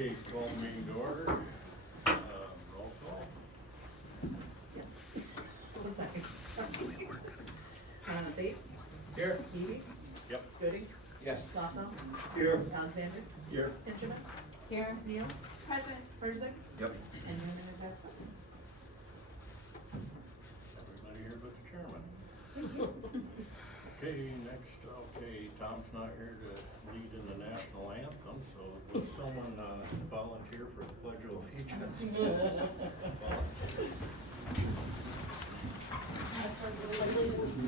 Okay, call the meeting to order. Roll call. One second. Bates? Here. Eby? Yep. Gooding? Yes. Bothell? Here. Alexander? Here. Benjamin? Here. Neal? Present. Herzig? Yep. And Newman is absent. Everybody here but the chairman. Okay, next, Tom's not here to lead in the national anthem, so will someone volunteer for the Pledge of Allegiance?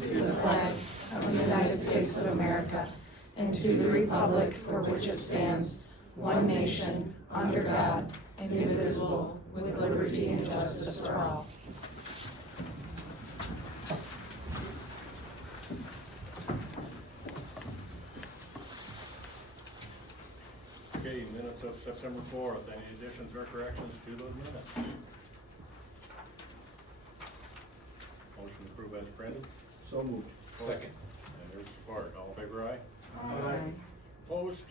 To the flag of the United States of America and to the republic for which it stands, one nation, under God, indivisible, with liberty and justice for all. Okay, minutes of September 4th. Any additions or corrections to those minutes? Motion to approve as printed. So moved. Second. And there's support. All in favor, aye? Aye. Opposed?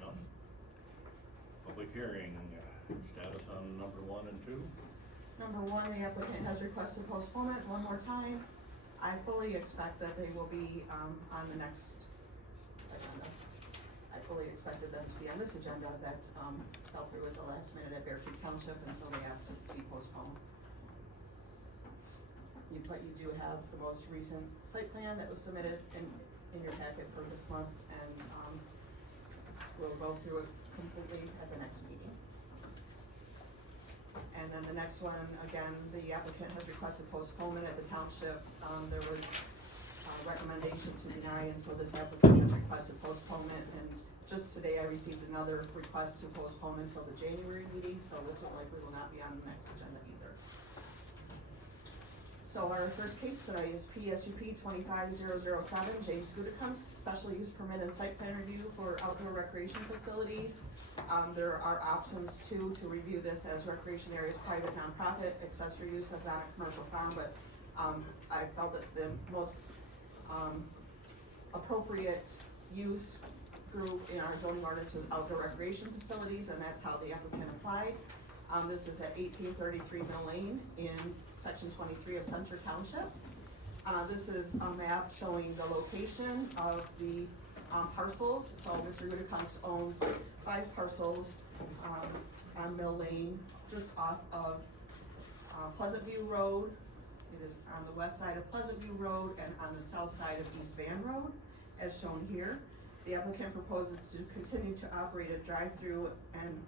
None. Public hearing, status on number 1 and 2. Number one, the applicant has requested postponement one more time. I fully expect that they will be, on the next agenda. I fully expected them to be on this agenda that, fell through at the last minute at Beartooth Township, and so they asked it to be postponed. But you do have the most recent site plan that was submitted in your packet for this month, and, we'll go through it completely at the next meeting. And then the next one, again, the applicant has requested postponement at the township. There was a recommendation to deny, and so this applicant has requested postponement. And just today, I received another request to postpone until the January meeting, so this will likely not be on the next agenda either. So our first case today is PSUP 25007, James Gudekunst, special use permit and site plan review for outdoor recreation facilities. There are options too to review this as recreation areas, private, nonprofit, accessory use as on a commercial farm, but I felt that the most appropriate use group in our zoning ordinance was outdoor recreation facilities, and that's how the applicant applied. This is at 1833 Mill Lane in section 23 of Center Township. This is a map showing the location of the parcels. So Mr. Gudekunst owns 5 parcels on Mill Lane, just off of Pleasant View Road. It is on the west side of Pleasant View Road and on the south side of East Van Road, as shown here. The applicant proposes to continue to operate a drive-through and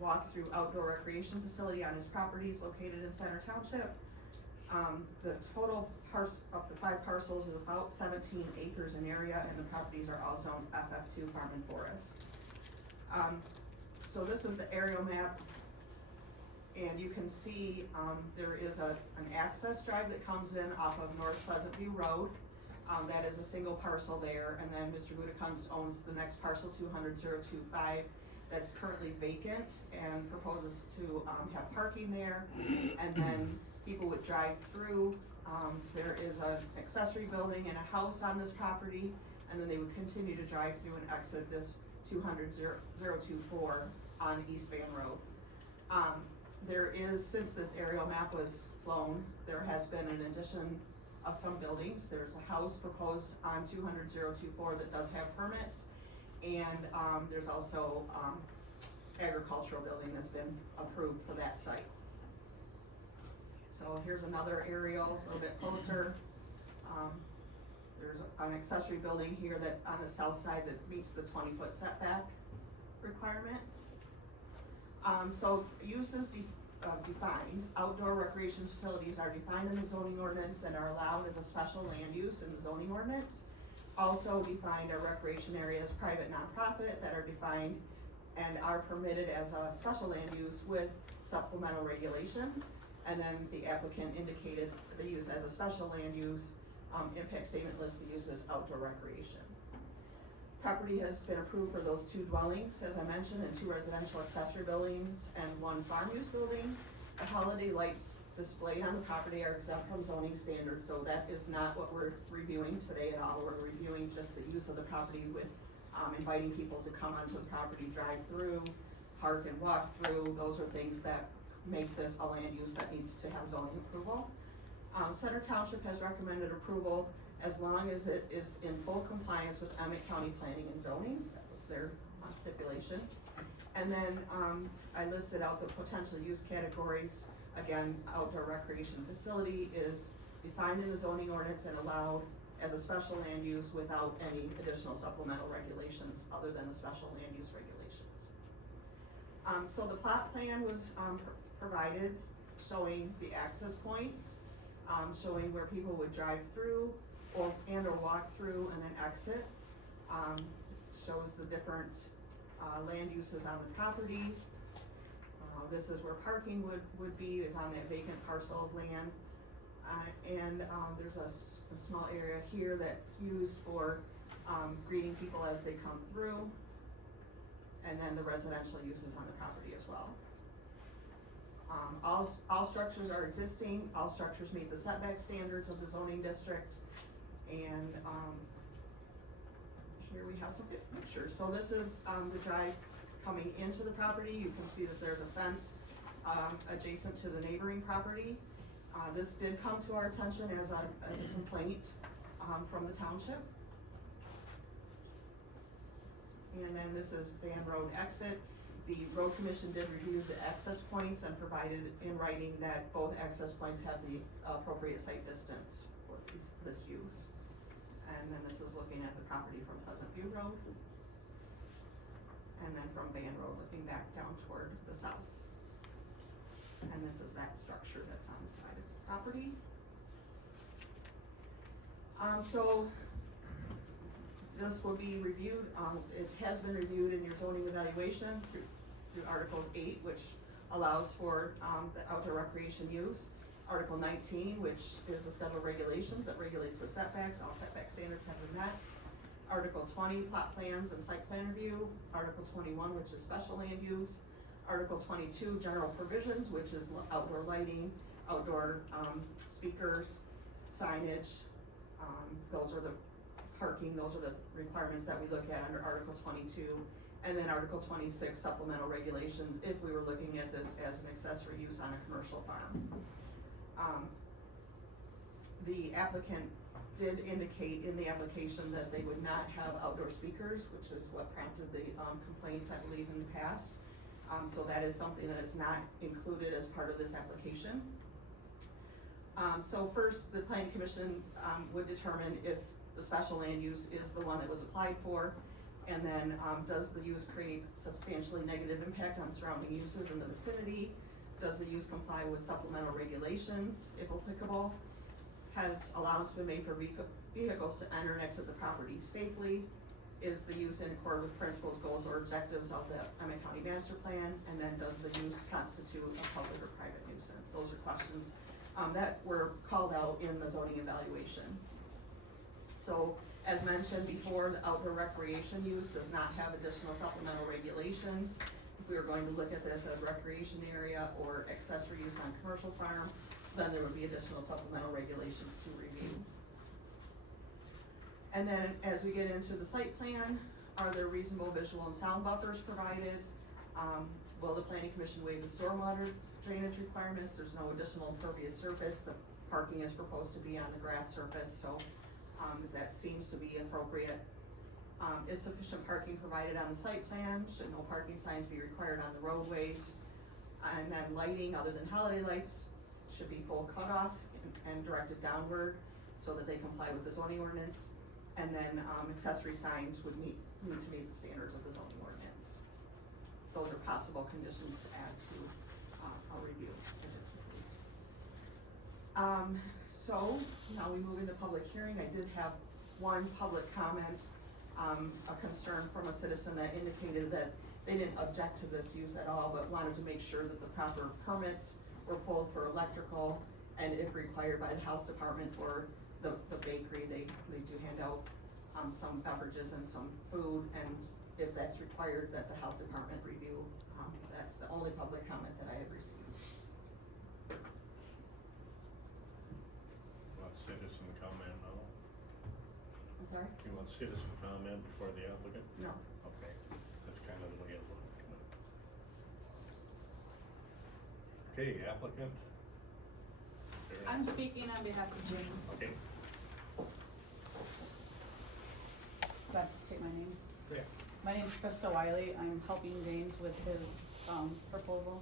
walk-through outdoor recreation facility on his properties located in Center Township. The total of the 5 parcels is about 17 acres in area, and the properties are all zoned FF2 Farm and Forest. So this is the aerial map, and you can see there is an access drive that comes in off of North Pleasant View Road. That is a single parcel there, and then Mr. Gudekunst owns the next parcel, 200-025, that's currently vacant and proposes to have parking there, and then people would drive through. There is an accessory building and a house on this property, and then they would continue to drive through and exit this 200-024 on East Van Road. There is, since this aerial map was flown, there has been an addition of some buildings. There's a house proposed on 200-024 that does have permits, and there's also agricultural building that's been approved for that site. So here's another aerial, a little bit closer. There's an accessory building here that on the south side that meets the 20-foot setback requirement. So uses defined. Outdoor recreation facilities are defined in the zoning ordinance and are allowed as a special land use in the zoning ordinance. Also defined are recreation areas, private nonprofit, that are defined and are permitted as a special land use with supplemental regulations. And then the applicant indicated the use as a special land use. Impact statement lists the use as outdoor recreation. Property has been approved for those 2 dwellings, as I mentioned, and 2 residential accessory buildings and 1 farm use building. The holiday lights displayed on the property are exempt from zoning standards, so that is not what we're reviewing today at all. We're reviewing just the use of the property with inviting people to come onto the property, drive through, park and walk through. Those are things that make this a land use that needs to have zoning approval. Center Township has recommended approval as long as it is in full compliance with Emmet County Planning and Zoning. That was their stipulation. And then, I listed out the potential use categories. Again, outdoor recreation facility is defined in the zoning ordinance and allowed as a special land use without any additional supplemental regulations other than the special land use regulations. So the plot plan was, provided showing the access points, showing where people would drive through or walk through and then exit. Shows the different land uses on the property. This is where parking would be, is on that vacant parcel of land. And there's a small area here that's used for greeting people as they come through. And then the residential uses on the property as well. All structures are existing, all structures meet the setback standards of the zoning district. And here we have some pictures. So this is the drive coming into the property. You can see that there's a fence adjacent to the neighboring property. This did come to our attention as a complaint from the township. And then this is Van Road exit. The road commission did review the access points and provided in writing that both access points have the appropriate site distance for this use. And then this is looking at the property from Pleasant View Road. And then from Van Road looking back down toward the south. And this is that structure that's on the side of the property. So this will be reviewed, it has been reviewed in your zoning evaluation through Articles 8, which allows for the outdoor recreation use. Article 19, which is the schedule of regulations that regulates the setbacks, all setback standards have been met. Article 20, plot plans and site plan review. Article 21, which is special land use. Article 22, general provisions, which is outdoor lighting, outdoor speakers, signage. Those are the parking, those are the requirements that we look at under Article 22. And then Article 26, supplemental regulations, if we were looking at this as an accessory use on a commercial farm. The applicant did indicate in the application that they would not have outdoor speakers, which is what prompted the complaint, I believe, in the past. So that is something that is not included as part of this application. So first, the planning commission would determine if the special land use is the one that was applied for, and then does the use create substantially negative impact on surrounding uses in the vicinity? Does the use comply with supplemental regulations, if applicable? Has allowance been made for vehicles to enter and exit the property safely? Is the use in accord with principles, goals, or objectives of the Emmet County Master Plan? And then does the use constitute a public or private nuisance? Those are questions that were called out in the zoning evaluation. So, as mentioned before, the outdoor recreation use does not have additional supplemental regulations. If we were going to look at this as recreation area or accessory use on commercial farm, then there would be additional supplemental regulations to review. And then as we get into the site plan, are there reasonable visual and sound buffers provided? Will the planning commission waive the stormwater drainage requirements? There's no additional impervious surface. The parking is proposed to be on the grass surface, so that seems to be appropriate. Is sufficient parking provided on the site plan? Should no parking signs be required on the roadways? And then lighting, other than holiday lights, should be full cutoff and directed downward so that they comply with the zoning ordinance. And then accessory signs would need to meet the standards of the zoning ordinance. Those are possible conditions to add to a review if it's approved. So now we move into public hearing. I did have one public comment, a concern from a citizen that indicated that they didn't object to this use at all, but wanted to make sure that the proper permits were pulled for electrical, and if required by the health department for the bakery, they do hand out some beverages and some food, and if that's required, that the health department review. That's the only public comment that I have received. Citizen comment now. I'm sorry? Do you want citizen comment before the applicant? No. Okay, that's kind of the way it looks. Okay, applicant? I'm speaking on behalf of James. Okay, Do I have to state my name? yeah. My name's Krista Wiley. I'm helping James with his, proposal.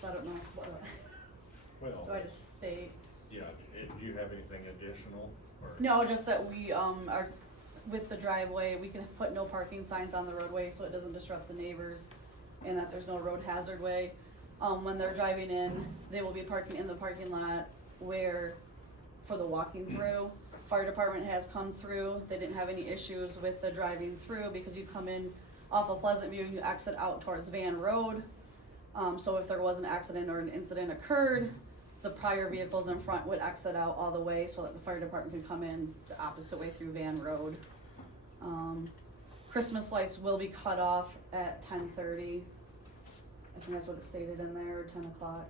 So I don't know, what, Well, do I just state? yeah, do you have anything additional, or? No, just that we, are, with the driveway, we can put no parking signs on the roadway so it doesn't disrupt the neighbors, and that there's no road hazard way. When they're driving in, they will be parking in the parking lot where, for the walking through. Fire department has come through, they didn't have any issues with the driving through because you come in off of Pleasant View and you exit out towards Van Road. So if there was an accident or an incident occurred, the prior vehicles in front would exit out all the way so that the fire department can come in the opposite way through Van Road. Christmas lights will be cut off at 10:30. I think that's what it stated in there, 10 o'clock.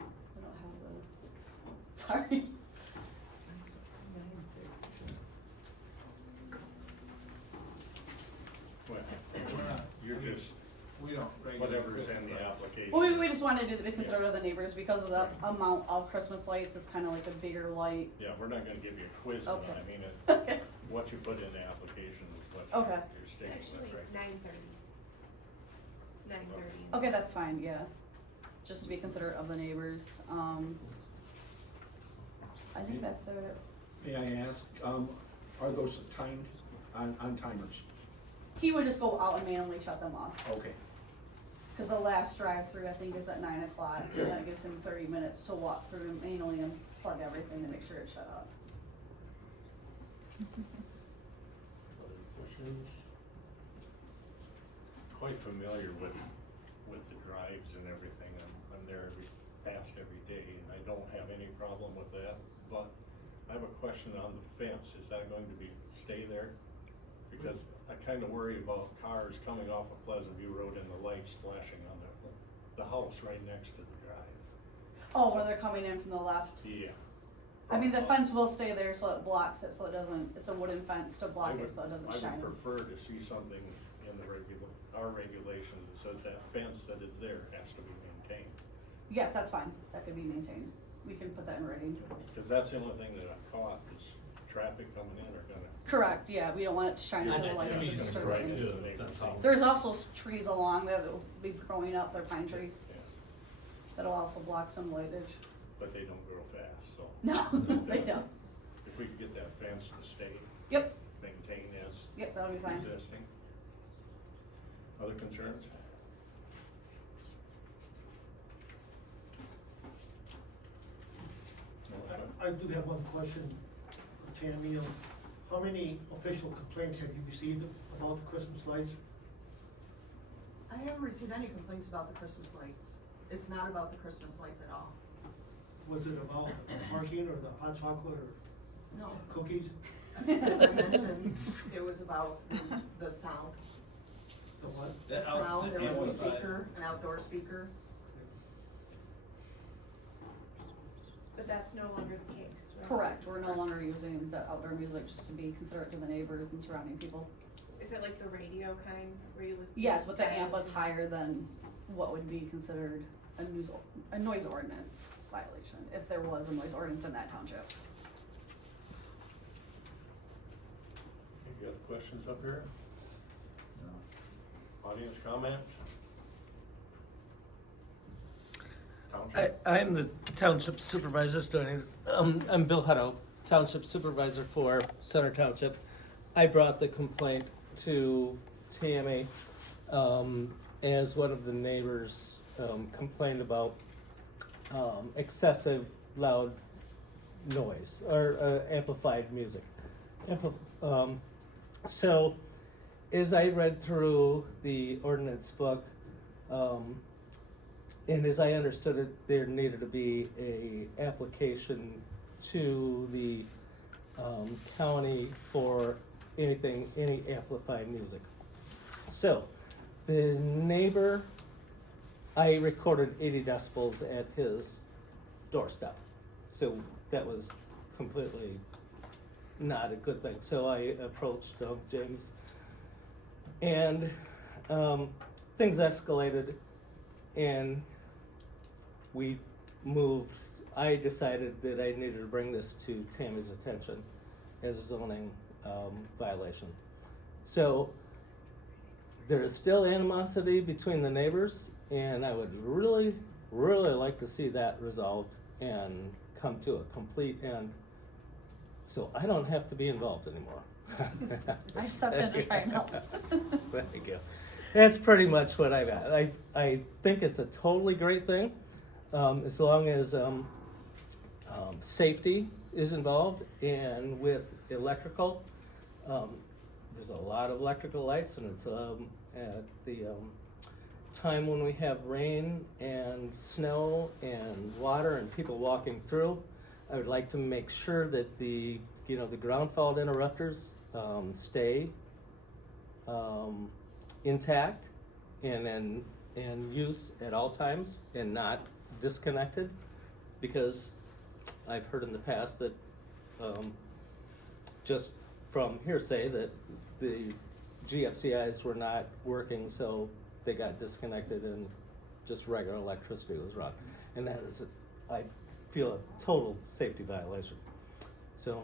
I don't have the, sorry. Well, you're just, We don't regulate whatever's in Christmas the lights. application. Well, we just wanted to be considerate of the neighbors because of the amount of Christmas lights, it's kinda like a bigger light. Yeah, we're not gonna give you a quiz on it, Okay. I mean, Okay. what you put in the application is what Okay. you're It's stating, actually that's right. 9:30. It's 9:30. Okay, that's fine, yeah, just to be considerate of the neighbors, I think that's it. May I ask, are those timed on timers? He would just go out and manually shut them off, Okay. cause the last drive-through, I think, is at 9 o'clock, so that gives him 30 minutes to walk through and manually unplug everything to make sure it's shut off. Other questions? Quite familiar with the drives and everything, I'm there past every day, and I don't have any problem with that, but I have a question on the fence, is that going to stay there? Because I kinda worry about cars coming off of Pleasant View Road and the lights flashing on the house right next to the drive. Oh, where they're coming in from the left. Yeah. I mean, the fence will stay there so it blocks it, so it doesn't, it's a wooden fence to block I it would- so it doesn't I shine. would prefer to see something in our regulation that says that fence that is there has to be maintained. Yes, that's fine, that could be maintained, we can put that in writing. Cause that's the only thing that I've caught is traffic coming in or gonna. Correct, yeah, we don't want it to shine Yeah, under the that lights trees and are disturb right it. into the That's neighbor's all. house. There's also trees along there that will be growing up, they're pine trees, Yeah, that'll also block some lightage. but they don't grow fast, so No, they don't. if we could get that fence to stay Yep, maintained as yep, that'll be fine. existing. Other concerns? No, I do have one question for Tammy. How many official complaints have you received about the Christmas lights? I haven't received any complaints about the Christmas lights. It's not about the Christmas lights at all. Was it about the parking or the hot chocolate or No. cookies? As I mentioned, it was about the sound. The what? The sound, there was a speaker, an outdoor speaker. But that's no longer the case, right? Correct, we're no longer using the outdoor music just to be considerate to the neighbors and surrounding people. Is it like the radio kind where you? Yes, but the amp was dials? higher than what would be considered a noise ordinance violation, if there was a noise ordinance in that township. You got questions up here? Audience comment? Township? I'm the township supervisor, I'm Bill Hutto, township supervisor for Center Township. I brought the complaint to Tammy, as one of the neighbors, complained about, excessive loud noise or, amplified music. So, as I read through the ordinance book, and as I understood it, there needed to be a application to the county for any amplified music. So, the neighbor, I recorded 80 decibels at his doorstep. So that was completely not a good thing. So I approached James, and things escalated, and we moved. I decided that I needed to bring this to Tammy's attention as a zoning violation. So there is still animosity between the neighbors, and I would really, really like to see that resolved and come to a complete end, so I don't have to be involved anymore. I've stepped in to try and help. Thank you. That's pretty much what I got. I think it's a totally great thing, as long as safety is involved, and with electrical, there's a lot of electrical lights, and it's at the time when we have rain and snow and water and people walking through. I would like to make sure that the ground fault interrupters stay intact and in use at all times and not disconnected, because I've heard in the past that just from hearsay that the GFCIs were not working, so they got disconnected and just regular electricity was run. And that is, I feel, a total safety violation. So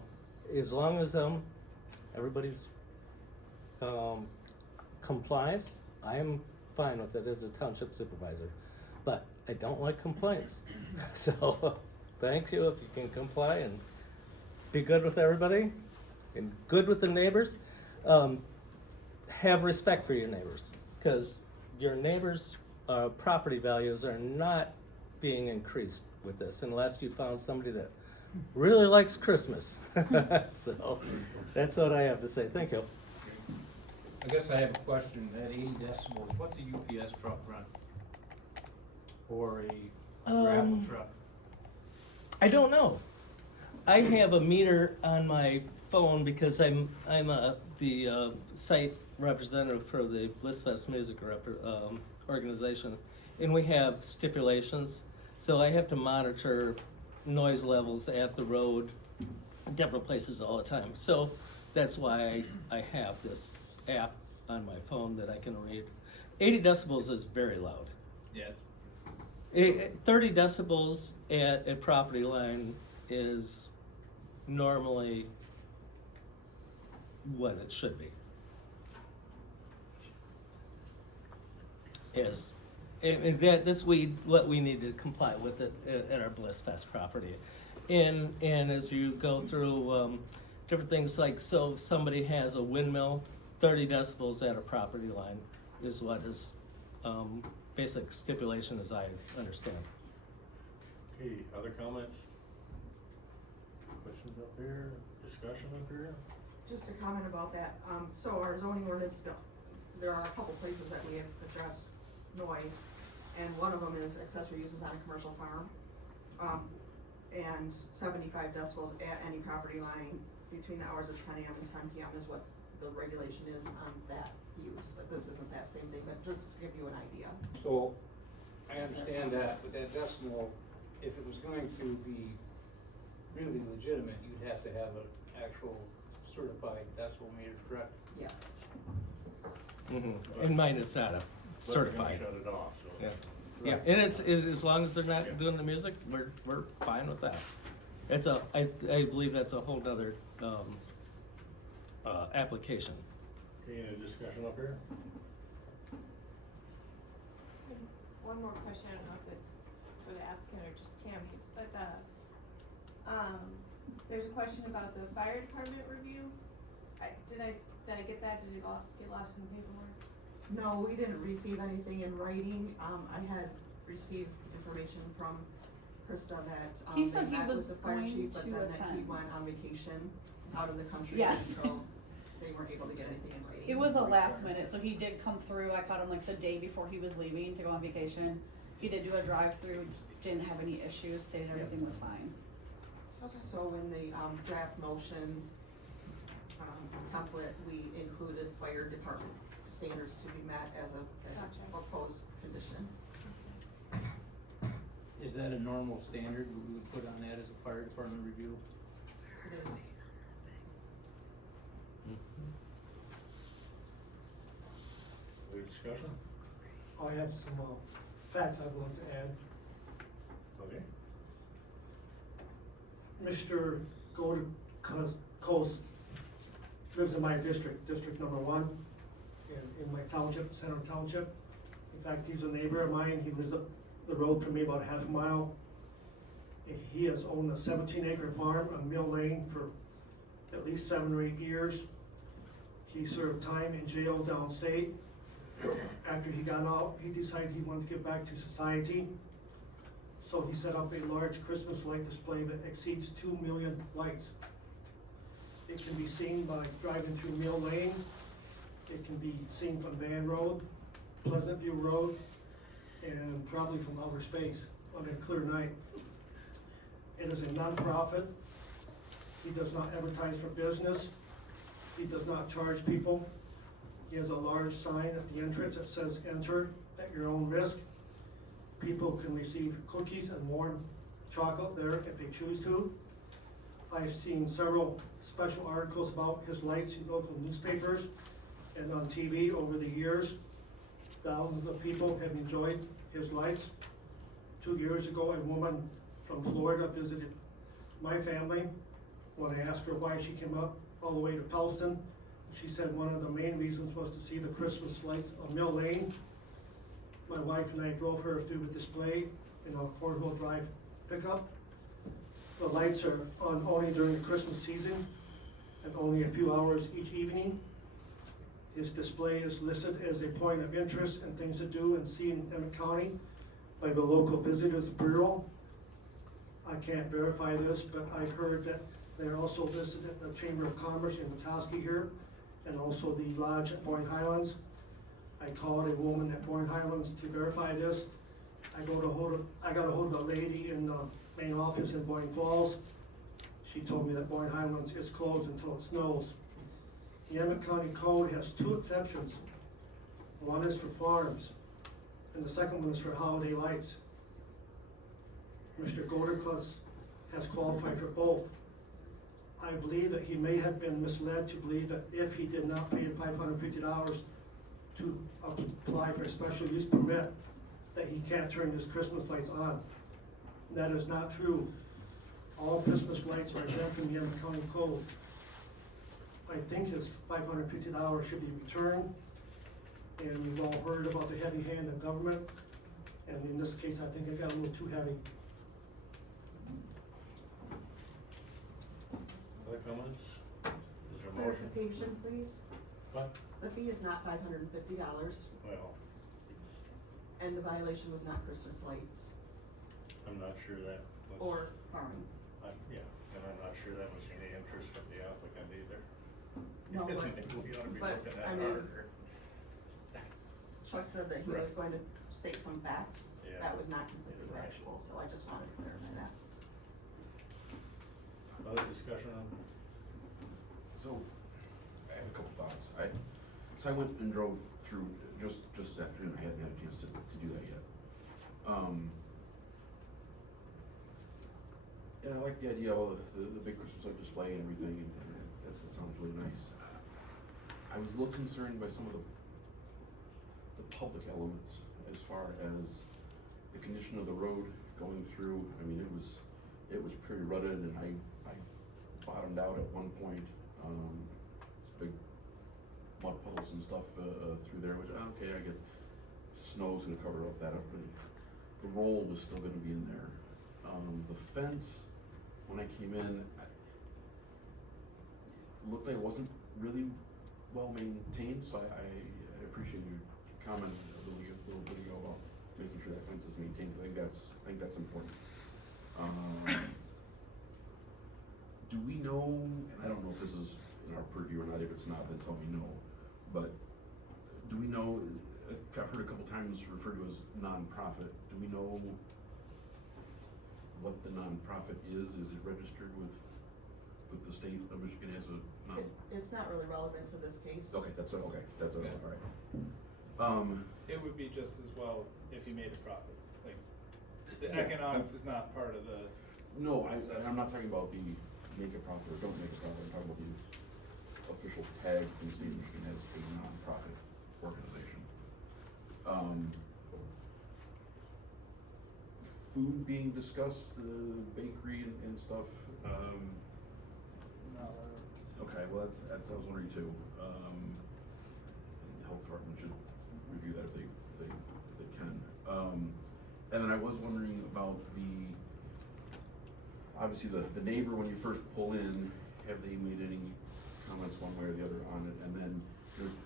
as long as everybody's complies, I am fine with it as a township supervisor. But I don't like complaints. So thank you if you can comply and be good with everybody and good with the neighbors. Have respect for your neighbors, because your neighbors' property values are not being increased with this unless you found somebody that really likes Christmas. So that's what I have to say. Thank you. I guess I have a question. At 80 decibels, what's a UPS truck run? Or a gravel truck? I don't know. I have a meter on my phone because I'm the site representative for the Blissfest Music organization, and we have stipulations. So I have to monitor noise levels at the road, different places all the time. So that's why I have this app on my phone that I can read. 80 decibels is very loud. Yeah. 30 decibels at a property line is normally what it should be. That's what we need to comply with at our Bliss Fest property. And as you go through different things, like, so somebody has a windmill, 30 decibels at a property line is what is basic stipulation as I understand. Okay, other comments? Questions up here, discussion up here? Just a comment about that, so our zoning ordinance, there are a couple places that we have addressed noise, and one of them is accessory uses on a commercial farm. And 75 decibels at any property line between the hours of 10 a.m. and 10 p.m. is what the regulation is on that use, but this isn't that same thing, but just to give you an idea. So, I understand that, but that decimal, if it was going to be really legitimate, you'd have to have an actual certified decimal meter, correct? Yeah. Mm-hmm. And mine is not a certified. But you're gonna shut it off, so. Yeah. Yeah, and it's as long as they're not doing the music, we're fine with that. It's I believe that's a whole other application. Okay, any discussion up here? One more question, I don't know if it's for the applicant or just Tammy, but, there's a question about the fire department review. Did I get that? Did it get lost in the paperwork? No, we didn't receive anything in writing. I had received information from Krista that, He they said he met was with the fire going chief, but to then that he attend. went on vacation out of the country. Yes. So they weren't able to get anything in writing. It was a last minute, so he did come through. I caught him like the day before he was leaving to go on vacation. He did do a drive-through, didn't have any issues, said everything was fine. So in the draft motion template, we included fire department standards to be met as a Gotcha. proposed condition. Is that a normal standard we would put on that as a fire department review? It is. discussion? I have some, facts I'd like to add. Okay. Mr. Golden Coast lives in my district, District Number 1, in my township, Center Township. In fact, he's a neighbor of mine, he lives up the road from me about half a mile. He has owned a 17-acre farm on Mill Lane for at least 7 or 8 years. He served time in jail downstate. After he got out, he decided he wanted to give back to society. So he set up a large Christmas light display that exceeds 2 million lights. It can be seen by driving through Mill Lane. It can be seen from Van Road, Pleasant View Road, and probably from outer space on a clear night. It is a nonprofit. He does not advertise for business. He does not charge people. He has a large sign at the entrance that says, "Enter at your own risk." People can receive cookies and warm chocolate there if they choose to. I've seen several special articles about his lights in local newspapers and on TV over the years. Thousands of people have enjoyed his lights. 2 years ago, a woman from Florida visited my family. When I asked her why she came up all the way to Pellston, she said one of the main reasons was to see the Christmas lights on Mill Lane. My wife and I drove her through the display in a four-wheel drive pickup. The lights are on only during the Christmas season and only a few hours each evening. His display is listed as a point of interest and things to do and see in Emmet County by the local Visitors Bureau. I can't verify this, but I've heard that they're also listed at the Chamber of Commerce in Petoskey here, and also the lodge at Boyne Highlands. I called a woman at Boyne Highlands to verify this. I got a hold of a lady in the main office in Boyne Falls. She told me that Boyne Highlands is closed until it snows. The Emmet County Code has 2 exceptions. One is for farms, and the second one is for holiday lights. Mr. Goderklus has qualified for both. I believe that he may have been misled to believe that if he did not pay $550 to apply for a special use permit, that he can't turn his Christmas lights on. That is not true. All Christmas lights are exempt from the Emmet County Code. I think his $550 should be returned, and we've all heard about the heavy hand of government, and in this case, I think it got a little too heavy. Other comments? Is there a motion? Clarification, please. What? The fee is not $550, Well, and the violation was not Christmas lights I'm not sure that was. or farming. Yeah, and I'm not sure that was in the interest of the applicant either. No, We but- ought to be looking but, at I it mean, harder. Chuck said that he Right. was going to state some facts. Yeah. That was not completely Right. factual, so I just wanted to clarify that. Other discussion on? So, I have a couple thoughts. So I went and drove through just this afternoon. I hadn't had a chance to do that yet. And I like the idea of the big Christmas light display and everything, and that sounds really nice. I was a little concerned by some of the public elements as far as the condition of the road going through. I mean, it was pretty rutted, and I bottomed out at one point. It's big mud puddles and stuff through there, which, okay, I get snow's gonna cover up that up, but the roll was still gonna be in there. The fence, when I came in, looked like it wasn't really well maintained, so I appreciate your comment a little bit ago about making sure that fence is maintained. I think that's important. Do we know, and I don't know if this is in our purview or not, if it's not, then tell me no, but do we know, I've heard a couple times referred to as nonprofit, do we know what the nonprofit is? Is it registered with the state of Michigan as a non? It's not really relevant to this case. Okay, that's okay, Yeah. all right. It would be just as well if you made a profit, like, the Yeah, economics is not part of the. No, I'm not talking about the make a profit or don't make a profit, I'm talking about the official tag from the state of Michigan as a nonprofit organization. food being discussed, bakery and stuff? Okay, well, that's, I was wondering too. The health department should review that if they can. And then I was wondering about obviously the neighbor, when you first pull in, have they made any comments one way or the other on it? And then there's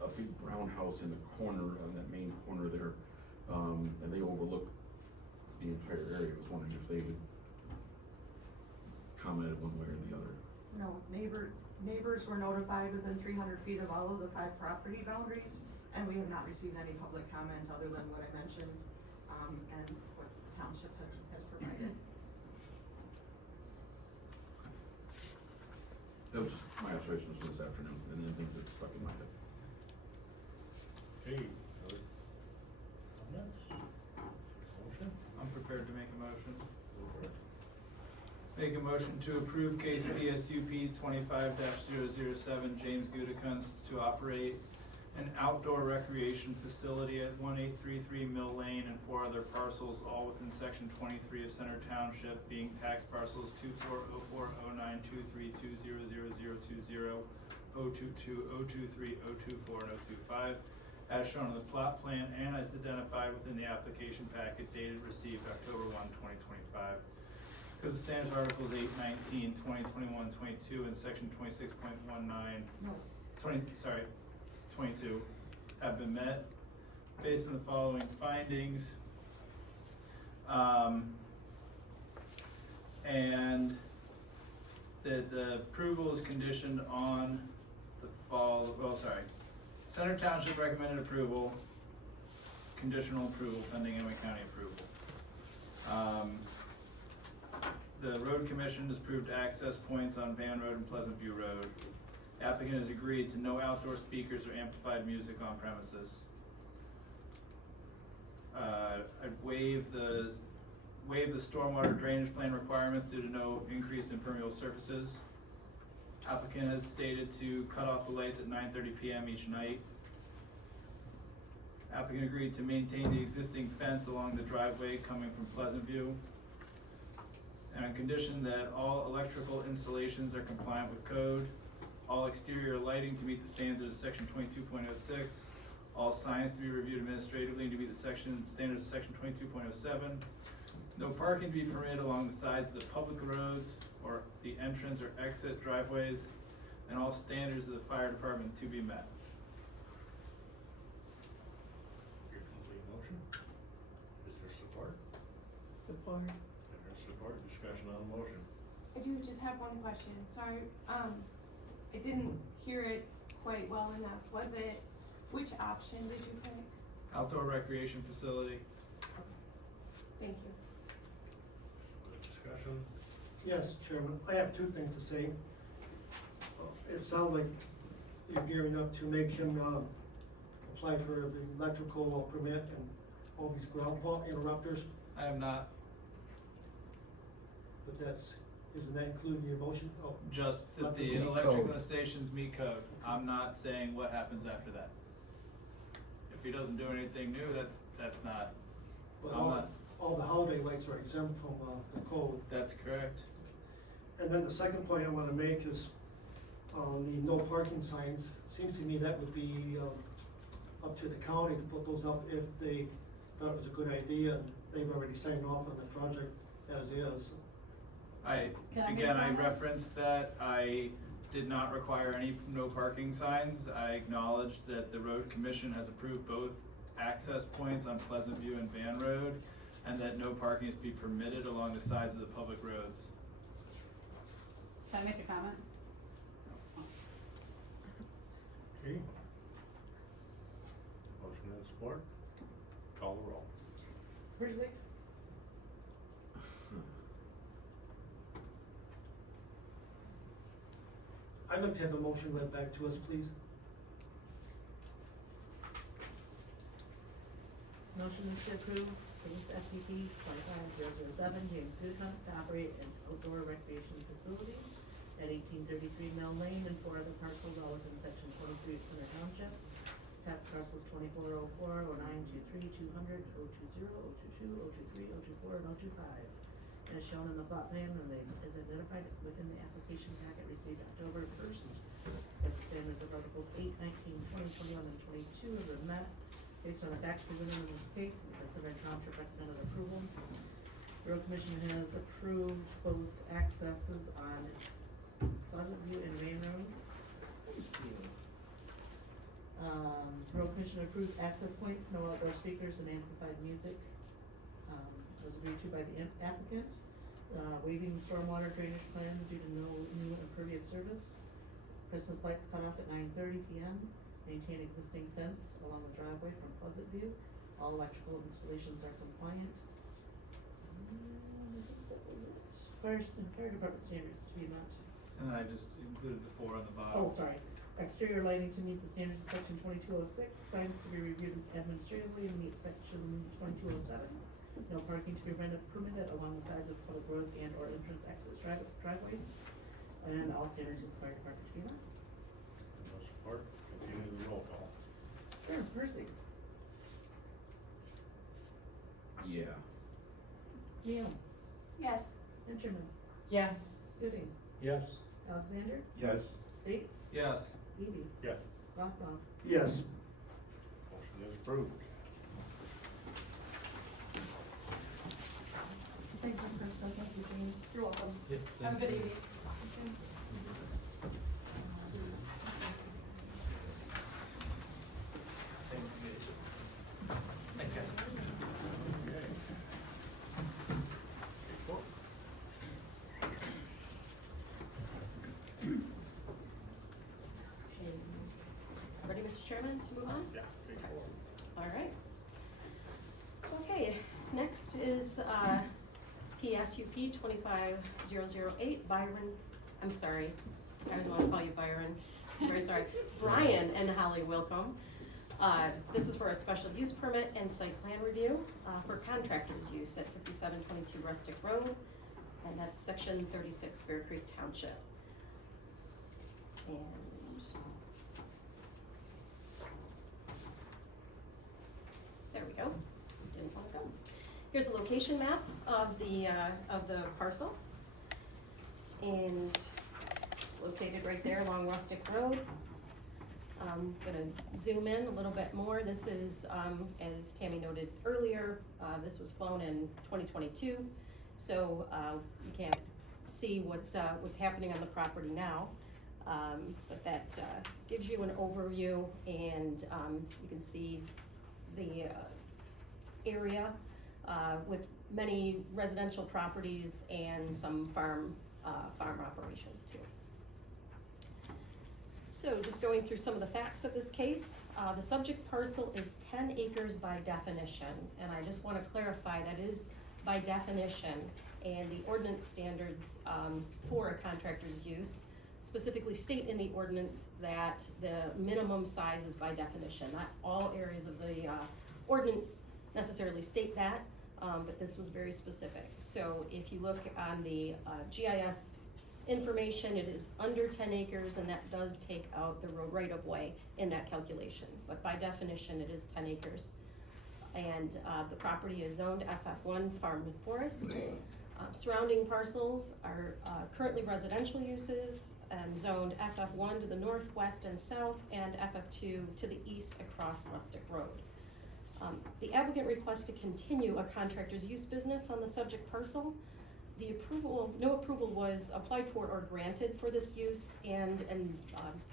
a big brown house in the corner, on that main corner there, and they overlook the entire area. I was wondering if they would comment one way or the other. No, neighbors were notified within 300 feet of all of the 5 property boundaries, and we have not received any public comment other than what I mentioned, and what the township has provided. That was just my observations from this afternoon, and then things that stuck in my head. Okay, good. Comments? Motion? I'm prepared to make a motion. Go for it. Make a motion to approve case PSUP 25-007 James Gutekunst to operate an outdoor recreation facility at 1833 Mill Lane and 4 other parcels, all within section 23 of Center Township, being tax parcels 24040923200020, 022, 023, 024, and 025, as shown on the plot plan and as identified within the application packet dated received October 1, 2025. Because the standards articles 8, 19, 20, 21, 22, and section 26.19, 22 have been met based on the following findings. And that the approval is conditioned on the Center Township recommended approval, conditional approval pending Emmet County approval. The road commission has approved access points on Van Road and Pleasant View Road. The applicant has agreed to no outdoor speakers or amplified music on premises. I'd waive the stormwater drainage plan requirements due to no increase in permeable surfaces. Applicant has stated to cut off the lights at 9:30 p.m. each night. Applicant agreed to maintain the existing fence along the driveway coming from Pleasant View. And on condition that all electrical installations are compliant with code, all exterior lighting to meet the standards of section 22.06, all signs to be reviewed administratively and to meet the standards of section 22.07, no parking to be permitted along the sides of the public roads or the entrance or exit driveways, and all standards of the fire department to be met. Your complete motion? Is there support? Support. There's support, discussion on the motion. I do just have one question, sorry, I didn't hear it quite well enough, which option did you pick? Outdoor recreation facility. Thank you. Discussion? Yes, Chairman, I have 2 things to say. It sounds like you're gearing up to make him, apply for the electrical permit and all these ground fault interrupters, I am not, but isn't that included in your motion? Oh, just that Let them the meet electrical code. stations meet code. I'm not saying what happens after that. If he doesn't do anything new, that's not, but I'm not, all the holiday lights are exempt from, the code. that's correct. And then the second point I wanna make is, the no parking signs, seems to me that would be, up to the county to put those up if they thought it was a good idea, and they've already signed off on the project as is. Can I make Again, a I comment? referenced that I did not require any no parking signs. I acknowledged that the road commission has approved both access points on Pleasant View and Van Road, and that no parking is to be permitted along the sides of the public roads. Can I make a comment? Okay. Motion and support. Call the roll. Rustic, I'd like to have the motion read back to us, please. Motion is to approve case SCP 25007 James Gutekunst to operate an outdoor recreation facility at 1833 Mill Lane and 4 other parcels all within section 23 of Center Township, tax parcels 2404, 0923, 200, 020, 022, 023, 024, and 025. As shown in the plot plan and is identified within the application packet received October 1st. As the standards of Articles 8, 19, 20, 21, and 22 have been met based on the facts presented in this case and the Center Township recommended approval. The Road Commission has approved both accesses on Pleasant View and Main Road. Road Commission approved access points, no outdoor speakers, and amplified music. Was agreed to by the applicant. Waiving stormwater drainage plan due to no new impervious service. Christmas lights cut off at 9:30 p.m. Maintain existing fence along the driveway from Pleasant View. All electrical installations are compliant. I think that was it. Fire department standards to be met. And then I just included the 4 on the bottom. Oh, sorry. Exterior lighting to meet the standards of section 2206. Signs to be reviewed administratively and meet section 2207. No parking to be permitted along the sides of public roads and or entrance exit driveways. And all standards of the fire department to be met. No support, continue the roll call. Sure, Percy. Yeah. Neal. Yes. Interman. Yes. Gooding. Yes. Alexander. Yes. Bates. Yes. Eby. Yes. Rothbaum. Yes. Motion is approved. Thank you, Krista. Thank you, James. You're welcome. Yep, Have a good evening. Thanks, guys. Okay. Report. Ready, Mr. Chairman, to move on? Yeah, take forward. All right. Okay, next is PSUP 25008, I'm sorry, I always want to call you Byron, I'm very sorry, Brian and Holly Willcome. This is for a special use permit and site plan review for contractors' use at 5722 Rustic Road, and that's section 36, Bear Creek Township. And there we go. Didn't want to go. Here's a location map of the parcel, and it's located right there along Rustic Road. I'm gonna zoom in a little bit more. This is, as Tammy noted earlier, this was flown in 2022, so you can't see what's happening on the property now. But that gives you an overview, and you can see the area with many residential properties and some farm operations too. So just going through some of the facts of this case, the subject parcel is 10 acres by definition, and I just want to clarify that is by definition, and the ordinance standards for a contractor's use specifically state in the ordinance that the minimum size is by definition. Not all areas of the ordinance necessarily state that, but this was very specific. So if you look on the GIS information, it is under 10 acres, and that does take out the road right-of-way in that calculation. But by definition, it is 10 acres. And the property is zoned FF1 Farm and Forest. Surrounding parcels are currently residential uses and zoned FF1 to the northwest and south, and FF2 to the east across Rustic Road. The applicant requests to continue a contractor's use business on the subject parcel. No approval was applied for or granted for this use, and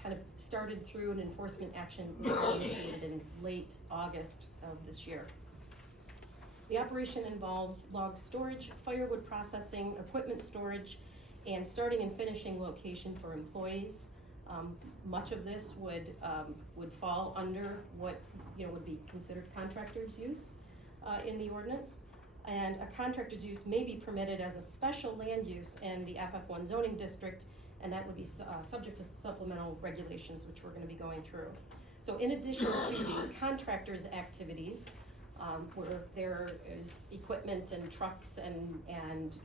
kind of started through an enforcement action initiated in late August of this year. The operation involves log storage, firewood processing, equipment storage, and starting and finishing location for employees. Much of this would fall under what would be considered contractor's use in the ordinance. And a contractor's use may be permitted as a special land use in the FF1 zoning district, and that would be subject to supplemental regulations, which we're going to be going through. So in addition to the contractor's activities, where there is equipment and trucks and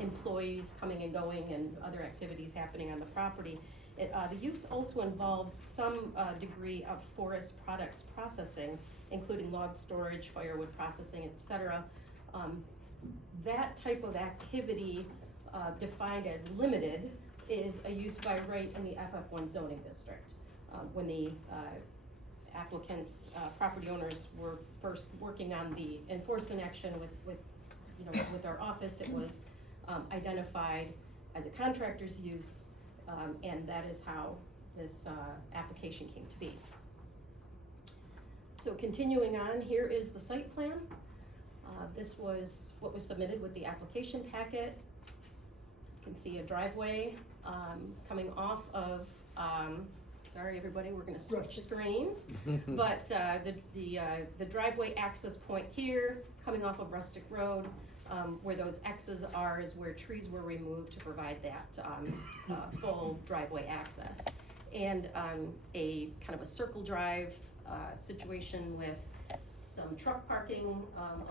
employees coming and going and other activities happening on the property, The use also involves some degree of forest products processing, including log storage, firewood processing, etc. That type of activity, defined as limited, is a use by right in the FF1 zoning district. When the applicants, property owners were first working on the enforcement action with our office, it was identified as a contractor's use, and that is how this application came to be. So continuing on, here is the site plan. This was what was submitted with the application packet. You can see a driveway coming off of, sorry everybody, we're gonna switch screens. But the driveway access point here, coming off of Rustic Road, where those X's are is where trees were removed to provide that full driveway access. And a kind of a circle drive situation with some truck parking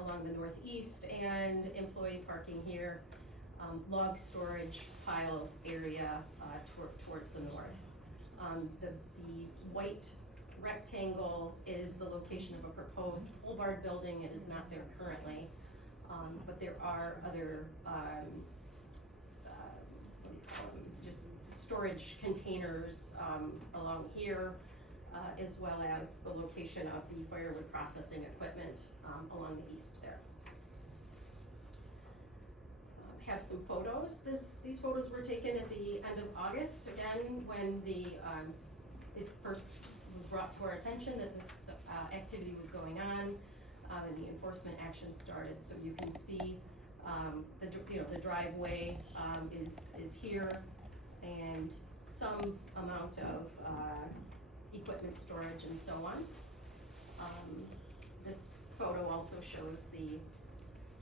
along the northeast and employee parking here, log storage piles area towards the north. The white rectangle is the location of a proposed pole barn building. It is not there currently, but there are other what do you call them? Just storage containers along here, as well as the location of the firewood processing equipment along the east there. Have some photos. These photos were taken at the end of August, again, when it first was brought to our attention that this activity was going on, and the enforcement action started. So you can see the driveway is here, and some amount of equipment storage and so on. This photo also shows the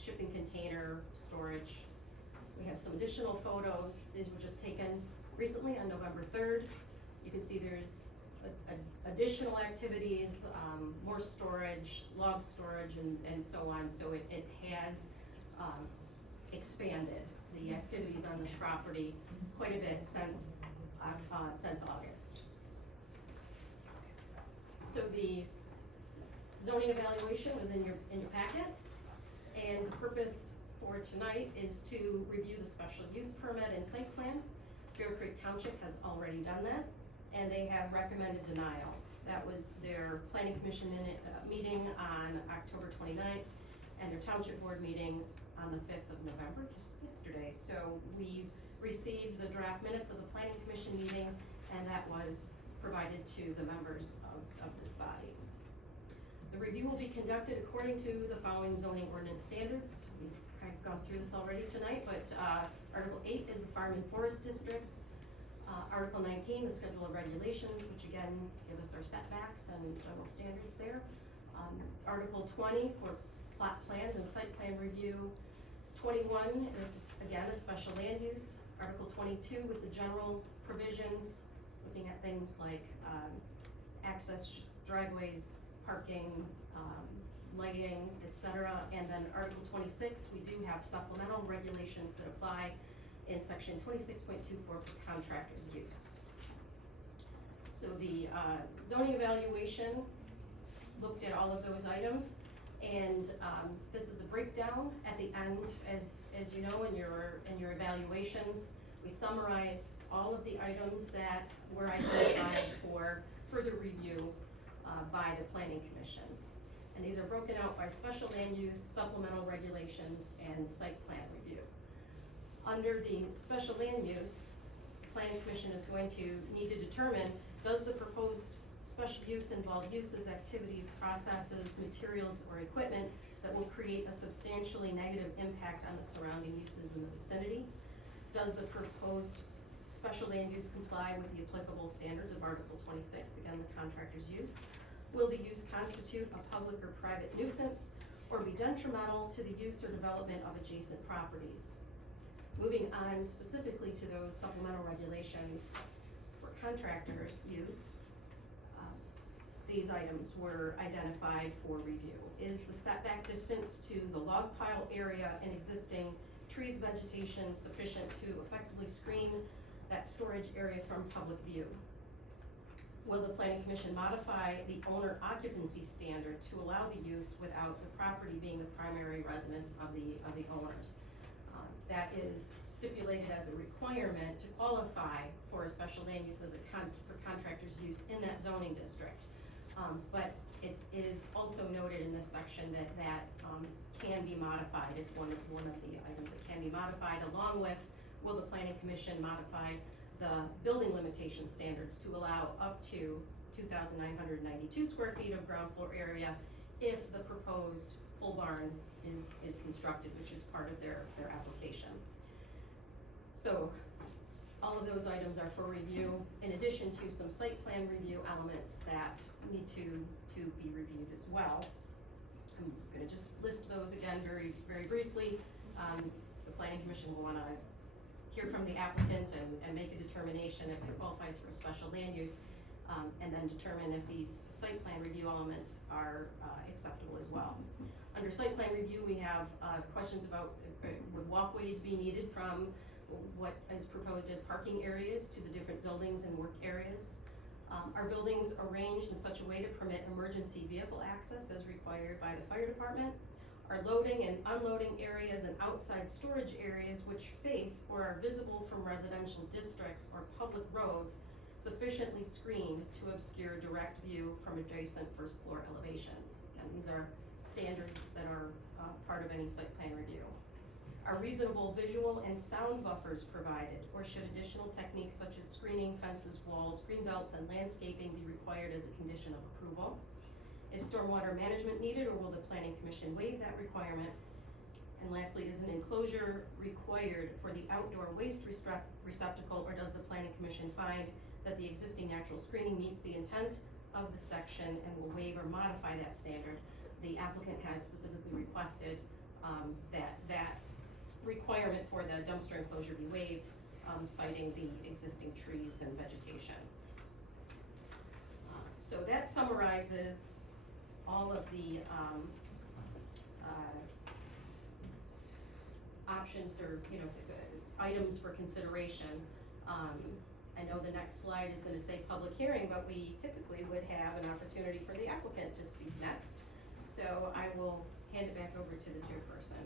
shipping container storage. We have some additional photos. These were just taken recently on November 3rd. You can see there's additional activities, more storage, log storage, and so on. So it has expanded the activities on this property quite a bit since August. So the zoning evaluation was in your packet, and the purpose for tonight is to review the special use permit and site plan. Bear Creek Township has already done that, and they have recommended denial. That was their planning commission meeting on October 29th, and their township board meeting on the 5th of November, just yesterday. So we received the draft minutes of the planning commission meeting, and that was provided to the members of this body. The review will be conducted according to the following zoning ordinance standards. We've kind of gone through this already tonight, but Article 8 is the farm and forest districts. Article 19, the schedule of regulations, which again give us our setbacks and general standards there. Article 20 for plot plans and site plan review. 21 is again a special land use. Article 22 with the general provisions, looking at things like access driveways, parking, lighting, etc. And then Article 26, we do have supplemental regulations that apply in section 26.24 for contractors' use. So the zoning evaluation looked at all of those items, and this is a breakdown at the end, as you know, in your evaluations. We summarize all of the items that were identified for further review by the Planning Commission. And these are broken out by special land use, supplemental regulations, and site plan review. Under the special land use, the Planning Commission is going to need to determine, does the proposed special use involve uses, activities, processes, materials, or equipment that will create a substantially negative impact on the surrounding uses in the vicinity? Does the proposed special land use comply with the applicable standards of Article 26, again, the contractor's use? Will the use constitute a public or private nuisance or be detrimental to the use or development of adjacent properties? Moving on specifically to those supplemental regulations for contractors' use, these items were identified for review. Is the setback distance to the log pile area and existing trees, vegetation sufficient to effectively screen that storage area from public view? Will the planning commission modify the owner occupancy standard to allow the use without the property being the primary residence of the owners? That is stipulated as a requirement to qualify for a special land use for contractors' use in that zoning district. But it is also noted in this section that can be modified. It's one of the items that can be modified, along with, will the planning commission modify the building limitation standards to allow up to 2,992 square feet of ground floor area if the proposed pole barn is constructed, which is part of their application. So all of those items are for review, in addition to some site plan review elements that need to be reviewed as well. I'm gonna just list those again very, very briefly. The planning commission will wanna hear from the applicant and make a determination if it qualifies for a special land use, and then determine if these site plan review elements are acceptable as well. Under site plan review, we have questions about would walkways be needed from what is proposed as parking areas to the different buildings and work areas. Are buildings arranged in such a way to permit emergency vehicle access as required by the fire department? Are loading and unloading areas and outside storage areas which face or are visible from residential districts or public roads sufficiently screened to obscure direct view from adjacent first floor elevations? And these are standards that are part of any site plan review. Are reasonable visual and sound buffers provided, or should additional techniques such as screening, fences, walls, green belts, and landscaping be required as a condition of approval? Is stormwater management needed, or will the planning commission waive that requirement? And lastly, is an enclosure required for the outdoor waste receptacle, or does the planning commission find that the existing natural screening meets the intent of the section and will waive or modify that standard? The applicant has specifically requested that requirement for the dumpster enclosure be waived, citing the existing trees and vegetation. So that summarizes all of the options or items for consideration. I know the next slide is going to say public hearing, but we typically would have an opportunity for the applicant to speak next. So I will hand it back over to the chairperson.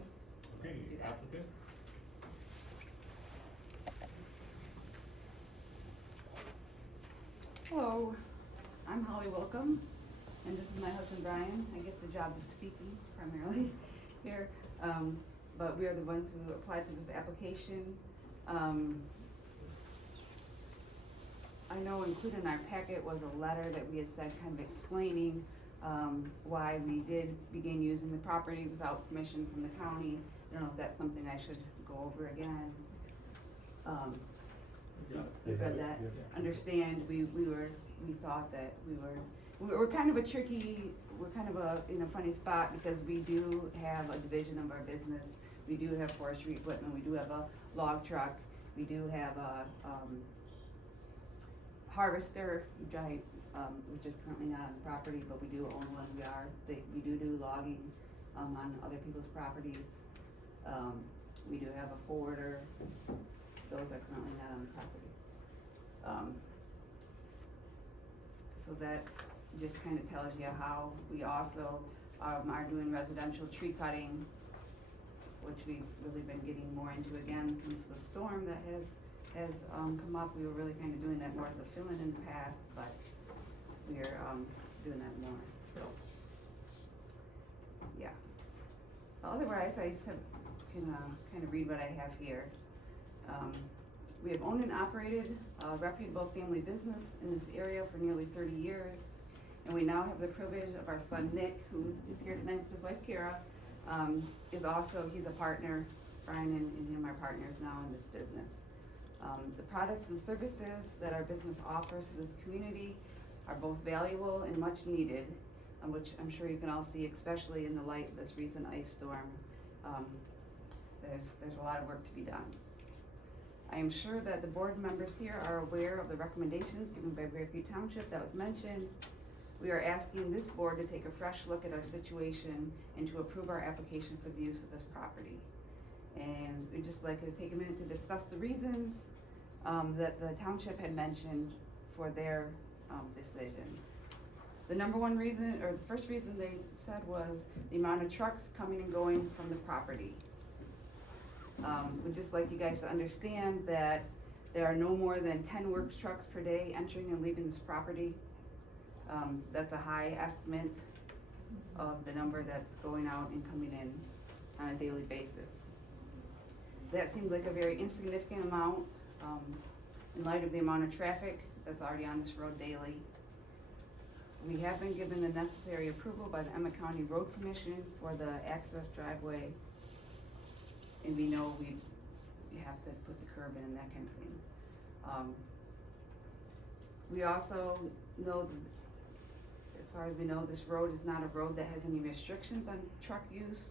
Okay, to do that. applicant? Hello, I'm Holly Willcome, and this is my husband Brian. I get the job of speaking primarily here, but we are the ones who applied for this application. I know included in our packet was a letter that we had sent kind of explaining why we did begin using the property without permission from the county. I don't know if that's something I should go over again. We read that, understand, we thought that we're kind of a tricky, we're kind of in a funny spot because we do have a division of our business. We do have forestry equipment, we do have a log truck, we do have a harvester, which is currently not on the property, but we do own one. We do logging on other people's properties. We do have a forwarder. Those are currently not on the property. So that just kind of tells you how we also are doing residential tree cutting, which we've really been getting more into again since the storm that has come up. We were really kind of doing that more as a fill-in in the past, but we are doing that more. So yeah. Otherwise, I just can kind of read what I have here. We have owned and operated a reputable family business in this area for nearly 30 years. And we now have the privilege of our son Nick, who is here tonight with his wife Kara, he's a partner. Brian and him are partners now in this business. The products and services that our business offers to this community are both valuable and much needed, which I'm sure you can all see, especially in the light of this recent ice storm. There's a lot of work to be done. I am sure that the board members here are aware of the recommendations given by Fairview Township that was mentioned. We are asking this board to take a fresh look at our situation and to approve our application for the use of this property. And we'd just like to take a minute to discuss the reasons that the township had mentioned for their, decision. The number one reason, or the first reason they said was the amount of trucks coming and going from the property. We'd just like you guys to understand that there are no more than 10 works trucks per day entering and leaving this property. That's a high estimate of the number that's going out and coming in on a daily basis. That seems like a very insignificant amount in light of the amount of traffic that's already on this road daily. We have been given the necessary approval by the Emmet County Road Commission for the access driveway, and we know we have to put the curb in and that kind of thing. We also know that, as far as we know, this road is not a road that has any restrictions on truck use.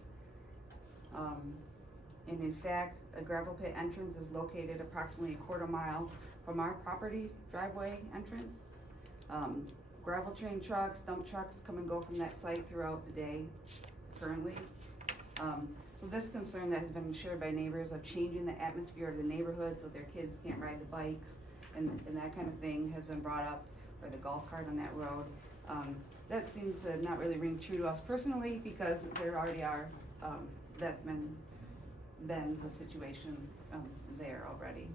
And in fact, a gravel pit entrance is located approximately a quarter mile from our property driveway entrance. Gravel train trucks, dump trucks come and go from that site throughout the day currently. So this concern that has been shared by neighbors of changing the atmosphere of the neighborhood so their kids can't ride the bikes and that kind of thing has been brought up, or the golf cart on that road. That seems to not really ring true to us personally because there already are, that's been the situation there already.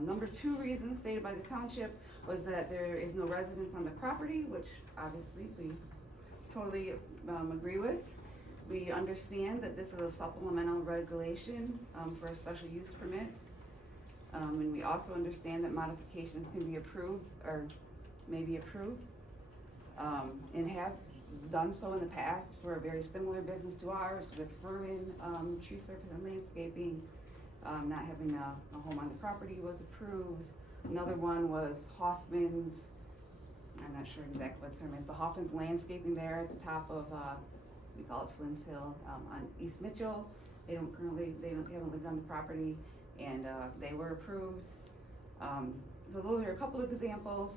Number two reason stated by the township was that there is no residence on the property, which obviously we totally agree with. We understand that this is a supplemental regulation for a special use permit. And we also understand that modifications can be approved or may be approved and have done so in the past for a very similar business to ours with Furman Tree Service and Landscaping. Not having a home on the property was approved. Another one was Hoffman's, I'm not sure exactly what term it is, but Hoffman's Landscaping there at the top of, we call it Flynn's Hill, on East Mitchell. They haven't lived on the property, and they were approved. So those are a couple of examples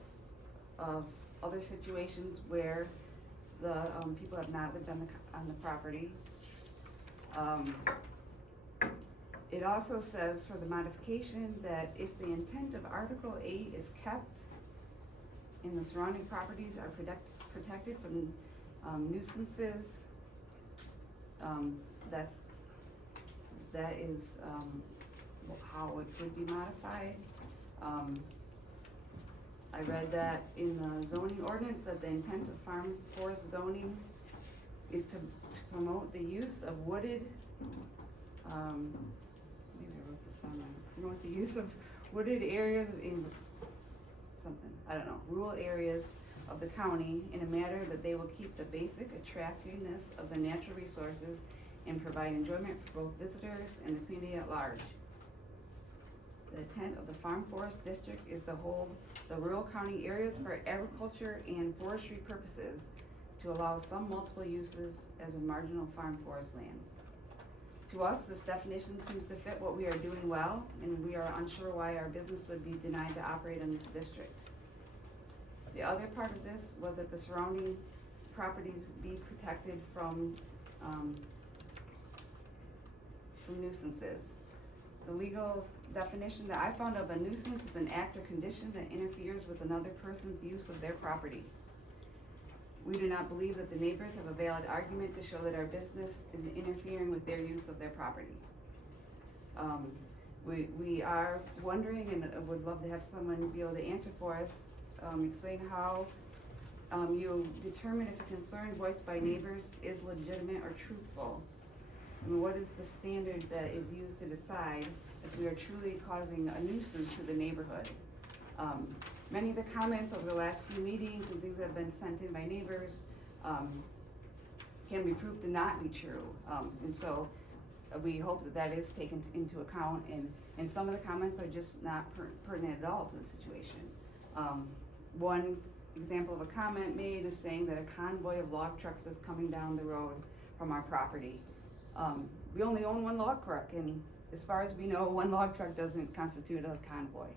of other situations where the people have not lived on the property. It also says for the modification that if the intent of Article 8 is kept and the surrounding properties are protected from nuisances, that is how it would be modified. I read that in the zoning ordinance that the intent of farm forest zoning is to promote the use of wooded, maybe I wrote this down, promote the use of wooded areas in something, I don't know, rural areas of the county in a manner that they will keep the basic attractiveness of the natural resources and provide enjoyment for both visitors and the community at large. The intent of the Farm Forest District is to hold the rural county areas for agriculture and forestry purposes to allow some multiple uses as a marginal farm forest lands. To us, this definition seems to fit what we are doing well, and we are unsure why our business would be denied to operate in this district. The other part of this was that the surrounding properties be protected from nuisances. The legal definition that I found of a nuisance is an act or condition that interferes with another person's use of their property. We do not believe that the neighbors have a valid argument to show that our business is interfering with their use of their property. We are wondering, and would love to have someone be able to answer for us, explain how you determine if a concern voiced by neighbors is legitimate or truthful. I mean, what is the standard that is used to decide if we are truly causing a nuisance to the neighborhood? Many of the comments over the last few meetings and things that have been sent in by neighbors can be proved to not be true. And so we hope that that is taken into account, and some of the comments are just not pertinent at all to the situation. One example of a comment made is saying that a convoy of log trucks is coming down the road from our property. We only own one log truck, and as far as we know, one log truck doesn't constitute a convoy.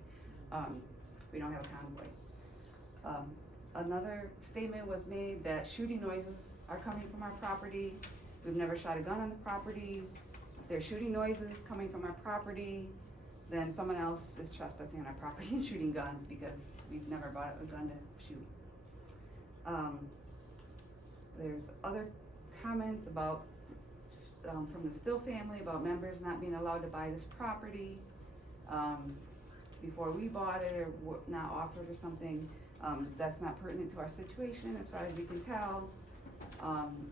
We don't have a convoy. Another statement was made that shooting noises are coming from our property. We've never shot a gun on the property. If there's shooting noises coming from our property, then someone else is trespassing on our property and shooting guns because we've never bought a gun to shoot. There's other comments about, from the Still family about members not being allowed to buy this property, before we bought it or not offered or something. That's not pertinent to our situation as far as we can tell.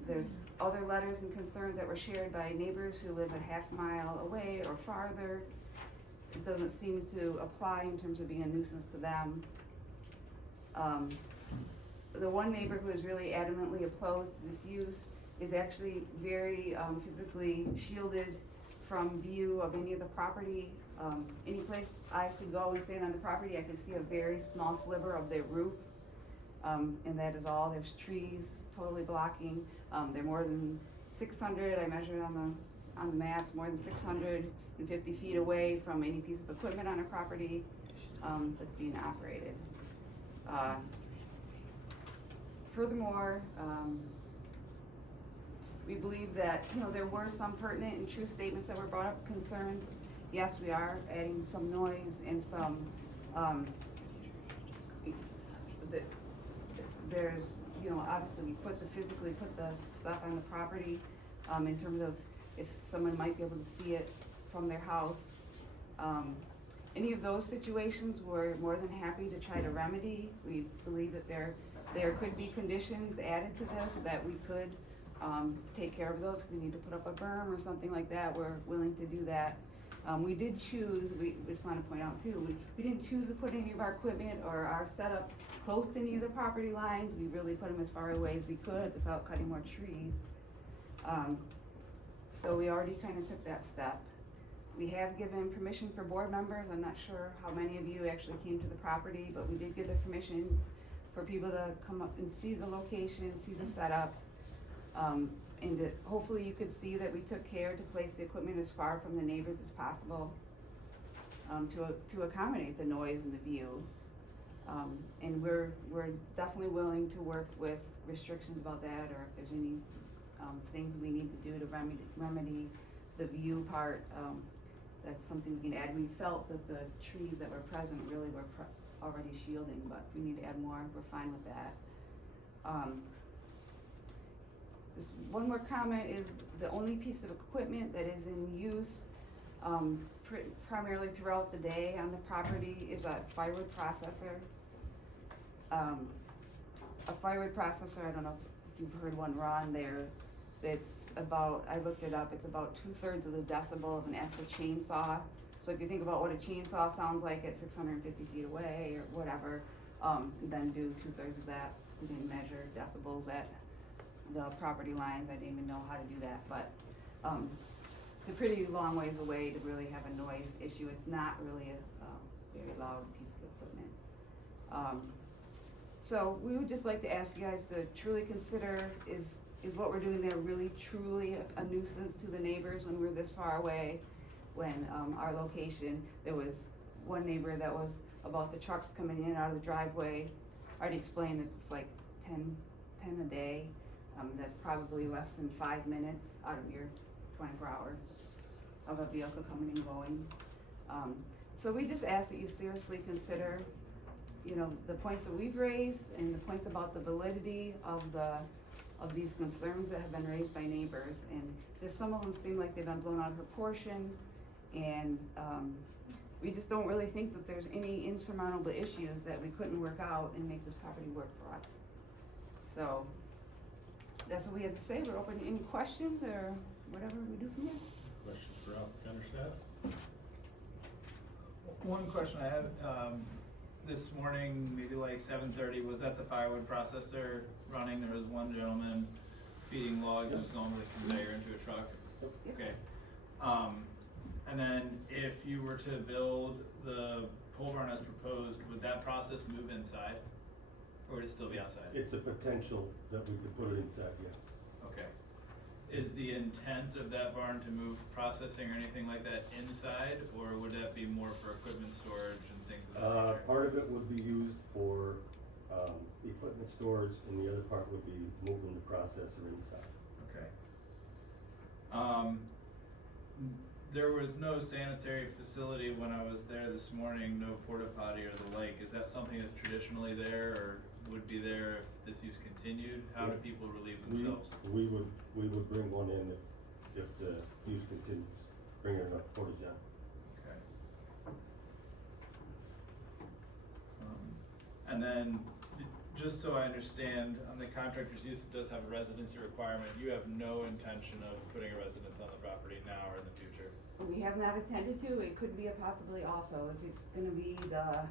There's other letters and concerns that were shared by neighbors who live a half mile away or farther. It doesn't seem to apply in terms of being a nuisance to them. The one neighbor who is really adamantly opposed to this use is actually very physically shielded from view of any of the property. Any place I could go and stand on the property, I could see a very small sliver of their roof, and that is all. There's trees totally blocking. They're more than 600, I measured on the maps, more than 650 feet away from any piece of equipment on a property that's being operated. Furthermore, we believe that, there were some pertinent and true statements that were brought up, concerns. Yes, we are adding some noise and some, there's, obviously we physically put the stuff on the property, in terms of if someone might be able to see it from their house. Any of those situations we're more than happy to try to remedy. We believe that there could be conditions added to this that we could take care of those. If we need to put up a berm or something like that, we're willing to do that. We did choose, we just want to point out too, we didn't choose to put any of our equipment or our setup close to any of the property lines. We really put them as far away as we could without cutting more trees. So we already kind of took that step. We have given permission for board members. I'm not sure how many of you actually came to the property, but we did give the permission for people to come up and see the location, see the setup. And that hopefully you could see that we took care to place the equipment as far from the neighbors as possible, to accommodate the noise and the view. And we're definitely willing to work with restrictions about that, or if there's any things we need to do to remedy the view part. That's something we can add. We felt that the trees that were present really were already shielding, but if we need to add more, we're fine with that. Just one more comment is the only piece of equipment that is in use primarily throughout the day on the property is a firewood processor. A firewood processor, I don't know if you've heard one run there, it's about, I looked it up, it's about 2/3 of the decibel of an actual chainsaw. So if you think about what a chainsaw sounds like at 650 feet away or whatever, then do 2/3 of that. We didn't measure decibels at the property lines. I didn't even know how to do that, but it's a pretty long ways away to really have a noise issue. It's not really a very loud piece of equipment. So we would just like to ask you guys to truly consider, is what we're doing there really truly a nuisance to the neighbors when we're this far away? When our location, there was one neighbor that was about the trucks coming in and out of the driveway. I already explained it's like 10 a day. That's probably less than 5 minutes out of your 24 hours of a vehicle coming and going. So we just ask that you seriously consider, the points that we've raised and the points about the validity of these concerns that have been raised by neighbors. And just some of them seem like they've been blown out of proportion, and we just don't really think that there's any insurmountable issues that we couldn't work out and make this property work for us. So that's what we have to say. We're open to any questions or whatever we do from here. Questions for applicant or staff? One question I have, this morning, maybe like 7:30, was that the firewood processor running? There was one gentleman feeding logs, and was going with a conveyor into a truck. Yep. Okay. And then if you were to build the pole barn as proposed, would that process move inside? Or would it still be outside? It's a potential that we could put it inside, yes. Okay. Is the intent of that barn to move processing or anything like that inside, or would that be more for equipment storage and things of that nature? Part of it would be used for equipment storage, and the other part would be moving the processor inside. Okay. there was no sanitary facility when I was there this morning, no porta potty or the like. Is that something that's traditionally there or would be there if this use continued? How do people relieve themselves? We would bring one in if the use continues, bring it enough porta john. Okay. And then, just so I understand, on the contractor's use, it does have a residency requirement. You have no intention of putting a residence on the property now or in the future? We have not intended to, it could be a possibility also, if it's gonna be the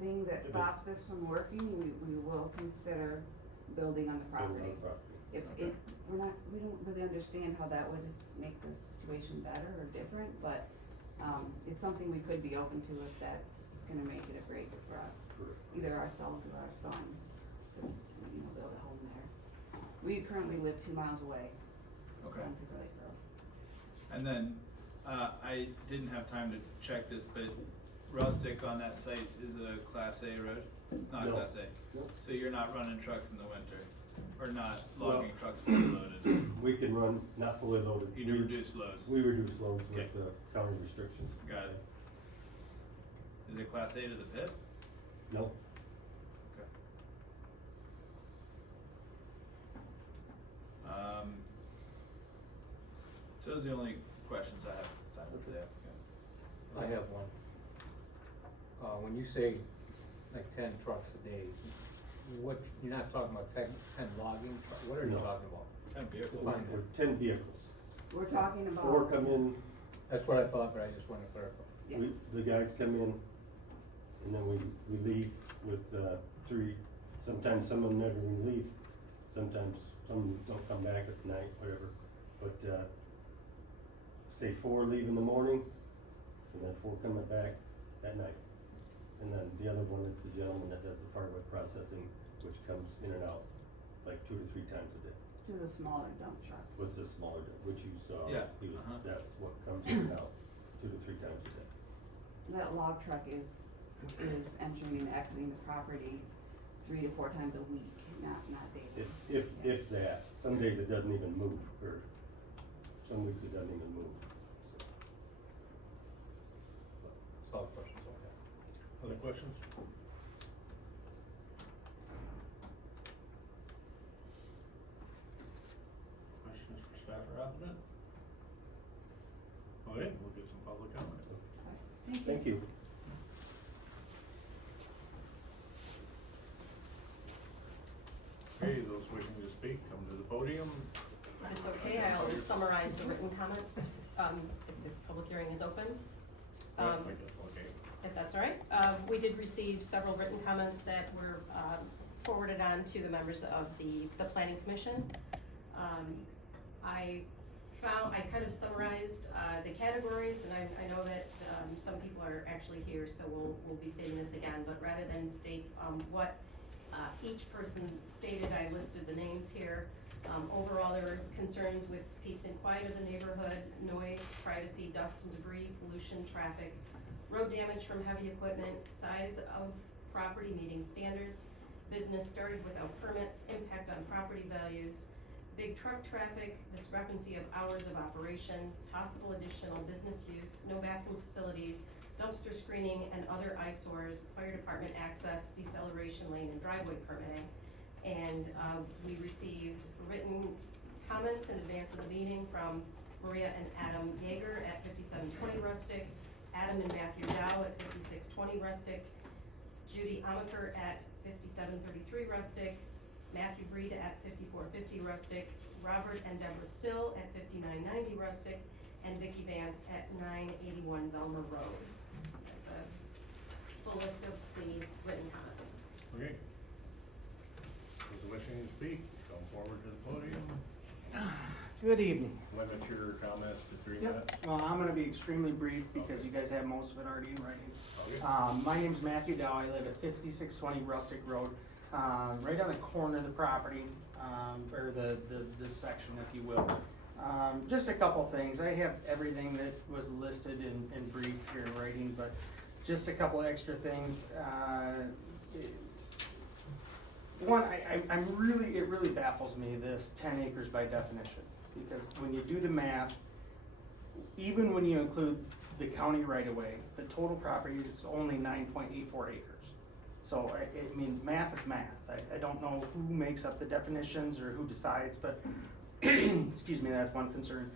thing that stops this from working, we will consider building on the property. If Okay. we don't really understand how that would make the situation better or different, but, it's something we could be open to if that's gonna make it a break for us. Either ourselves or our son, to, build a home there. We currently live 2 miles away Okay. from Timber Lake Road. And then, I didn't have time to check this, but Rustic on that site is a Class A road? It's not No. Class A? No. So you're not running trucks in the winter? Or not logging trucks fully loaded? We can run not fully loaded. You do reduce loads? We reduce loads Okay. with county restrictions. Got it. Is it Class A to the pit? No, Okay. So those are the only questions I have at this time for the applicant. I have one. When you say like 10 trucks a day, what, you're not talking about 10 logging, what are you No. talking about? 10 vehicles. we're 10 vehicles. We're talking about. 4 come in, That's what I thought, but I just want to clarify. Yeah. the guys come in, and then we leave with 3. Sometimes some of them never even leave. Sometimes some don't come back at night, whatever. But say 4 leave in the morning, and then 4 coming back at night. And then the other one is the gentleman that does the firewood processing, which comes in and out like 2 to 3 times a day. To the smaller dump truck. What's the smaller, which you saw? Yeah, He was, uh-huh. that's what comes in and out 2 to 3 times a day. That log truck is entering and exiting the property 3 to 4 times a week, not daily. If that, some days it doesn't even move, or some weeks it doesn't even move. That's all the questions I have. Other questions? Questions for staff or applicant? Okay, we'll do some public comment. Thank you. Okay, those wishing to speak, come to the podium. If it's okay, I'll summarize the written comments, if the public hearing is open. I guess, okay. If that's all right. We did receive several written comments that were forwarded on to the members of the planning commission. I kind of summarized the categories, and I know that some people are actually here, so we'll be stating this again, but rather than state what each person stated, I listed the names here. Overall, there was concerns with peace and quiet of the neighborhood, noise, privacy, dust and debris, pollution, traffic, road damage from heavy equipment, size of property meeting standards, business started without permits, impact on property values, big truck traffic, discrepancy of hours of operation, possible additional business use, no bathroom facilities, dumpster screening and other eyesores, fire department access, deceleration lane and driveway permitting. And we received written comments in advance of the meeting from Maria and Adam Yeager at 5720 Rustic, Adam and Matthew Dow at 5620 Rustic, Judy Amaker at 5733 Rustic, Matthew Breed at 5450 Rustic, Robert and Deborah Still at 5990 Rustic, and Vicki Vance at 981 Velmer Road. That's a full list of the written comments. Okay. Those wishing to speak, come forward to the podium. Good evening. Limit your comments to 3 Yep. minutes. Well, I'm gonna be extremely brief because you guys have most of it already in writing. Okay. My name's Matthew Dow. I live at 5620 Rustic Road, right on the corner of the property, or this section, if you will. Just a couple things. I have everything that was listed in brief here in writing, but just a couple extra things. One, it really baffles me, this 10 acres by definition, because when you do the math, even when you include the county right of way, the total property is only 9.84 acres. So I mean, math is math. I don't know who makes up the definitions or who decides, but excuse me, that's one concern.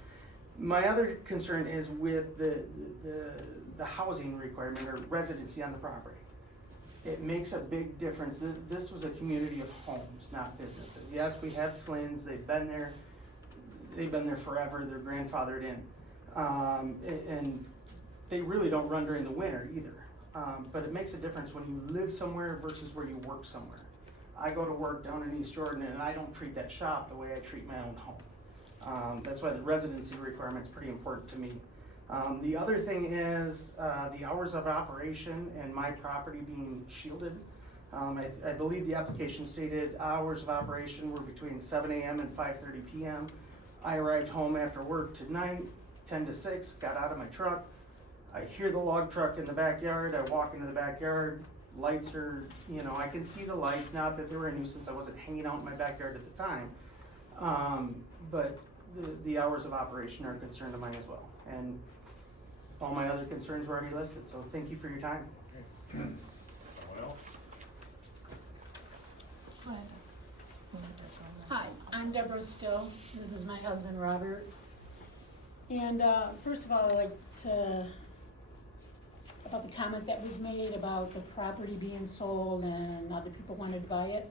My other concern is with the housing requirement or residency on the property. It makes a big difference. This was a community of homes, not businesses. Yes, we have Flynn's, they've been there forever, they're grandfathered in. And they really don't run during the winter either. But it makes a difference when you live somewhere versus where you work somewhere. I go to work down in East Jordan and I don't treat that shop the way I treat my own home. That's why the residency requirement is pretty important to me. The other thing is the hours of operation and my property being shielded. I believe the application stated hours of operation were between 7 a.m. and 5:30 p.m. I arrived home after work tonight, 10 to 6, got out of my truck. I hear the log truck in the backyard. I walk into the backyard. Lights are, I can see the lights. Not that they were a nuisance. I wasn't hanging out in my backyard at the time. But the hours of operation are a concern of mine as well. And all my other concerns were already listed. So thank you for your time. Someone else? Hi, I'm Deborah Still. This is my husband, Robert. And first of all, I'd like to, about the comment that was made about the property being sold and other people wanted to buy it.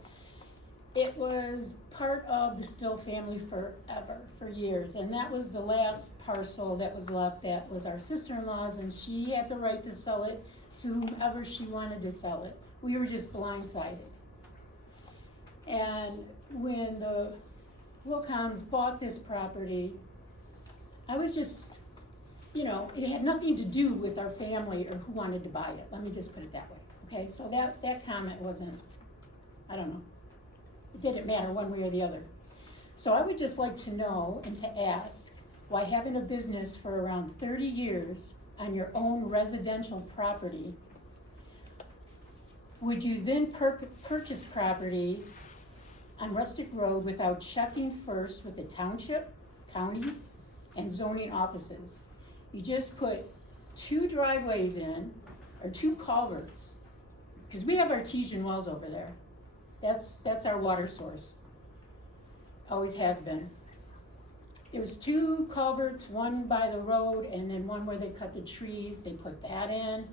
It was part of the Still family forever, for years. And that was the last parcel that was left. That was our sister-in-law's, and she had the right to sell it to whomever she wanted to sell it. We were just blindsided. And when the Willcomes bought this property, I was just, it had nothing to do with our family or who wanted to buy it. Let me just put it that way, okay? So that comment wasn't, I don't know. It didn't matter one way or the other. So I would just like to know and to ask, why having a business for around 30 years on your own residential property, would you then purchase property on Rustic Road without checking first with the township, county, and zoning offices? You just put 2 driveways in, or 2 culverts, because we have artesian wells over there. That's our water source. Always has been. There was 2 culverts, one by the road, and then one where they cut the trees. They put that in.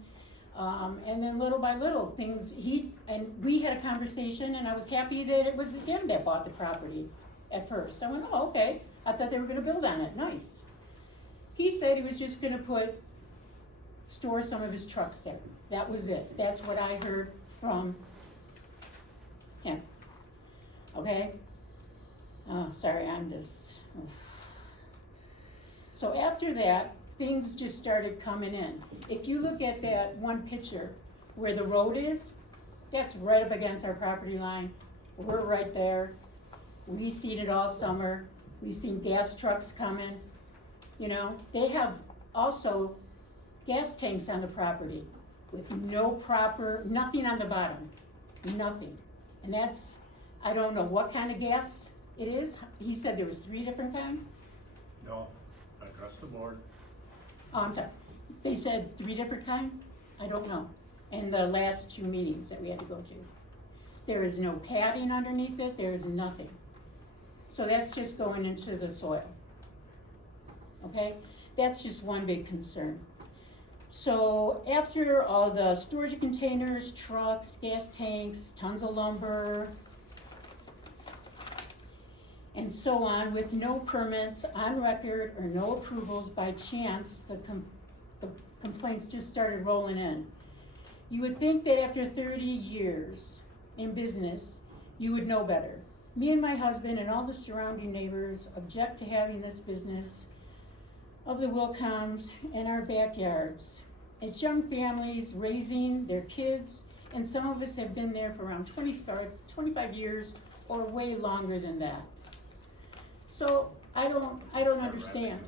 And then little by little, we had a conversation, and I was happy that it was him that bought the property at first. I went, oh, okay. I thought they were gonna build on it, nice. He said he was just gonna store some of his trucks there. That was it. That's what I heard from him. Okay? Oh, sorry, I'm just. So after that, things just started coming in. If you look at that one picture where the road is, that's right up against our property line. We're right there. We seen it all summer. We seen gas trucks coming. They have also gas tanks on the property with nothing on the bottom, nothing. And that's, I don't know what kind of gas it is. He said there was 3 different kinds. No, across the board. Oh, I'm sorry. They said 3 different kinds? I don't know. In the last 2 meetings that we had to go to. There is no padding underneath it. There is nothing. So that's just going into the soil. Okay? That's just one big concern. So after all the storage containers, trucks, gas tanks, tons of lumber, and so on, with no permits on record or no approvals, by chance, the complaints just started rolling in. You would think that after 30 years in business, you would know better. Me and my husband and all the surrounding neighbors object to having this business of the Willcomes in our backyards. It's young families raising their kids, and some of us have been there for around 25 years or way longer than that. So I don't understand.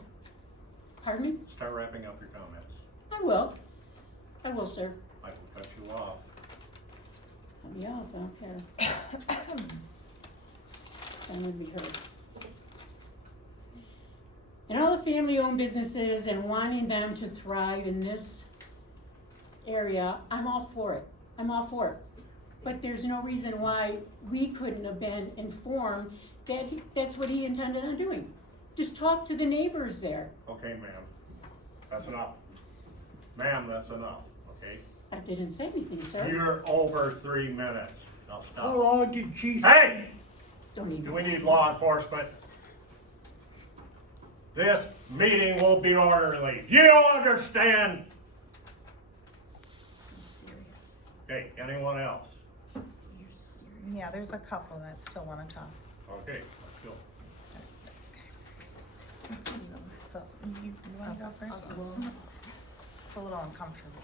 Pardon me? Start wrapping up your comments. I will, sir. I will cut you off. Cut me off, I don't care. That would be heard. And all the family-owned businesses and wanting them to thrive in this area, I'm all for it. I'm all for it. But there's no reason why we couldn't have been informed that that's what he intended on doing. Just talk to the neighbors there. Okay, ma'am, that's enough. Ma'am, that's enough, okay? I didn't say anything, sir. You're over 3 minutes. Now How stop. long did she? Hey! Don't even. Do we need law enforcement? This meeting will be orderly. You understand? Serious. Okay, anyone else? You're serious. Yeah, there's a couple that still wanna talk. Okay, let's go. So, you wanna go first? It's a little uncomfortable.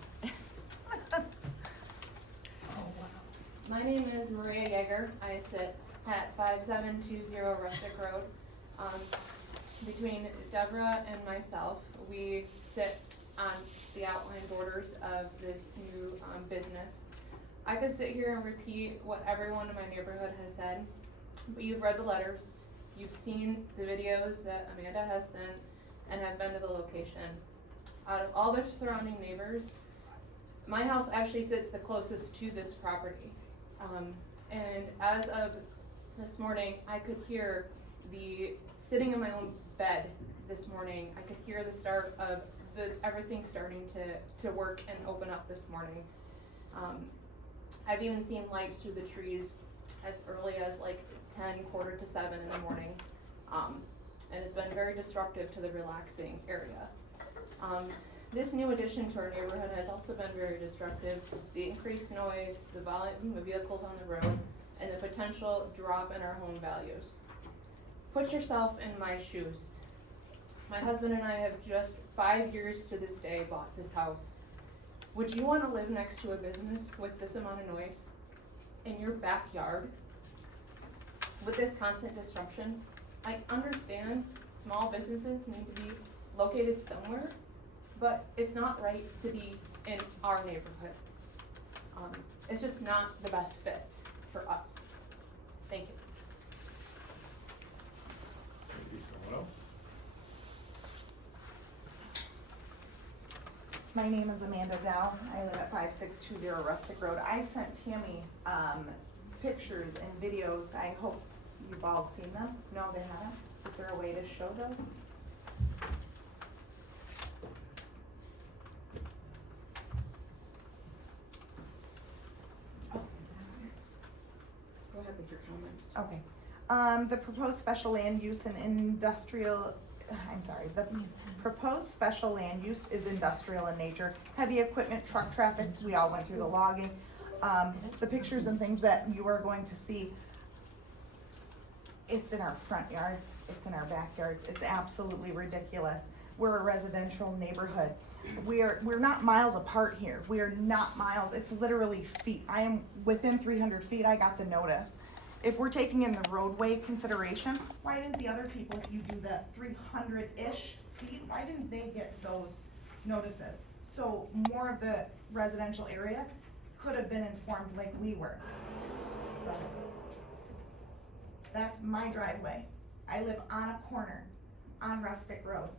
My name is Maria Yeager. I sit at 5720 Rustic Road. Between Deborah and myself, we sit on the outline borders of this new business. I could sit here and repeat what everyone in my neighborhood has said, but you've read the letters, you've seen the videos that Amanda has sent, and have been to the location. Out of all the surrounding neighbors, my house actually sits the closest to this property. And as of this morning, I could hear sitting in my own bed this morning, I could hear the start of everything starting to work and open up this morning. I've even seen lights through the trees as early as like 10, quarter to 7 in the morning. And it's been very disruptive to the relaxing area. This new addition to our neighborhood has also been very disruptive. The increased noise, the volume of vehicles on the road, and the potential drop in our home values. Put yourself in my shoes. My husband and I have just 5 years to this day bought this house. Would you want to live next to a business with this amount of noise in your backyard with this constant disruption? I understand small businesses need to be located somewhere, but it's not right to be in our neighborhood. It's just not the best fit for us. Thank you. Maybe someone else? My name is Amanda Dow. I live at 5620 Rustic Road. I sent Tammy pictures and videos. I hope you've all seen them. No, they haven't. Is there a way to show those? Go ahead with your comments. Okay. The proposed special land use and industrial, the proposed special land use is industrial in nature. Heavy equipment, truck traffic, we all went through the logging. The pictures and things that you are going to see, it's in our front yards, it's in our backyards, it's absolutely ridiculous. We're a residential neighborhood. We're not miles apart here. We are not miles, it's literally feet. I am within 300 feet, I got the notice. If we're taking in the roadway consideration, why did the other people, if you do the 300-ish feet, why didn't they get those notices? So more of the residential area could have been informed like we were. That's my driveway. I live on a corner on Rustic Road.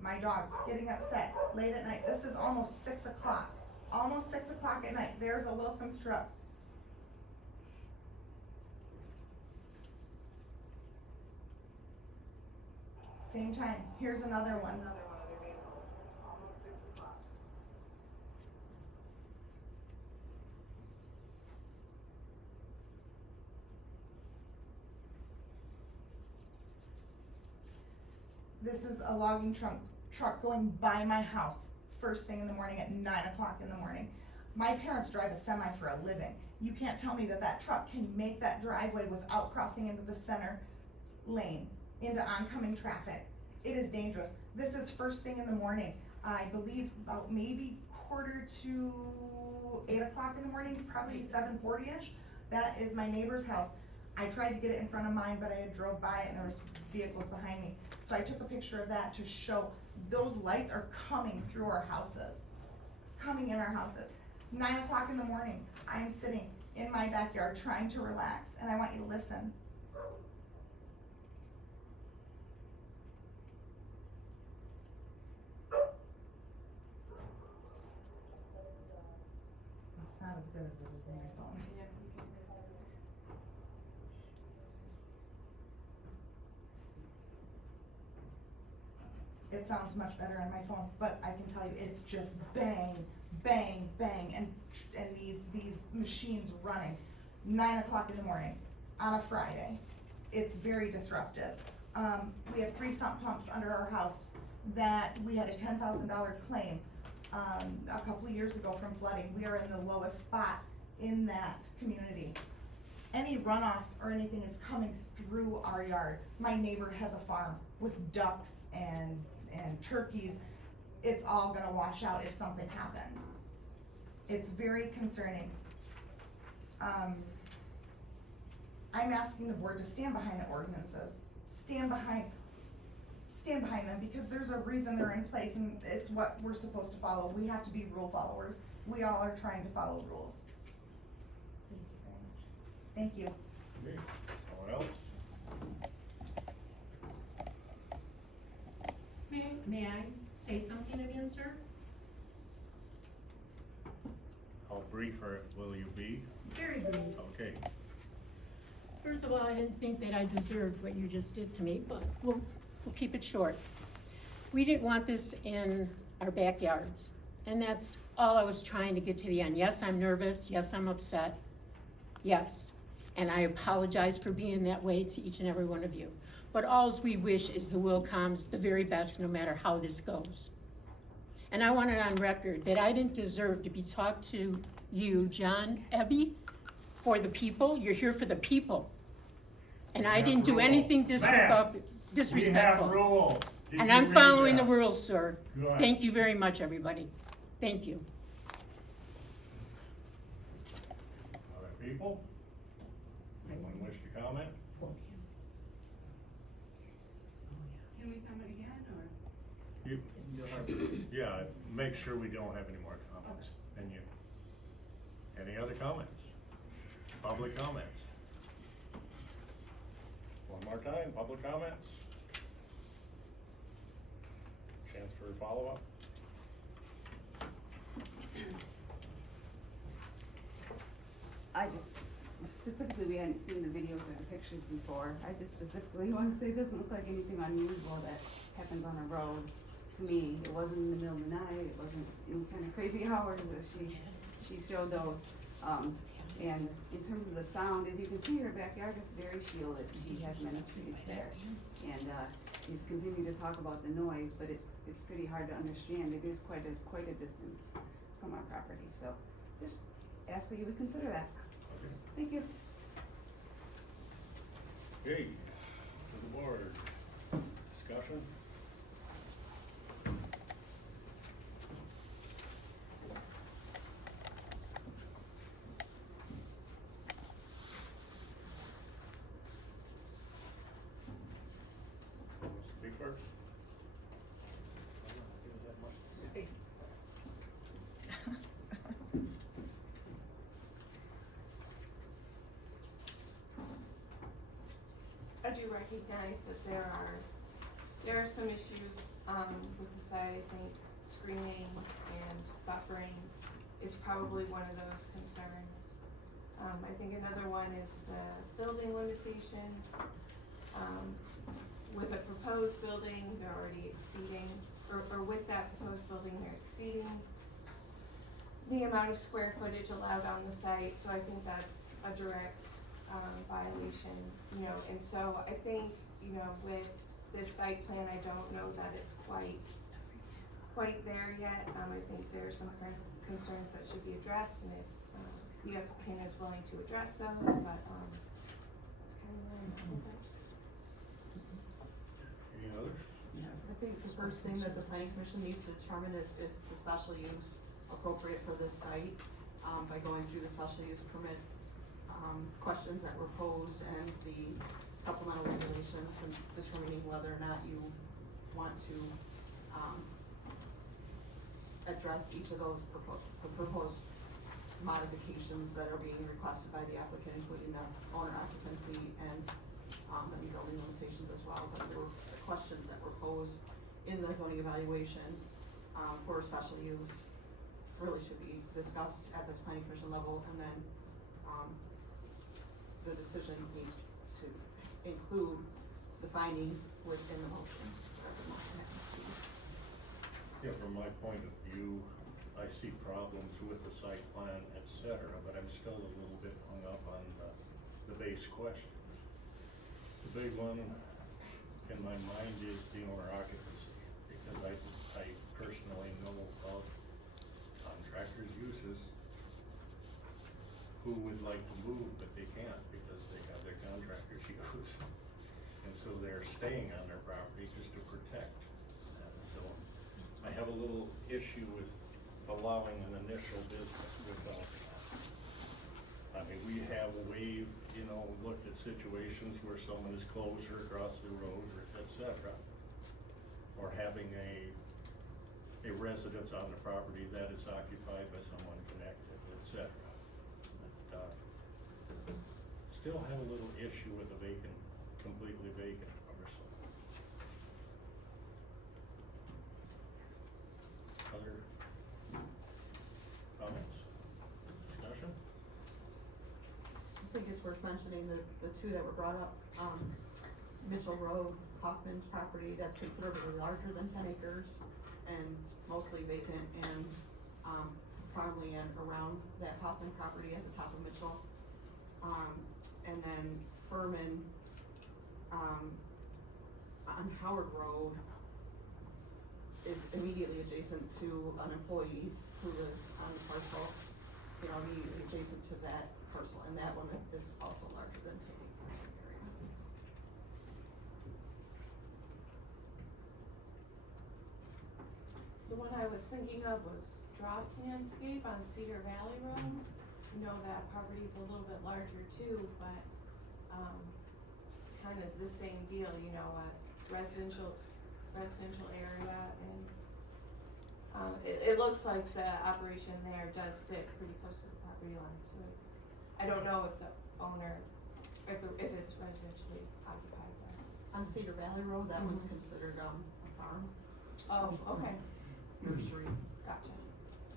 My dog's getting upset late at night. This is almost 6 o'clock. Almost 6 o'clock at night. There's a Willcome truck. Same time. Here's another one. Almost 6 o'clock. This is a logging truck going by my house first thing in the morning at 9 o'clock in the morning. My parents drive a semi for a living. You can't tell me that that truck can make that driveway without crossing into the center lane, into oncoming traffic. It is dangerous. This is first thing in the morning. I believe about maybe quarter to 8 o'clock in the morning, probably 7:40-ish. That is my neighbor's house. I tried to get it in front of mine, but I had drove by it and there was vehicles behind me. So I took a picture of that to show those lights are coming through our houses, coming in our houses. 9 o'clock in the morning, I'm sitting in my backyard trying to relax, and I want you to listen. good as it is on my phone. It sounds much better on my phone, but I can tell you, it's just bang, bang, bang, and these machines running 9 o'clock in the morning on a Friday. It's very disruptive. We have 3 sump pumps under our house that we had a $10,000 claim a couple of years ago from flooding. We are in the lowest spot in that community. Any runoff or anything is coming through our yard. My neighbor has a farm with ducks and turkeys. It's all gonna wash out if something happens. It's very concerning. I'm asking the board to stand behind the ordinances. Stand behind them, because there's a reason they're in place, and it's what we're supposed to follow. We have to be rule followers. We all are trying to follow rules. Thank you very much. Thank you. Okay, someone else? May I say something again, sir? How brief will you be? Very brief. Okay. First of all, I didn't think that I deserved what you just did to me, but we'll keep it short. We didn't want this in our backyards, and that's all I was trying to get to the end. Yes, I'm nervous. Yes, I'm upset. Yes, and I apologize for being that way to each and every one of you. But all we wish is the Willcomes the very best, no matter how this goes. And I want it on record that I didn't deserve to be talked to you, John Ebby, for the people. You're here for the people. And I didn't do anything disrespectful. We have rules. Did And you I'm read following the that? rules, sir. Good. Thank you very much, everybody. Thank you. Other people? Anyone wish to comment? Can we comment again, or? Yeah, make sure we don't have any more comments. And you. Any other comments? Public comments? One more time, public comments? Chance for follow-up? I just, specifically, we hadn't seen the videos or the pictures before. I just specifically want to say it doesn't look like anything unusual that happens on a road to me. It wasn't in the middle of the night, it wasn't any kind of crazy hours that she showed those. And in terms of the sound, as you can see, her backyard is very shielded. She has many trees there. And he's continued to talk about the noise, but it's pretty hard to understand. It is quite a distance from our property, so just ask that you would consider that. Okay. Thank you. Okay, to the board. Discussion? Speak first. I do recognize that there are some issues, with the site. I think screening and buffering is probably one of those concerns. I think another one is the building limitations. With a proposed building, they're already exceeding, or with that proposed building, they're exceeding the amount of square footage allowed on the site, so I think that's a direct violation, you know, and so I think, you know, with this site plan, I don't know that it's quite there yet. I think there are some concerns that should be addressed, and if the applicant is willing to address those, but that's kind of where I'm at with it. Any others? I think the first thing that the planning commission needs to determine is the special use appropriate for this site, by going through the special use permit questions that were posed and the supplemental regulations, and determining whether or not you want to address each of those proposed modifications that are being requested by the applicant, including the owner occupancy and then building limitations as well. But there were questions that were posed in the zoning evaluation for special use really should be discussed at this planning commission level, and then, the decision needs to include the findings within the motion. Whatever the motion happens to be. Yeah, from my point of view, I see problems with the site plan, et cetera, but I'm still a little bit hung up on the base questions. The big one in my mind is the owner occupancy, because I personally know of contractors' uses who would like to move, but they can't because they have their contractor's use. And so they're staying on their property just to protect. And so I have a little issue with allowing an initial business without that. I mean, we have waived, looked at situations where someone is closer across the road, or et cetera, or having a residence on the property that is occupied by someone connected, et cetera. But, still have a little issue with a completely vacant parcel. Other comments? Discussion? I think it's worth mentioning the two that were brought up, Mitchell Road, Hoffman's property, that's considerably larger than 10 acres and mostly vacant, and farmland around that Hoffman property at the top of Mitchell. And then Furman, on Howard Road is immediately adjacent to an employee who lives on the parcel, immediately adjacent to that parcel, and that one is also larger than 10 acres area. The one I was thinking of was Dross Landscape on Cedar Valley Road. That property's a little bit larger too, but, kind of the same deal, a residential area, and, it looks like the operation there does sit pretty close to the property line, so I don't know if the owner, if it's residentially occupied there. On Cedar Valley Road, that one's considered, a farm. Oh, okay, Nursery. gotcha,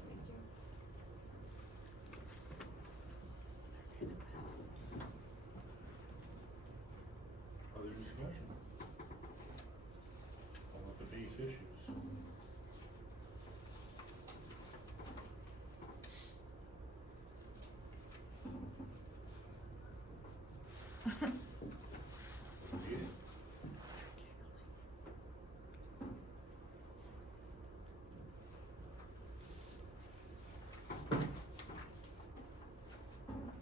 thank you. Other discussion? How about the base issues? Indeed.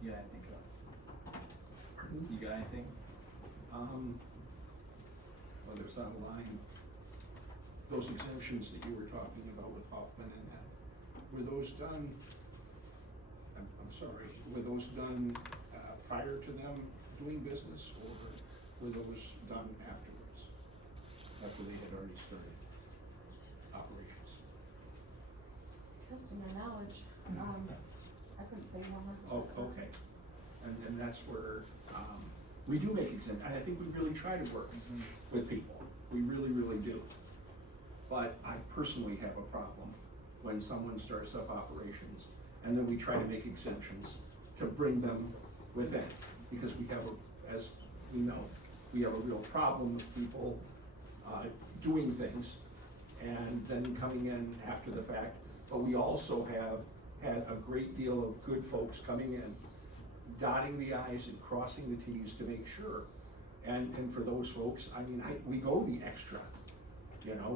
You got anything? Pardon? You got anything? Whether it's on the line, those exemptions that you were talking about with Hoffman and that, were those done, I'm sorry, were those done prior to them doing business, or were those done afterwards? After they had already started operations? Just to my knowledge, I couldn't say 100%. Oh, okay. And that's where, we do make exempt, and I think we really try to work with people. We really, really do. But I personally have a problem when someone starts up operations, and then we try to make exemptions to bring them within. Because we have, as we know, we have a real problem with people doing things and then coming in after the fact. But we also have had a great deal of good folks coming in, dotting the i's and crossing the t's to make sure. And for those folks, I mean, we go the extra,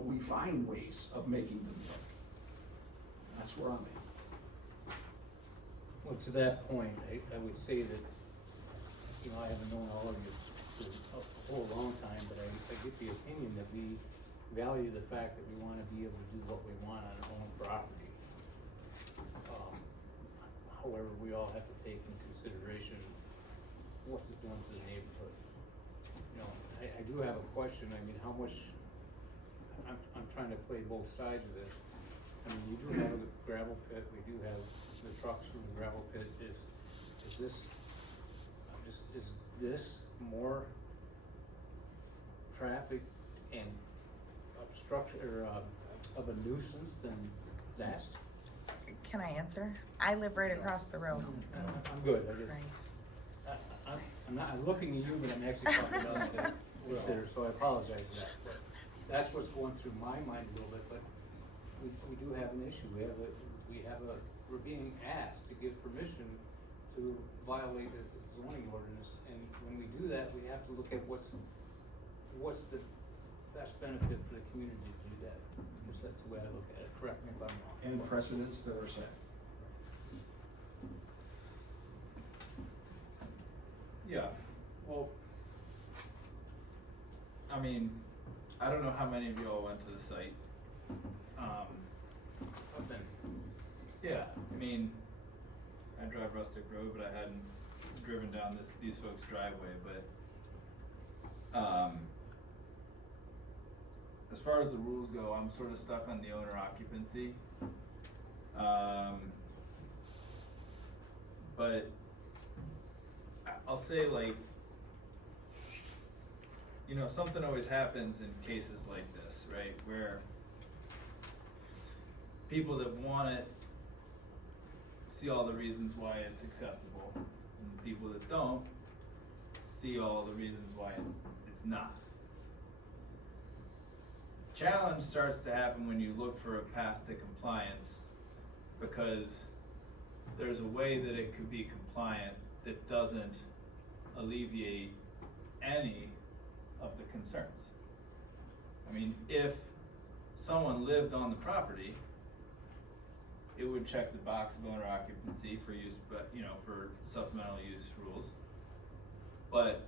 we find ways of making them work. That's where I'm at. Well, to that point, I would say that, I haven't known all of you for a whole long time, but I get the opinion that we value the fact that we wanna be able to do what we want on our own property. However, we all have to take in consideration what's it doing to the neighborhood. I do have a question, how much, I'm trying to play both sides of this. You do have a gravel pit, we do have the trucks from the gravel pit, is this more traffic and obstruction, or of a nuisance than that? Can I answer? I live right across the road. I'm good, I'm not, I'm looking at you, but I'm actually talking about that consider, so I apologize for that. But that's what's going through my mind a little bit, but we do have an issue. We're being asked to give permission to violate the zoning ordinance, and when we do that, we have to look at what's the best benefit for the community to do that. Because that's the way I look at it. Correct me if I'm wrong. And precedents that are set. Yeah, well, I mean, I don't know how many of you all went to the site. I've been. Yeah, I mean, I drive Rustic Road, but I hadn't driven down these folks' driveway, but, as far as the rules go, I'm sort of stuck on the owner occupancy. But I'll say, like, you know, something always happens in cases like this, right? Where people that want it see all the reasons why it's acceptable, and people that don't see all the reasons why it's not. Challenge starts to happen when you look for a path to compliance, because there's a way that it could be compliant that doesn't alleviate any of the concerns. I mean, if someone lived on the property, it would check the box of owner occupancy for use, but for supplemental use rules. But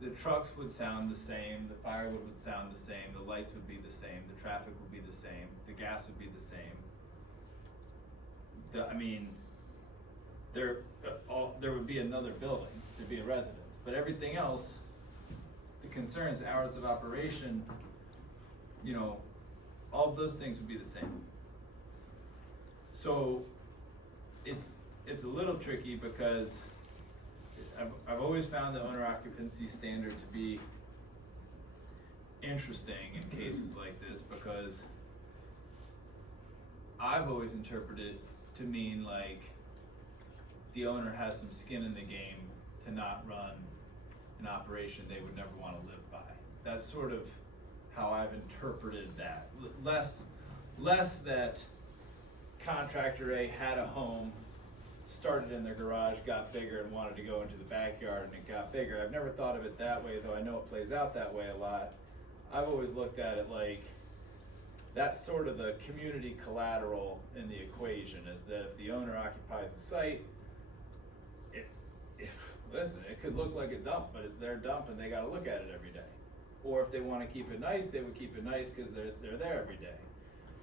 the trucks would sound the same, the firewood would sound the same, the lights would be the same, the traffic would be the same, the gas would be the same. There would be another building, there'd be a residence, but everything else, the concerns, the hours of operation, all of those things would be the same. So it's a little tricky, because I've always found the owner occupancy standard to be interesting in cases like this, because I've always interpreted to mean like the owner has some skin in the game to not run an operation they would never want to live by. That's sort of how I've interpreted that. Less that contractor A had a home, started in their garage, got bigger, and wanted to go into the backyard, and it got bigger. I've never thought of it that way, though I know it plays out that way a lot. I've always looked at it like that's sort of the community collateral in the equation, is that if the owner occupies the site, listen, it could look like a dump, but it's their dump and they gotta look at it every day. Or if they wanna keep it nice, they would keep it nice because they're there every day.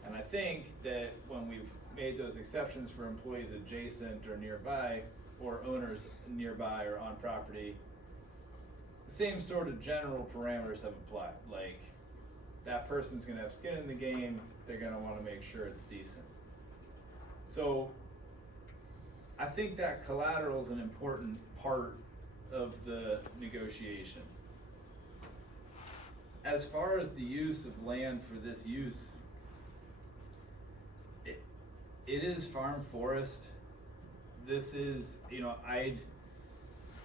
And I think that when we've made those exceptions for employees adjacent or nearby, or owners nearby or on property, the same sort of general parameters have applied. Like, that person's gonna have skin in the game, they're gonna wanna make sure it's decent. So, I think that collateral is an important part of the negotiation. As far as the use of land for this use, it is farm forest. This is,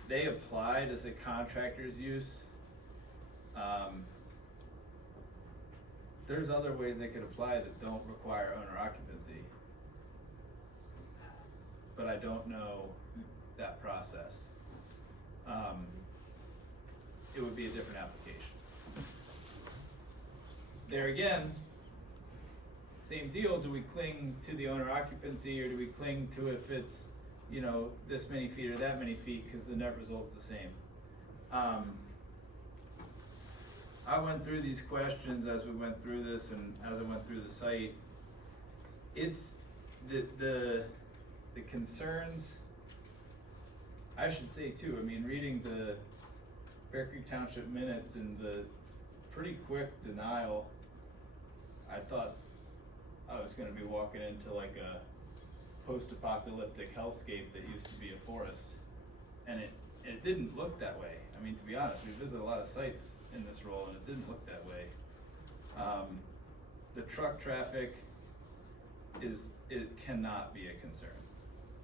they applied as a contractor's use. There's other ways they could apply that don't require owner occupancy, but I don't know that process. It would be a different application. There again, same deal, do we cling to the owner occupancy, or do we cling to if it's, this many feet or that many feet, because the net result's the same? I went through these questions as we went through this, and as I went through the site. It's the concerns, I should say too, reading the Bear Creek Township minutes and the pretty quick denial, I thought I was gonna be walking into like a post-apocalyptic hellscape that used to be a forest. And it didn't look that way. To be honest, we visited a lot of sites in this role and it didn't look that way. The truck traffic, it cannot be a concern.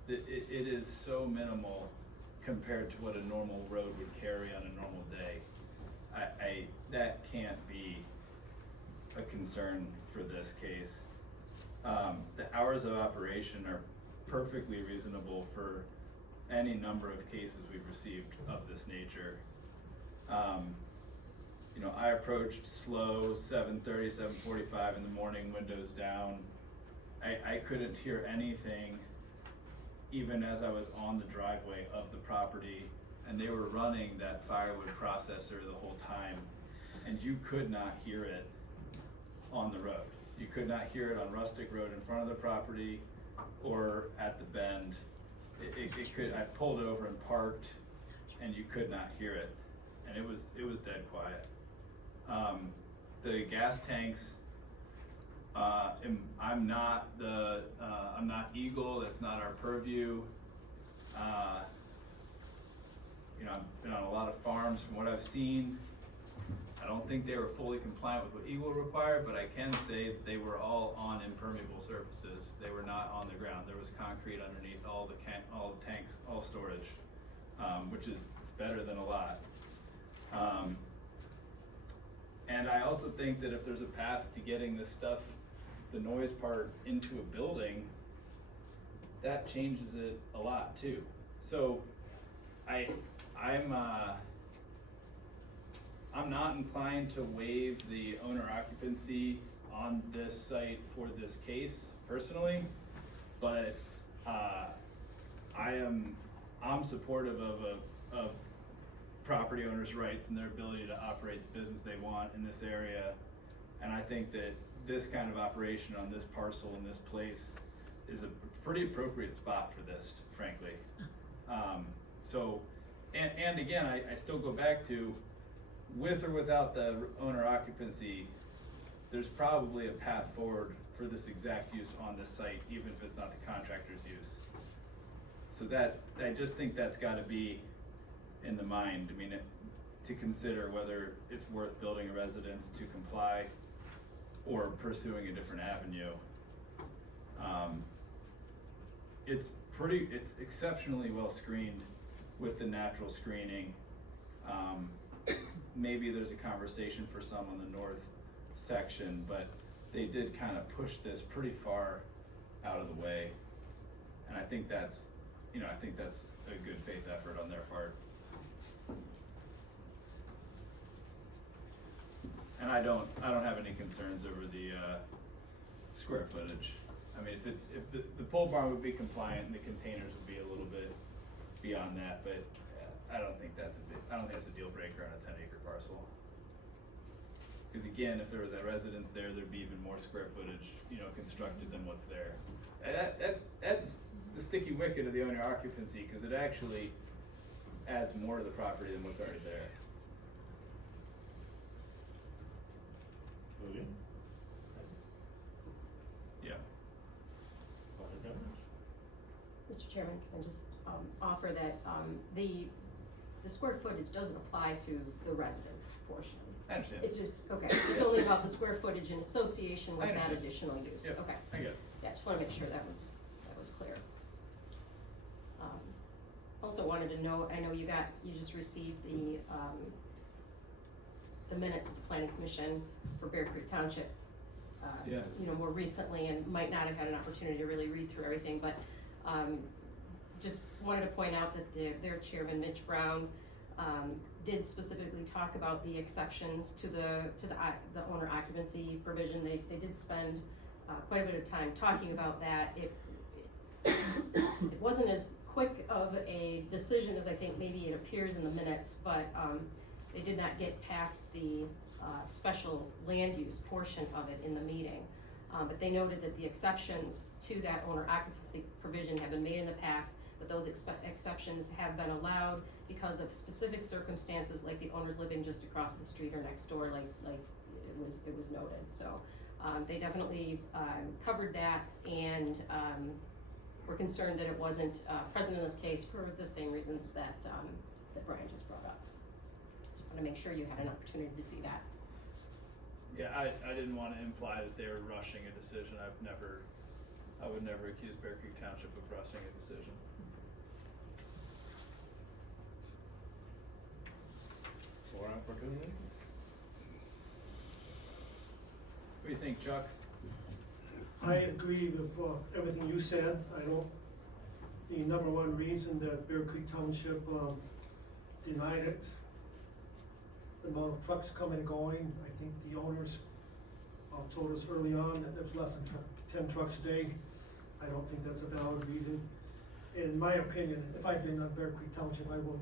It is so minimal compared to what a normal road would carry on a normal day. That can't be a concern for this case. The hours of operation are perfectly reasonable for any number of cases we've received of this nature. You know, I approached slow, 7:30, 7:45 in the morning, windows down. I couldn't hear anything even as I was on the driveway of the property, and they were running that firewood processor the whole time, and you could not hear it on the road. You could not hear it on Rustic Road in front of the property or at the bend. I pulled over and parked, and you could not hear it, and it was dead quiet. The gas tanks, I'm not Eagle. That's not our purview. You know, I've been on a lot of farms. From what I've seen, I don't think they were fully compliant with what Eagle required, but I can say that they were all on impermeable surfaces. They were not on the ground. There was concrete underneath all the tanks, all storage, which is better than a lot. And I also think that if there's a path to getting this stuff, the noise part, into a building, that changes it a lot too. So I'm not inclined to waive the owner occupancy on this site for this case personally, but I'm supportive of property owners' rights and their ability to operate the business they want in this area. And I think that this kind of operation on this parcel in this place is a pretty appropriate spot for this, frankly. And again, I still go back to, with or without the owner occupancy, there's probably a path forward for this exact use on this site, even if it's not the contractor's use. So I just think that's gotta be in the mind. I mean, to consider whether it's worth building a residence to comply or pursuing a different avenue. It's exceptionally well screened with the natural screening. Maybe there's a conversation for some on the north section, but they did kind of push this pretty far out of the way. And I think that's a good faith effort on their part. And I don't have any concerns over the square footage. I mean, if the pole barn would be compliant and the containers would be a little bit beyond that, but I don't think that's a deal breaker on a 10-acre parcel. Because again, if there was a residence there, there'd be even more square footage, constructed than what's there. And that's the sticky wicket of the owner occupancy, because it actually adds more to the property than what's already there. Moving. Yeah. Mr. Chairman, can I just offer that the square footage doesn't apply to the residence portion. I understand. It's just, okay, it's only about the square footage in association with that additional use. Yep, Okay. I get it. Yeah, just wanna make sure that was clear. Also wanted to know, I know you just received the minutes of the planning commission for Bear Creek Township. Yeah. More recently, and might not have had an opportunity to really read through everything, but just wanted to point out that their chairman, Mitch Brown, did specifically talk about the exceptions to the owner occupancy provision. They did spend quite a bit of time talking about that. It wasn't as quick of a decision as I think maybe it appears in the minutes, but they did not get past the special land use portion of it in the meeting. But they noted that the exceptions to that owner occupancy provision have been made in the past, but those exceptions have been allowed because of specific circumstances, like the owners living just across the street or next door, like it was noted. So they definitely covered that, and we're concerned that it wasn't present in this case for the same reasons that Brian just brought up. Just want to make sure you had an opportunity to see that. Yeah, I didn't want to imply that they were rushing a decision. I've never I would never accuse Bear Creek Township of rushing a decision. More opportunity? What do you think, Chuck? I agree with everything you said. I don't, the number one reason that Bear Creek Township denied it, the amount of trucks coming and going, I think the owners told us early on that there's less than 10 trucks a day. I don't think that's a valid reason. In my opinion, if I'd been on Bear Creek Township, I would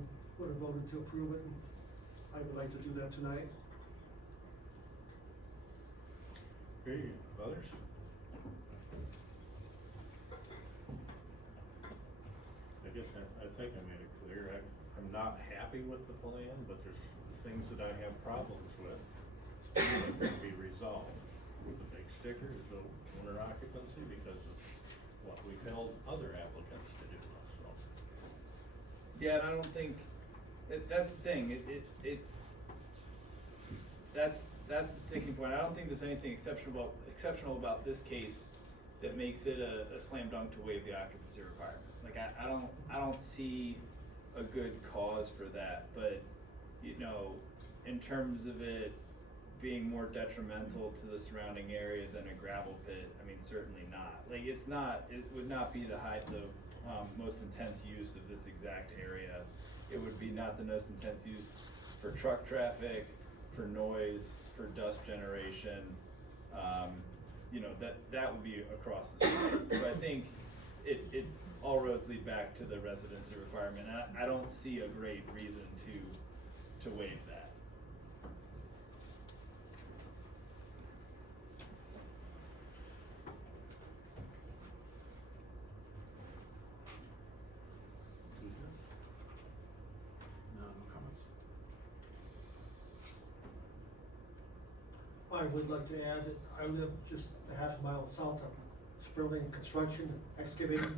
have voted to approve it, and I would like to do that tonight. Okay, others? I guess I think I made it clear, I'm not happy with the plan, but there's things that I have problems with that can be resolved. The big sticker is the owner occupancy because of what we've held other applicants to do, so. Yeah, and I don't think, that's the thing, that's the sticking point. I don't think there's anything exceptional about this case that makes it a slam dunk to waive the occupancy requirement. Like, I don't see a good cause for that, but, you know, in terms of it being more detrimental to the surrounding area than a gravel pit, I mean, certainly not. Like, it would not be the most intense use of this exact area. It would be not the most intense use for truck traffic, for noise, for dust generation. You know, that would be across the street. So I think it all roads lead back to the residency requirement. And I don't see a great reason to waive that. No comments. I would like to add that I live just a half a mile south of Sperling Construction, excavating.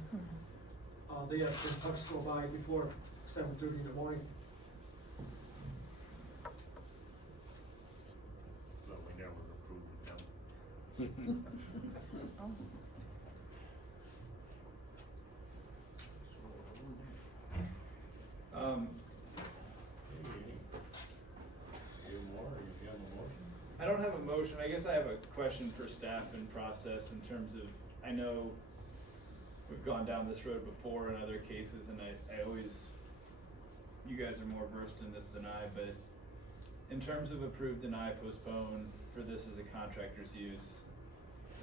They have 10 trucks go by before 7:30 in the morning. But we never approved them. You more, or you have a motion? I don't have a motion. I guess I have a question for staff and process in terms of, I know we've gone down this road before in other cases, and I always, you guys are more versed in this than I, but in terms of approve, deny, postpone for this as a contractor's use,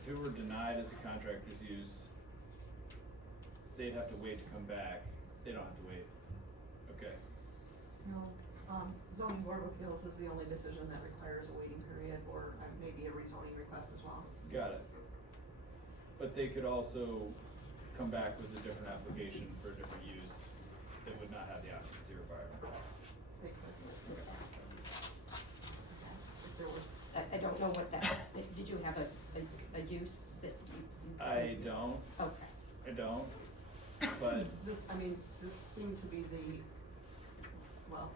if it were denied as a contractor's use, they'd have to wait to come back. They don't have to wait. Okay. No, zoning board of appeals is the only decision that requires a waiting period or maybe a rezoning request as well. Got it. But they could also come back with a different application for a different use that would not have the occupancy requirement. They could. If there was. I don't know what that, did you have a use that you? I don't. Okay. I don't, but This seemed to be well.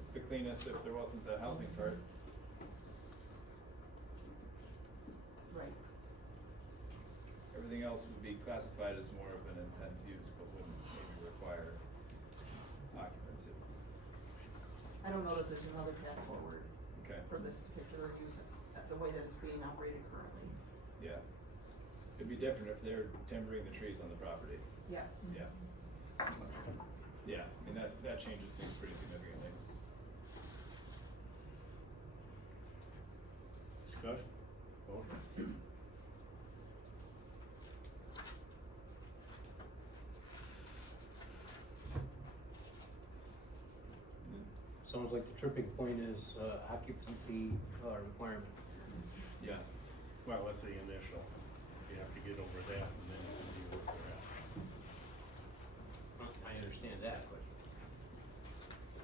it's the cleanest if there wasn't the housing part. Right. Everything else would be classified as more of an intense use, but wouldn't maybe require occupancy. I don't know that there's another path forward Okay, for this particular use, the way that it's being operated currently. yeah. It'd be different if they're timbering the trees on the property. Yes. Yeah. Yeah, I mean, that changes things pretty significantly. Discussion? Vote? Sounds like the tripping point is occupancy requirement. Yeah. Well, that's the initial. You have to get over that and then you can deal with the rest. I understand that, but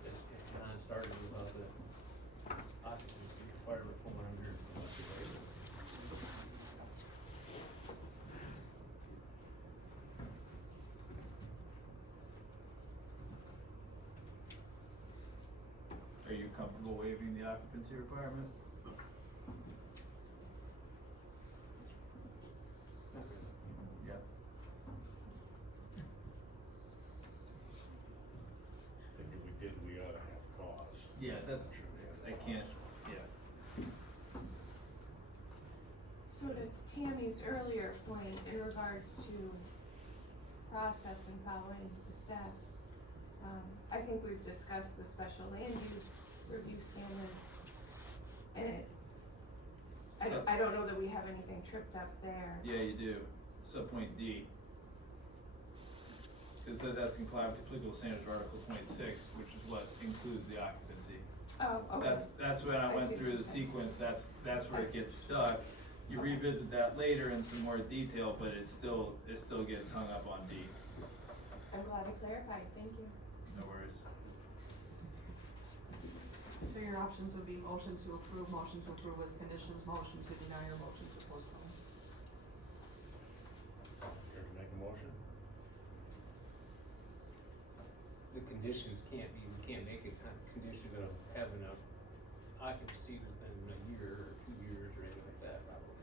it's non-starter without the occupancy requirement falling under. Are you comfortable waiving the occupancy requirement? Yeah, that's, I can't, yeah. So to Tammy's earlier point, in regards to process and following the steps, I think we've discussed the special land use review standards. And I don't know that we have anything tripped up there. Yeah, you do. Subpoint D. It says as to comply with the applicable standards of Article 26, which is what includes the occupancy. Oh, okay. That's when I I went see through what the you're saying. sequence, that's where I it see. gets stuck. You revisit that later in some more detail, but it still gets hung up on D. I'm glad I clarified, thank you. No worries. So your options would be motion to approve with conditions, motion to deny, or motion to postpone. Care to make a motion? The conditions can't be, we can't make a condition of having a occupancy within a year or 2 years or anything like that, probably.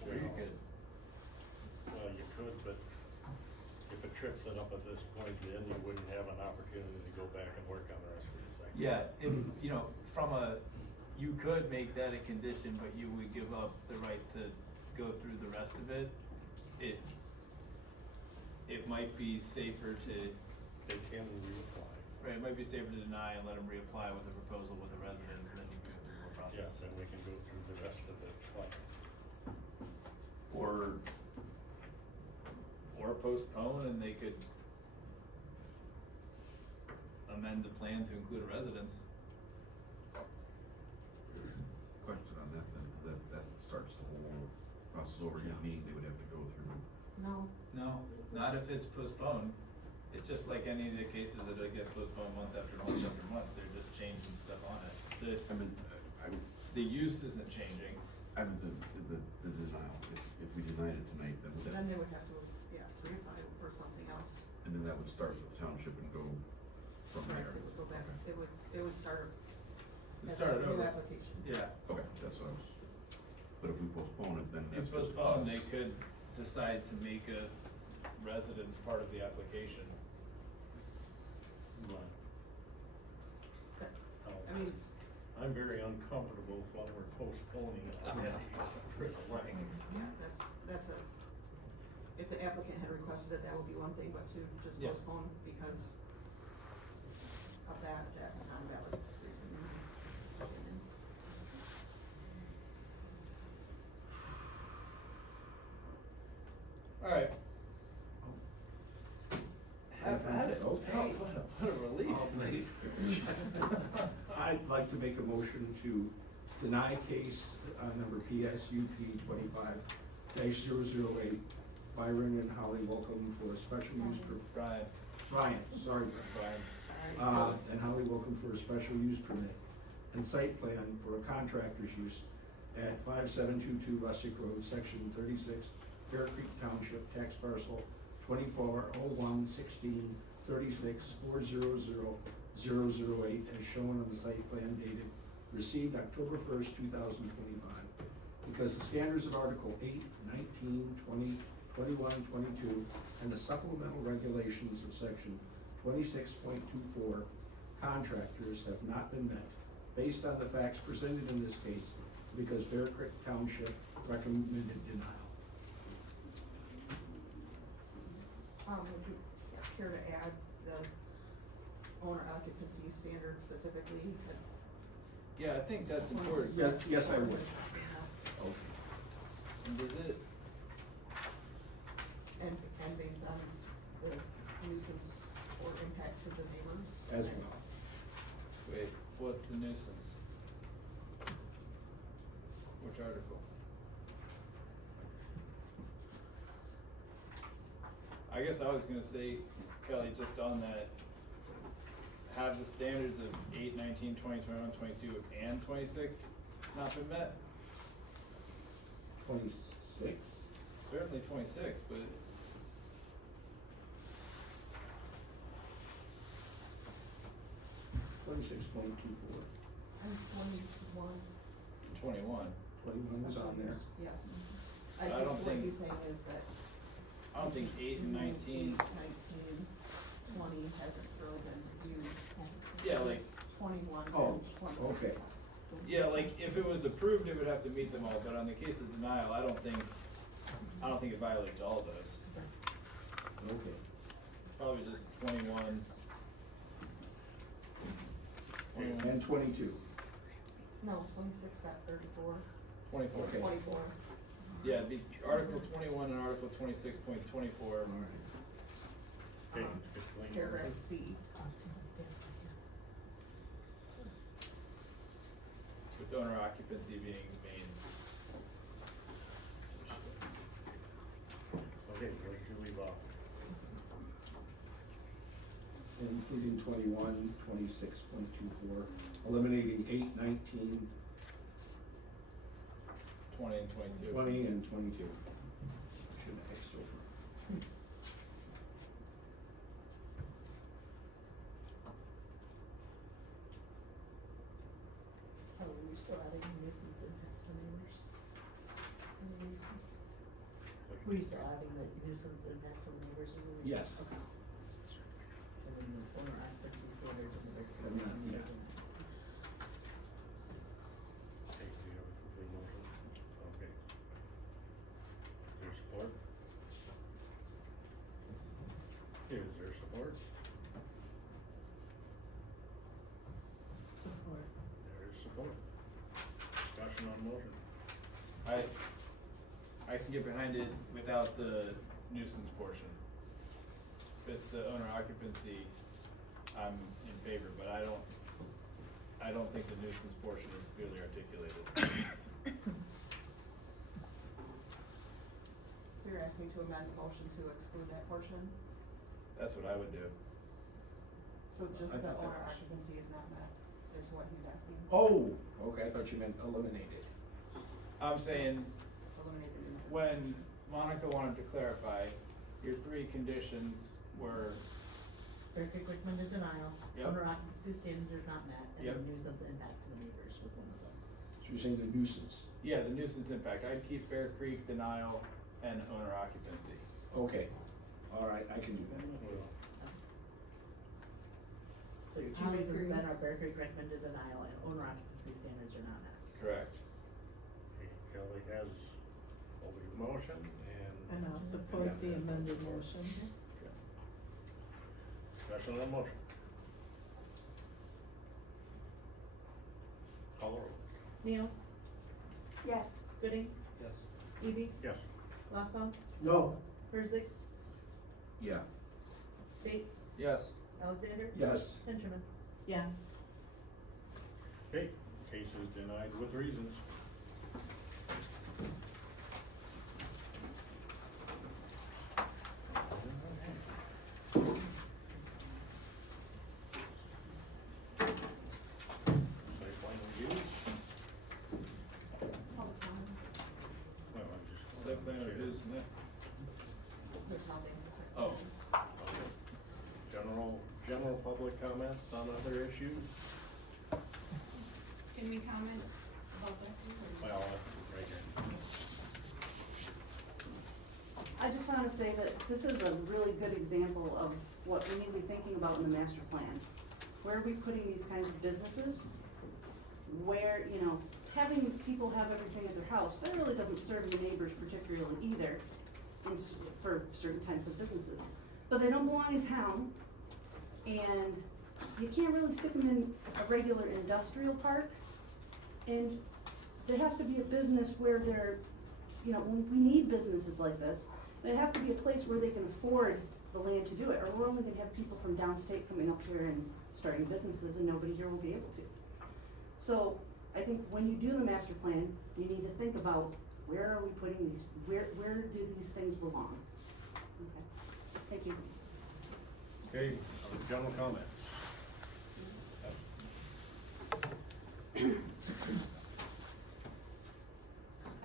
Sure, you could. Well, you could, but if it trips it up at this point, then you wouldn't have an opportunity to go back and work on the rest of the site. Yeah, if, you could make that a condition, but you would give up the right to go through the rest of it. It might be safer to, They can reapply. right, it might be safer to deny and let them reapply with a proposal with the residents, and then you go through the process. Yes, and we can go through the rest of the plan. Or postpone, and they could amend the plan to include a residence. Question on that then, that starts the whole process over again, meaning they would have to go through. No. No, not if it's postponed. It's just like any of the cases that get postponed month after month after month, they're just changing stuff on it. The use isn't changing. I mean, the denial, if we denied it tonight, then would that? Then they would have to, yes, reapply for something else. And then that would start with the township and go from Correct, there. it would go back, Okay. it would start. It as started a new over. application. Yeah. Okay, that's what I was, but if we postpone it, then If that's just postponed, us. they could decide to make a residence part of the application. I mean, I'm very uncomfortable when we're postponing already for the length. yeah, that's if the applicant had requested it, that would be one thing, but to just Yeah. postpone because of that's not a valid reason. in my opinion. Alright. Have at it. Okay. What a relief. I'd like to make a motion to deny case, number PSUP 25-008, Byron and Holly Welcome for a special use Brian. Brian, sorry. Brian. And Holly Welcome for a special use permit and site plan for a contractor's use at 5722 Rustic Road, section 36, Bear Creek Township, tax parcel 24011636400008 as shown on the site plan dated received October 1st, 2025. Because the standards of Article 8, 19, 20, 21, 22, and the supplemental regulations of section 26.24 contractors have not been met based on the facts presented in this case, because Bear Creek Township recommended denial. Would you care to add the owner occupancy standard specifically? Yeah, I think that's important. Yes, I would. Yeah. And does it, And based on the nuisance or impact to the neighbors? As well. wait, what's the nuisance? Which article? I guess I was gonna say, Kelly, just on that, have the standards of 8, 19, 20, 21, 22, and 26 not been met? 26? Certainly 26, but $26.24. And 21. 21. 21 was on there. Yeah. I I don't think what think- he's saying is that. I don't think 8 and 19. 19, 20 hasn't really been used. Yeah, like 21 Oh, and 26. okay. Yeah, like, if it was approved, it would have to meet them all, but on the case of denial, I don't think it violates all of those. Okay. Probably just 21. And 22. No, 26.34. 24. Okay. 24. Yeah, it'd be Article 21 and Article 26.24. Okay, let's get clean. Paragraph C. With owner occupancy being the main. Okay, where should we leave off? Including 21, 26.24, eliminating 8, 19, 20 and 22. 20, and 22. Should have Xed over. Oh, you're still adding nuisance impact to neighbors? Were you still adding the nuisance impact to neighbors in the? Yes. Okay. And then the owner occupancy standards in the regular. And that, yeah. Okay, do you have a complete motion? Okay. Is there support? Is there support? Support. There is support. Discussion on motion. I can get behind it without the nuisance portion. If it's the owner occupancy, I'm in favor, but I don't think the nuisance portion is clearly articulated. So you're asking to amend the motion to exclude that portion? That's what I would do. So just I the thought that owner was- occupancy is not met, is what he's asking? Oh, okay, I thought you meant eliminated. I'm saying, Eliminate the nuisance. when Monica wanted to clarify, your three conditions were, Bear Creek recommended denial, Yep. owner occupancy standards are not met, and Yep. the nuisance impact to the neighbors was one of them. So you're saying the nuisance? yeah, the nuisance impact. I'd keep Bear Creek, denial, and owner occupancy. Okay, all right, I can do that. So your two reasons then are Bear Creek recommended denial and owner occupancy standards are not met. Correct. Okay, Kelly has over the motion and. And I'll support the amended motion. Okay. Discussion on motion. Call the roll. Neal, Yes. Gooding, Yes. Eby, Yes. Lockbaum, No. Herzig, Yeah. Bates, Yes. Alexander. Yes. Benjamin. Yes. Okay, case is denied with reasons. Site plan reviews. Well, I'm just. Site plan reviews next. There's nothing. Oh. Okay. General public comments on other issues? Can we comment about that? Well, right here. I just wanna say that this is a really good example of what we need to be thinking about in the master plan. Where are we putting these kinds of businesses? Where, having people have everything at their house, that really doesn't serve the neighbors particularly either for certain types of businesses. But they don't belong in town, and you can't really stick them in a regular industrial park. And there has to be a business where they're, we need businesses like this, but it has to be a place where they can afford the land to do it, or we're only gonna have people from downstate coming up here and starting businesses, and nobody here will be able to. So, I think when you do the master plan, you need to think about, where are we putting these, where do these things belong? Okay, thank you. Okay, general comments.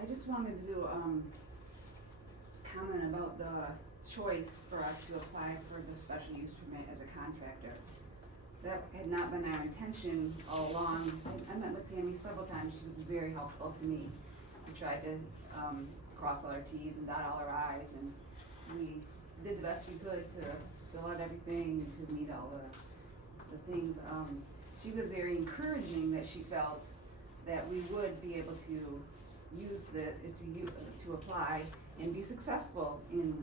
I just wanted to comment about the choice for us to apply for the special use permit as a contractor. That had not been our intention all along. I met with Tammy several times, she was very helpful to me. We tried to, cross all our Ts and dot all our Is, and we did the best we could to fill out everything and to meet all the things. she was very encouraging that she felt that we would be able to use to apply and be successful in,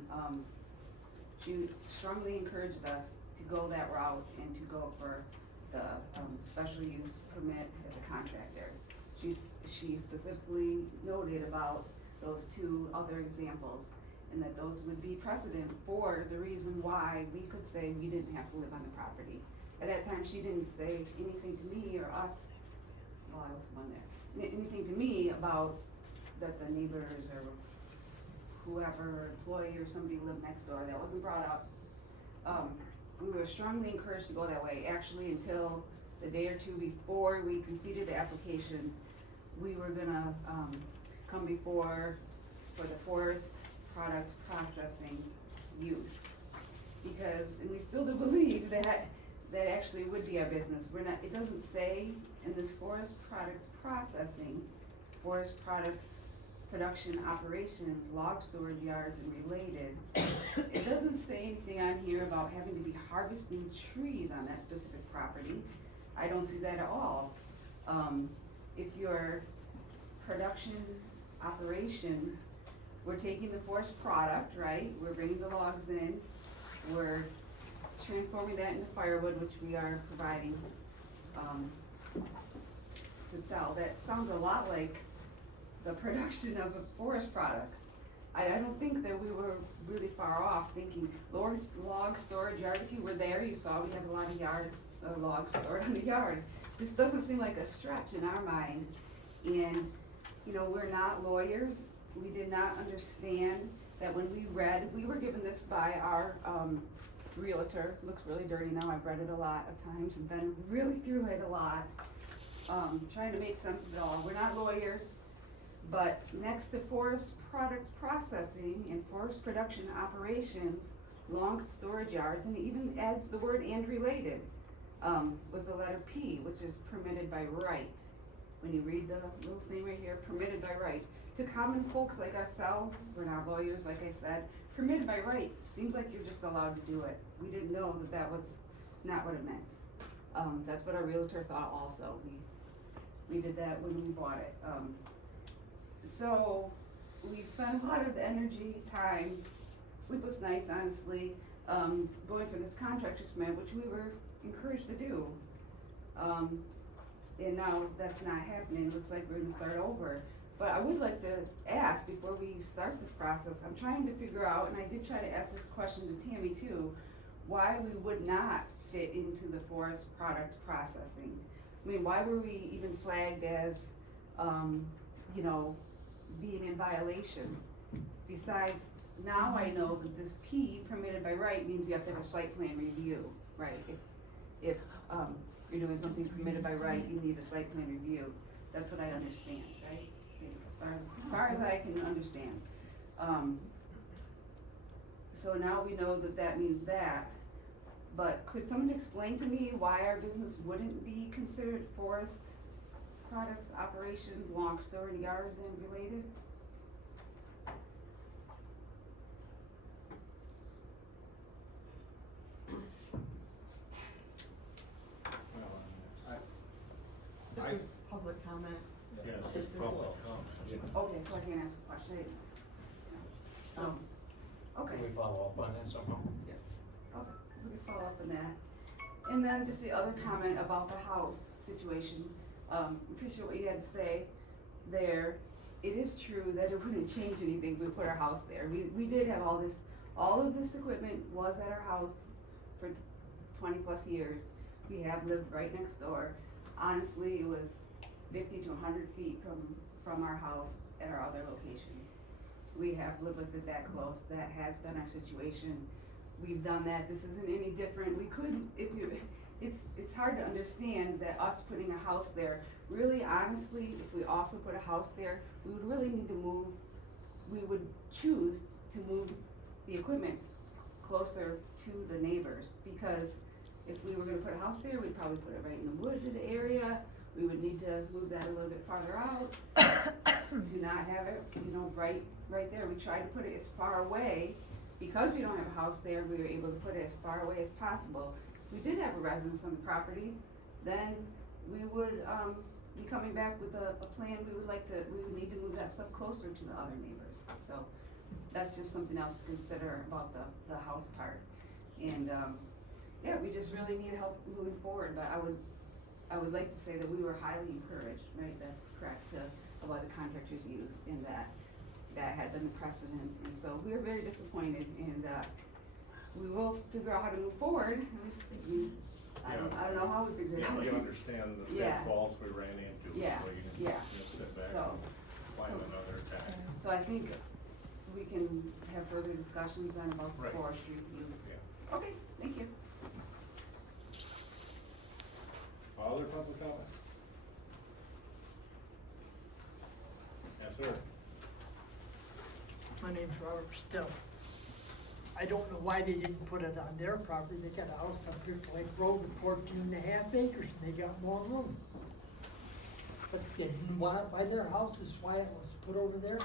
she strongly encouraged us to go that route and to go for the special use permit as a contractor. She specifically noted about those two other examples, and that those would be precedent for the reason why we could say we didn't have to live on the property. At that time, she didn't say anything to me or us, well, I was the one there, anything to me about that the neighbors or whoever, employee or somebody lived next door. That wasn't brought up. We were strongly encouraged to go that way. Actually, until the day or two before we completed the application, we were gonna come before for the forest products processing use. Because, and we still do believe that that actually would be our business. We're not, it doesn't say in this forest products processing, forest products production operations, log storage yards and related. It doesn't say anything on here about having to be harvesting trees on that specific property. I don't see that at all. If your production operations, we're taking the forest product, right? We're bringing the logs in, we're transforming that into firewood, which we are providing to sell. That sounds a lot like the production of forest products. I don't think that we were really far off thinking log storage yard. If you were there, you saw we have a lot of logs stored on the yard. This doesn't seem like a stretch in our mind. And, you know, we're not lawyers. We did not understand that when we read, we were given this by our realtor. It looks really dirty now. I've read it a lot of times and been really through it a lot, trying to make sense of it all. We're not lawyers. But next to forest products processing and forest production operations, long storage yards, and it even adds the word and related, was the letter P, which is permitted by right. When you read the little thing right here, permitted by right. To common folks like ourselves, we're not lawyers, like I said, permitted by right seems like you're just allowed to do it. We didn't know that that was not what it meant. That's what our realtor thought also. We did that when we bought it. So we spent a lot of energy, time, sleepless nights, honestly, going for this contractor's permit, which we were encouraged to do. And now that's not happening. It looks like we're gonna start over. But I would like to ask, before we start this process, I'm trying to figure out, and I did try to ask this question to Tammy too, why we would not fit into the forest products processing. I mean, why were we even flagged as, you know, being in violation? Besides, now I know that this P, permitted by right, means you have to have a site plan review, right? If you're doing something permitted by right, you need a site plan review. That's what I understand, right? As far as I can understand. So now we know that that means that, but could someone explain to me why our business wouldn't be considered forest products, operations, long storage yards and related? This is public comment. Yes, it's public comment. Okay, so I can ask a question. Okay. Can we follow up on that somehow? Okay, we can follow up on that. And then just the other comment about the house situation. Appreciate what you had to say there. It is true that it wouldn't change anything if we put our house there. We did have all of this equipment was at our house for 20 plus years. We have lived right next door. Honestly, it was 50 to 100 feet from our house at our other location. We have lived with it that close. That has been our situation. We've done that. This isn't any different. We could, it's hard to understand that us putting a house there, really honestly, if we also put a house there, we would really need to move, we would choose to move the equipment closer to the neighbors, because if we were gonna put a house there, we'd probably put it right in the wooded area. We would need to move that a little bit farther out to not have it, you know, right there. We tried to put it as far away. Because we don't have a house there, we were able to put it as far away as possible. If we did have a residence on the property, then we would, be coming back with a plan. We would need to move that stuff closer to the other neighbors. So that's just something else to consider about the house part. And, yeah, we just really need help moving forward, but I would like to say that we were highly encouraged, right? That's correct, about the contractor's use, and that had been the precedent. And so we were very disappointed, and, we will figure out how to move forward. I don't know how we figure it out. You understand the Yeah. pitfalls we ran into, Yeah, so you can yeah. just sit back So- and plan another attack. So I think we can have further discussions on about the Right. forestry use. Yeah. Okay, thank you. Other public comment? Yes, sir. My name's Robert Still. I don't know why they didn't put it on their property. They got a house up here, Lake Road with 14.5 acres, and they got more room. But they didn't want it by their house, is why it was put over there.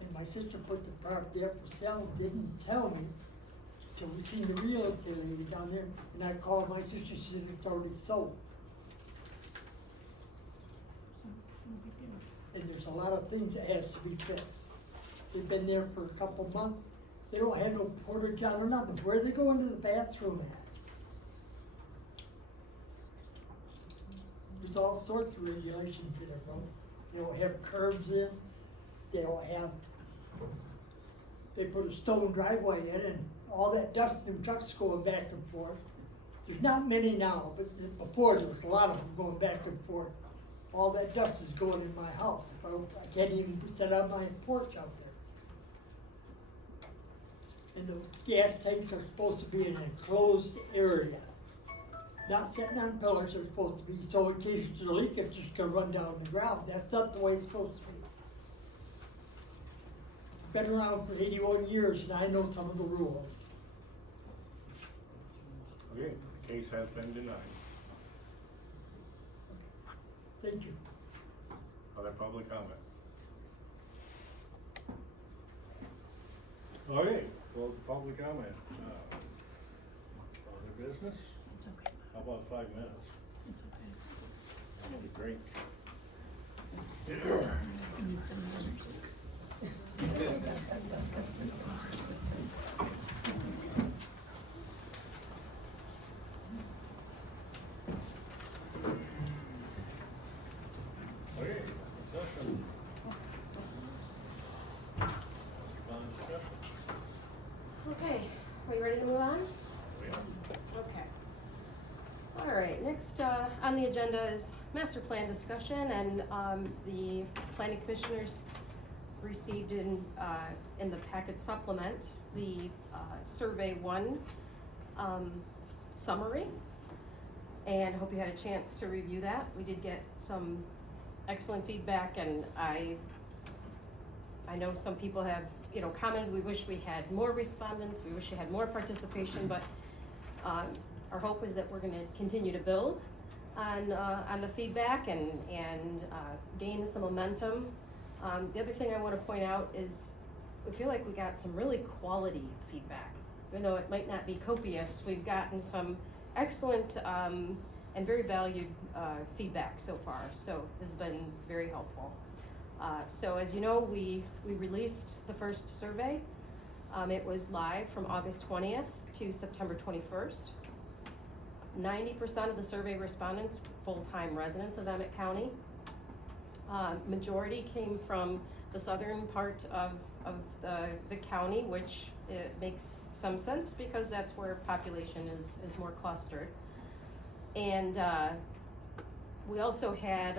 And my sister put the property up for sale, didn't tell me, till we seen the real estate lady down there, and I called my sister, she said it's already sold. And there's a lot of things that has to be fixed. They've been there for a couple months, they don't have no portage on or nothing, where they go into the bathroom at? There's all sorts of regulations that are wrong. They don't have curbs in, they don't have, they put a stone driveway in and all that dust and trucks going back and forth. There's not many now, but before there was a lot of them going back and forth. All that dust is going in my house. If I can't even set up my porch out there. And those gas tanks are supposed to be in an enclosed area. Not sitting on pillars, they're supposed to be, so in case there's a leak, it's just gonna run down the ground. That's not the way it's supposed to be. Been around for 81 years and I know some of the rules. Okay, the case has been denied. Thank you. Other public comment? Okay, close the public comment. Other business? It's okay. How about 5 minutes? It's okay. I need a drink. I need some others. Okay, discussion. Mr. Bond, discussion. Okay, are you ready to move on? We are. Okay. All right, next on the agenda is master plan discussion, and the planning commissioners received in the packet supplement the survey 1 summary, and hope you had a chance to review that. We did get some excellent feedback, and I know some people have, commented, we wish we had more respondents, we wish we had more participation, but our hope is that we're gonna continue to build on the feedback and gain some momentum. The other thing I wanna point out is we feel like we got some really quality feedback. Even though it might not be copious, we've gotten some excellent and very valued feedback so far, so this has been very helpful. So as you know, we released the first survey. It was live from August 20th to September 21st. 90% of the survey respondents were full-time residents of Emmet County. Majority came from the southern part of the county, which makes some sense because that's where population is more clustered. And we also had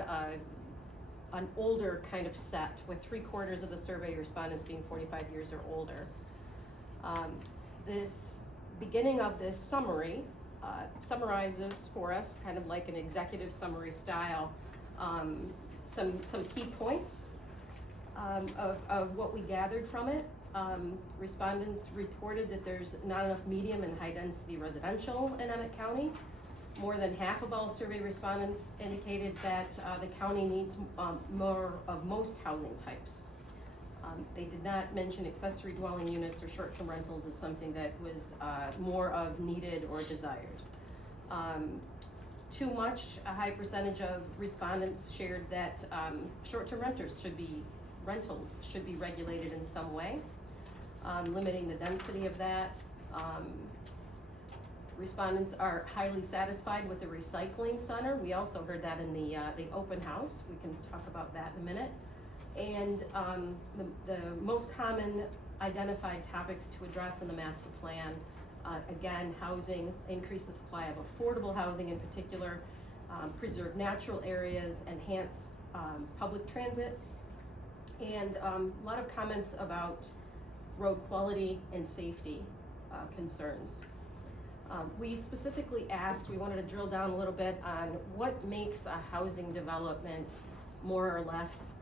an older kind of set, with 3/4 of the survey respondents being 45 years or older. This beginning of this summary summarizes for us, kind of like an executive summary style, some key points of what we gathered from it. Respondents reported that there's not enough medium and high density residential in Emmet County. More than half of all survey respondents indicated that the county needs more of most housing types. They did not mention accessory dwelling units or short-term rentals as something that was more of needed or desired. Too much, a high percentage of respondents shared that short-term rentals should be regulated in some way, limiting the density of that. Respondents are highly satisfied with the recycling center. We also heard that in the open house. We can talk about that in a minute. And the most common identified topics to address in the master plan, again, housing, increase the supply of affordable housing in particular, preserve natural areas, enhance public transit, and a lot of comments about road quality and safety concerns. We specifically asked, we wanted to drill down a little bit on what makes a housing development more or less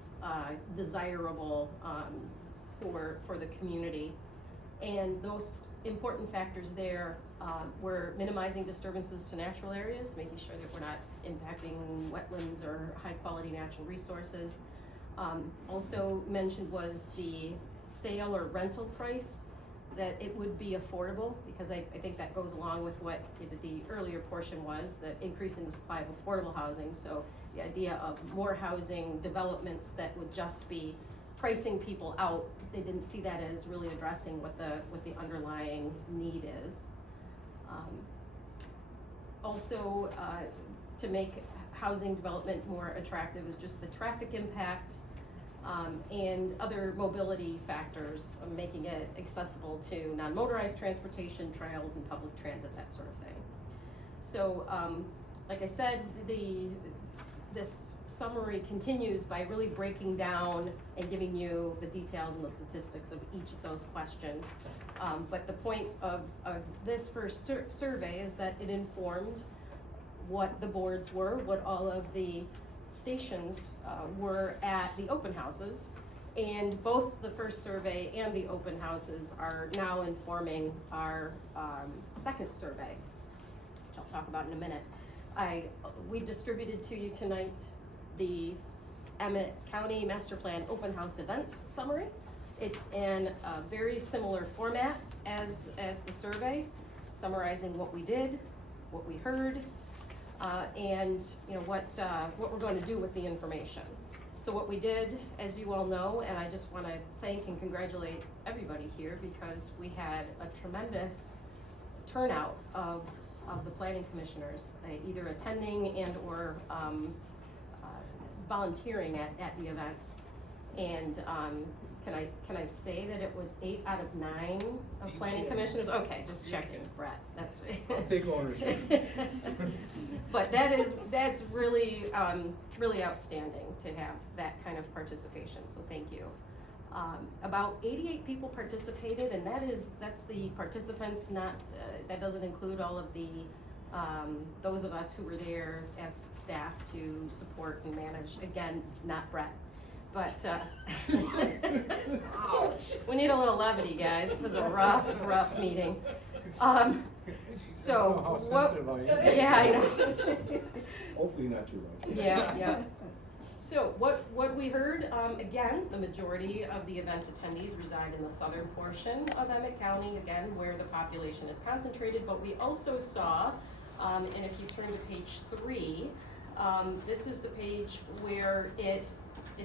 desirable for the community. And those important factors there were minimizing disturbances to natural areas, making sure that we're not impacting wetlands or high quality natural resources. Also mentioned was the sale or rental price, that it would be affordable, because I think that goes along with what the earlier portion was, that increasing the supply of affordable housing. So the idea of more housing developments that would just be pricing people out, they didn't see that as really addressing what the underlying need is. Also, to make housing development more attractive is just the traffic impact, and other mobility factors, making it accessible to non-motorized transportation, trails, and public transit, that sort of thing. So, like I said, this summary continues by really breaking down and giving you the details and the statistics of each of those questions. But the point of this first survey is that it informed what the boards were, what all of the stations were at the open houses, and both the first survey and the open houses are now informing our second survey, which I'll talk about in a minute. We distributed to you tonight the Emmet County Master Plan Open House Events Summary. It's in a very similar format as the survey, summarizing what we did, what we heard, and what we're going to do with the information. So what we did, as you all know, and I just want to thank and congratulate everybody here, because we had a tremendous turnout of the planning commissioners, either attending and or volunteering at the events. And can I say that it was 8 out of 9 of planning commissioners? Okay, just checking, Brett. That's I'll take ownership. But that's really really outstanding to have that kind of participation. So thank you. About 88 people participated, and that's the participants. Not that doesn't include all of the those of us who were there as staff to support and manage. Again, not Brett. But we need a little levity, guys. It was a rough meeting. So how sensitive I am. yeah, I know. Hopefully not too much. Yeah. So what we heard, again, the majority of the event attendees reside in the southern portion of Emmet County, again, where the population is concentrated. But we also saw, and if you turn to page 3, this is the page where it's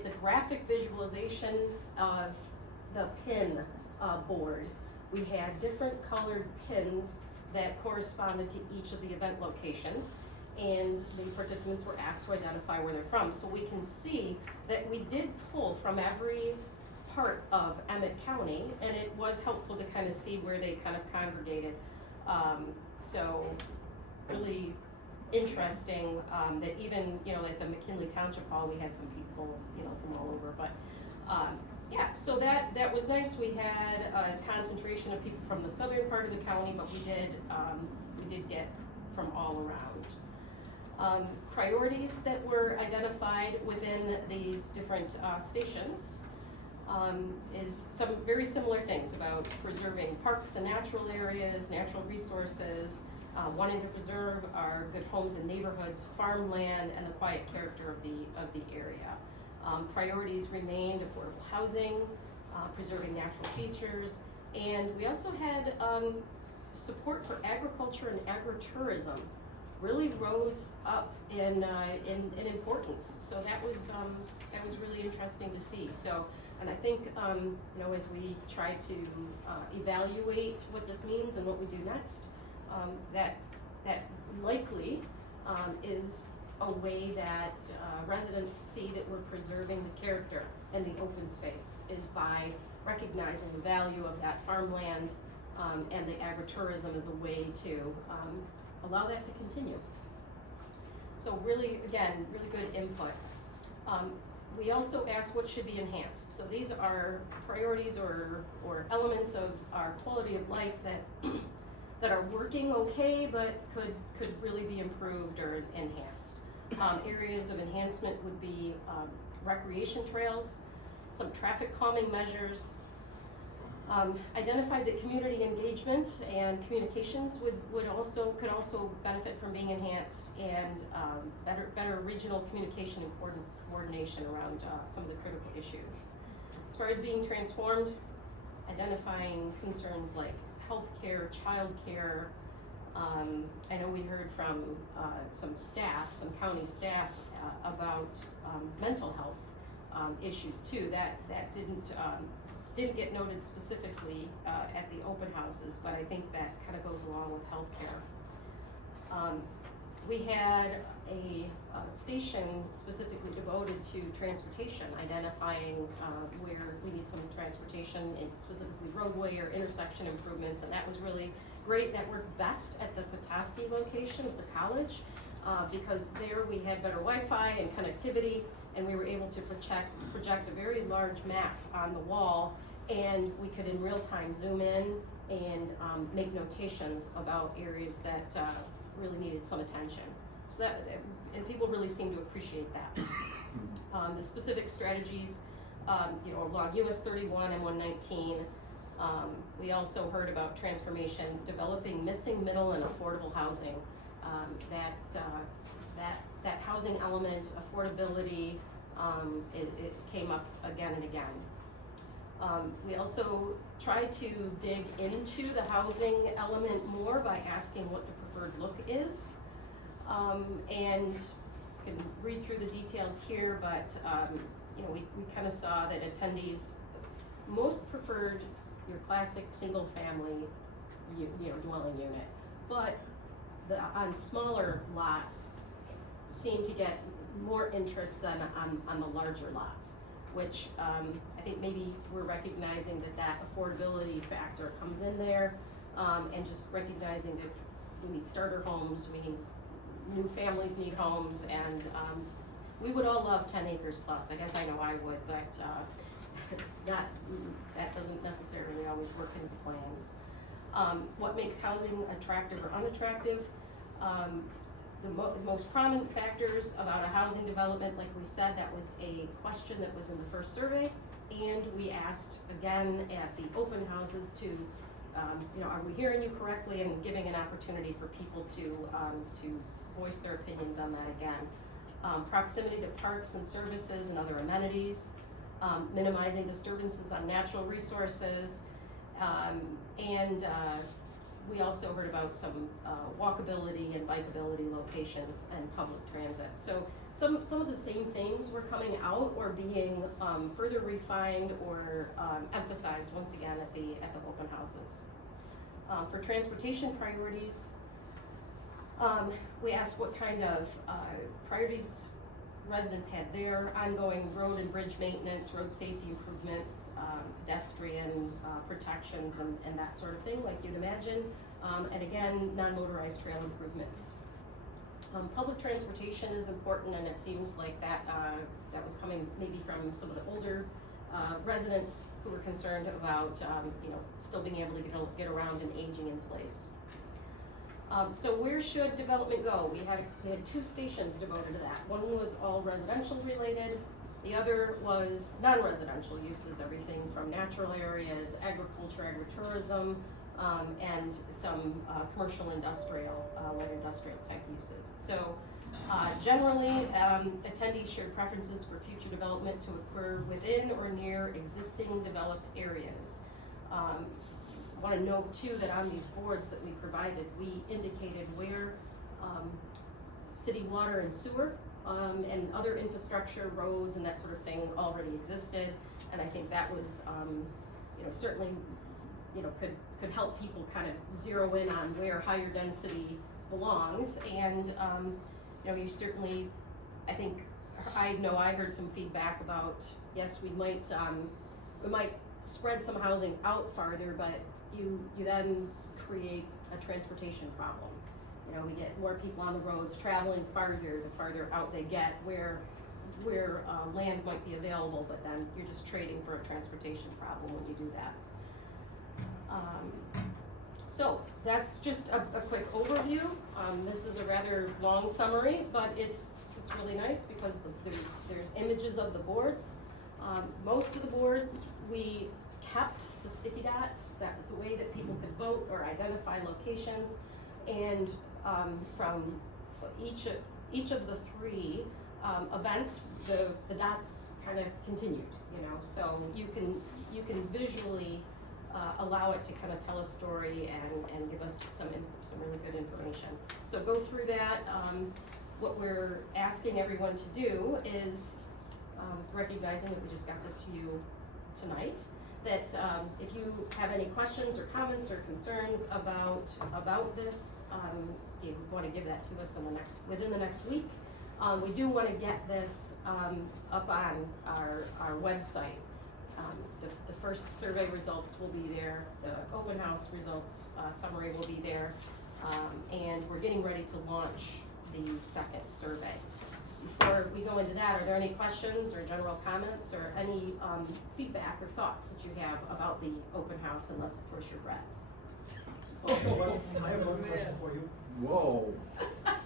a graphic visualization of the pin board. We had different colored pins that corresponded to each of the event locations, and the participants were asked to identify where they're from. So we can see that we did pull from every part of Emmet County, and it was helpful to kind of see where they kind of congregated. So really interesting that even, like the McKinley Township Hall, we had some people, from all over, but yeah, so that was nice. We had a concentration of people from the southern part of the county, but we did get from all around. Priorities that were identified within these different stations is some very similar things about preserving parks and natural areas, natural resources, wanting to preserve our good homes and neighborhoods, farmland, and the quiet character of the area. Priorities remained affordable housing, preserving natural features. And we also had support for agriculture and agritourism really rose up in importance. So that was really interesting to see. So, and I think, you know, as we try to evaluate what this means and what we do next, that likely is a way that residents see that we're preserving the character and the open space, is by recognizing the value of that farmland and the agritourism as a way to allow that to continue. So really, again, really good input. We also asked what should be enhanced. So these are priorities or elements of our quality of life that that are working okay, but could really be improved or enhanced. Areas of enhancement would be recreation trails, some traffic calming measures. Identified that community engagement and communications could also benefit from being enhanced, and better regional communication and coordination around some of the critical issues. As far as being transformed, identifying concerns like healthcare, childcare. I know we heard from some county staff about mental health issues too. That didn't get noted specifically at the open houses, but I think that kind of goes along with healthcare. We had a station specifically devoted to transportation, identifying where we need some transportation, specifically roadway or intersection improvements, and that was really great. That worked best at the Petoskey location of the college, because there we had better Wi-Fi and connectivity, and we were able to project a very large map on the wall, and we could in real time zoom in and make notations about areas that really needed some attention. So that, and people really seem to appreciate that. The specific strategies, you know, along US 31 and 119. We also heard about transformation, developing missing middle and affordable housing. That housing element, affordability, it came up again and again. We also tried to dig into the housing element more by asking what the preferred look is. And you can read through the details here, but you know, we kind of saw that attendees most preferred your classic single family dwelling unit, but on smaller lots seem to get more interest than on the larger lots, which I think maybe we're recognizing that affordability factor comes in there, and just recognizing that we need starter homes, we need new families need homes, and we would all love 10 acres plus. I guess I know I would, but that doesn't necessarily always work into the plans. What makes housing attractive or unattractive? The most prominent factors about a housing development, like we said, that was a question that was in the first survey, and we asked again at the open houses to, you know, are we hearing you correctly, and giving an opportunity for people to voice their opinions on that again. Proximity to parks and services and other amenities, minimizing disturbances on natural resources, and we also heard about some walkability and bikeability locations and public transit. So some of the same things were coming out or being further refined or emphasized once again at the open houses. For transportation priorities, we asked what kind of priorities residents had there: ongoing road and bridge maintenance, road safety improvements, pedestrian protections, and that sort of thing, like you'd imagine. And again, non-motorized trail improvements. Public transportation is important, and it seems like that was coming maybe from some of the older residents who were concerned about you know, still being able to get around and aging in place. So where should development go? We had two stations devoted to that. One was all residential related. The other was non-residential uses, everything from natural areas, agriculture, agritourism, and some, commercial industrial, light industrial type uses. So, generally, attendees shared preferences for future development to occur within or near existing developed areas. Want to note too that on these boards that we provided, we indicated where city water and sewer and other infrastructure, roads and that sort of thing already existed. And I think that was, certainly, could help people kind of zero in on where higher density belongs. And, you certainly, I think, I know I heard some feedback about, yes, we might spread some housing out farther, but you then create a transportation problem. We get more people on the roads traveling farther, the farther out they get, where land might be available, but then you're just trading for a transportation problem when you do that. So that's just a quick overview. This is a rather long summary, but it's really nice because there's images of the boards. Most of the boards, we kept the sticky dots. That was a way that people could vote or identify locations. And from each of the three events, the dots kind of continued. So you can visually allow it to kind of tell a story and give us some really good information. So go through that. What we're asking everyone to do is, recognizing that we just got this to you tonight, that if you have any questions or comments or concerns about this, you want to give that to us within the next week. We do want to get this up on our website. The first survey results will be there, the open house results summary will be there, and we're getting ready to launch the second survey. Before we go into that, are there any questions or general comments or any feedback or thoughts that you have about the open house, unless of course you're Brett? Oh, well, I have one question for you. Whoa.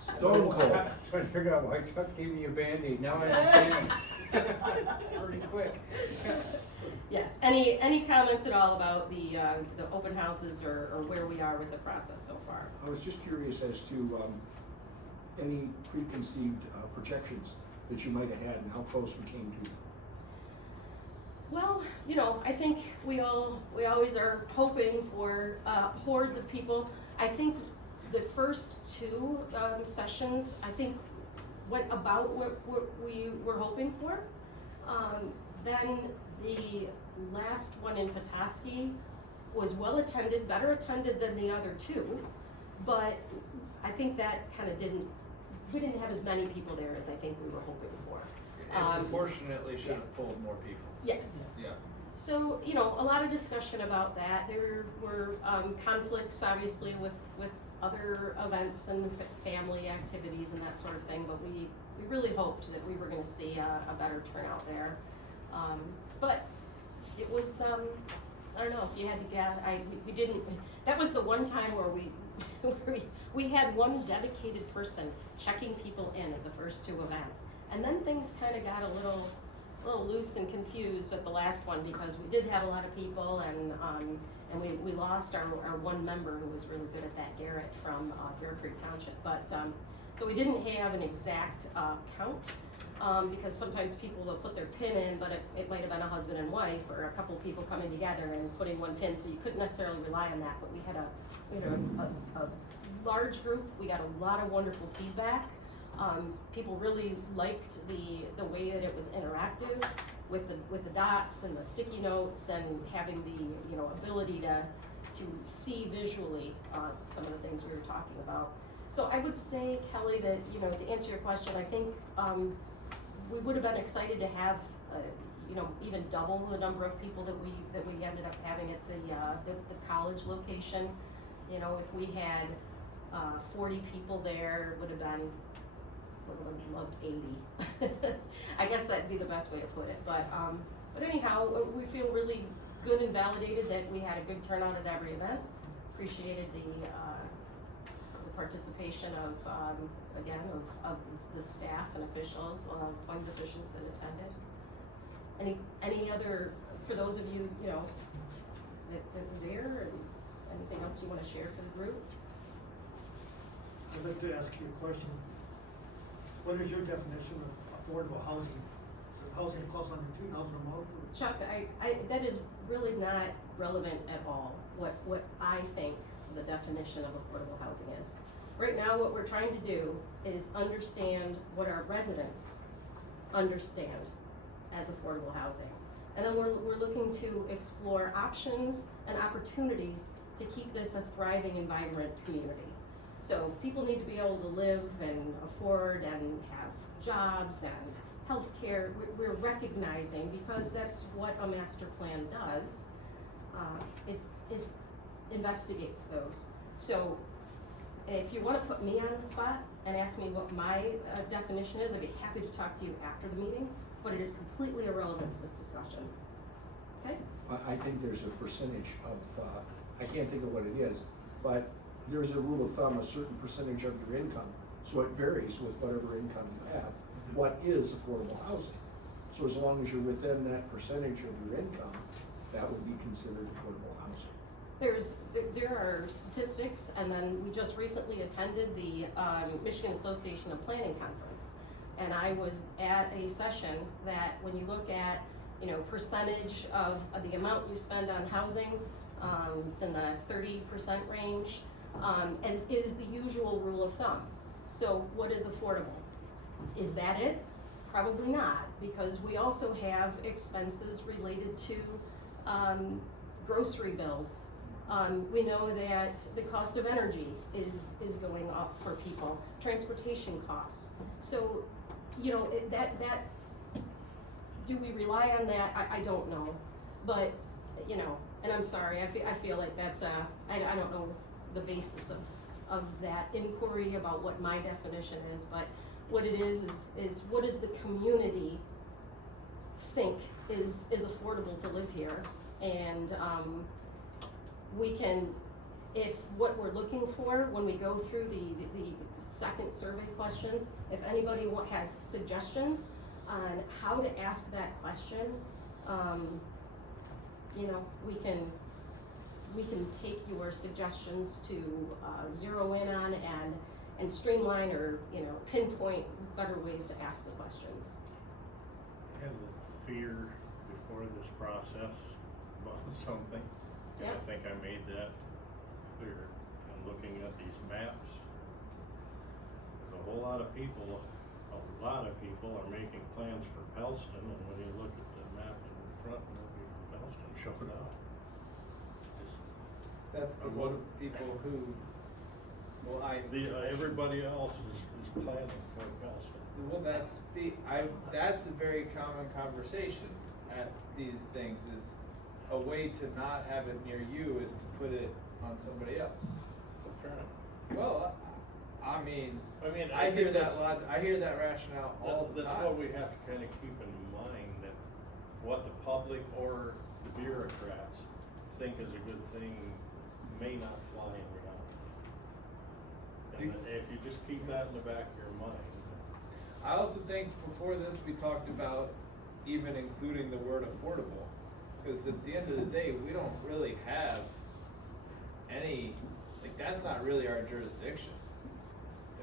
Stone cold. I'm trying to figure out why Chuck gave me a Band-Aid, now I understand. Pretty quick. Yes, any comments at all about the open houses or where we are with the process so far? I was just curious as to any preconceived projections that you might have had and how close we came to. Well, I think we always are hoping for hordes of people. I think the first two sessions, I think, went about what we were hoping for. Then the last one in Petoskey was well attended, better attended than the other two, but I think that kind of we didn't have as many people there as I think we were hoping for. And proportionately should have pulled more people. Yes. Yeah. So, a lot of discussion about that. There were conflicts, obviously, with other events and family activities and that sort of thing, but we really hoped that we were going to see a better turnout there. But it was, I don't know, if you had to guess, we didn't, that was the one time where we had one dedicated person checking people in at the first two events. And then things kind of got a little loose and confused at the last one because we did have a lot of people and we lost our one member who was really good at that, Garrett from Bear Creek Township. But so we didn't have an exact count because sometimes people will put their pin in, but it might have been a husband and wife or a couple people coming together and putting one pin, so you couldn't necessarily rely on that. But we had a large group. We got a lot of wonderful feedback. People really liked the way that it was interactive with the dots and the sticky notes and having the ability to see visually some of the things we were talking about. So I would say, Kelly, that to answer your question, I think we would have been excited to have even double the number of people that we ended up having at the college location. If we had 40 people there, it would have been. Would have loved 80. I guess that'd be the best way to put it. But anyhow, we feel really good and validated that we had a good turnout at every event. Appreciated the participation of the staff and officials, appointed officials that attended. Any other, for those of you that were there? Anything else you wanna share for the group? I'd like to ask you a question. What is your definition of affordable housing? Is it housing that costs under $2,000 a month? Or- Chuck, that is really not relevant at all, what I think the definition of affordable housing is. Right now, what we're trying to do is understand what our residents understand as affordable housing. And then we're looking to explore options and opportunities to keep this a thriving and vibrant community. So people need to be able to live and afford and have jobs and healthcare. We're recognizing, because that's what a master plan does, is investigates those. So if you wanna put me on the spot and ask me what my definition is, I'd be happy to talk to you after the meeting, but it is completely irrelevant to this discussion. Okay? I think there's a percentage of, I can't think of what it is, but there's a rule of thumb, a certain percentage of your income, so it varies with whatever income you have, what is affordable housing. So as long as you're within that percentage of your income, that would be considered affordable housing. There are statistics, and then we just recently attended the Michigan Association of Planning Conference. And I was at a session that when you look at, percentage of the amount you spend on housing, it's in the 30% range, as is the usual rule of thumb. So what is affordable? Is that it? Probably not, because we also have expenses related to grocery bills. We know that the cost of energy is going up for people, transportation costs. So, do we rely on that? I don't know, but, and I'm sorry, I feel like that's I don't know the basis of that inquiry about what my definition is, but what it is what does the community think is affordable to live here? And we can, if what we're looking for when we go through the second survey questions, if anybody has suggestions on how to ask that question, we can take your suggestions to zero in on and streamline or pinpoint better ways to ask the questions. I had a little fear before this process about something. And Yep. I think I made that clear in looking at these maps. There's a whole lot of people are making plans for Pellston, and when you look at the map in front, nobody from Pellston showed up. That's because what- of people who, Everybody else is planning for Pellston. well, that's a very common conversation at these things, is a way to not have it near you is to put it on somebody else. Well, I hear that rationale all the time. That's what we have to kind of keep in mind, that what the public or the bureaucrats think is a good thing may not fly in reality. And if you just keep that in the back of your mind. I also think before this, we talked about even including the word affordable. Because at the end of the day, we don't really have any, that's not really our jurisdiction.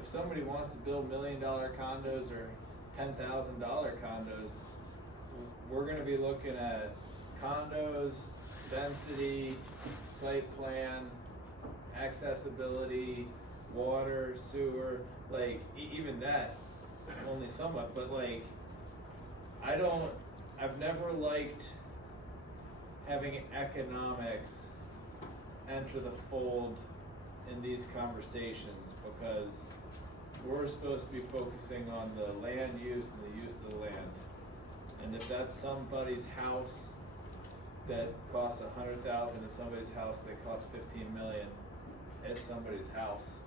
If somebody wants to build $1 million condos or $10,000 condos, we're gonna be looking at condos, density, site plan, accessibility, water, sewer, even that, only somewhat, but I've never liked having economics enter the fold in these conversations, because we're supposed to be focusing on the land use and the use of the land. And if that's somebody's house that costs $100,000 and somebody's house that costs $15 million, it's somebody's house.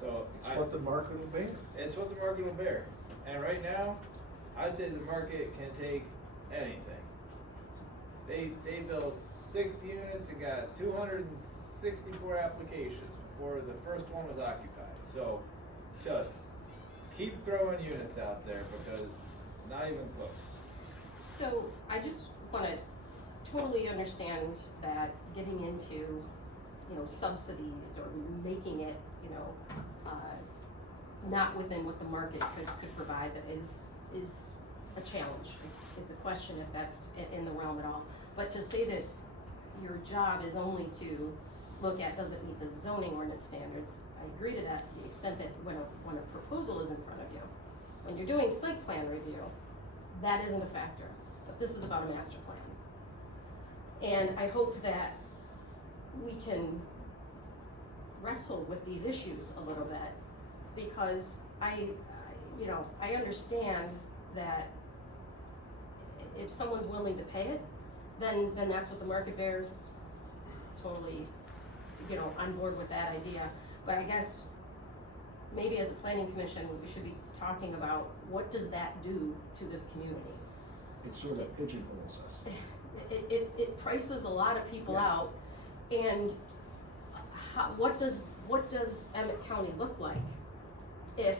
So It's what the market will bear. It's what the market will bear. And right now, I'd say the market can take anything. They built 60 units and got 264 applications before the first one was occupied. So just keep throwing units out there, because it's not even close. So I just want to totally understand that getting into subsidies or making it, not within what the market could provide is a challenge. It's a question if that's in the realm at all. But to say that your job is only to look at, does it meet the zoning ordinance standards, I agree to that to the extent that when a proposal is in front of you, when you're doing site plan review, that isn't a factor. But this is about a master plan. And I hope that we can wrestle with these issues a little bit, because I understand that if someone's willing to pay it, then that's what the market bears. Totally, on board with that idea. But I guess maybe as a planning commission, we should be talking about what does that do to this community? It sort of pigeonholes us. It prices a lot of people Yes. out, and what does Emmet County look like if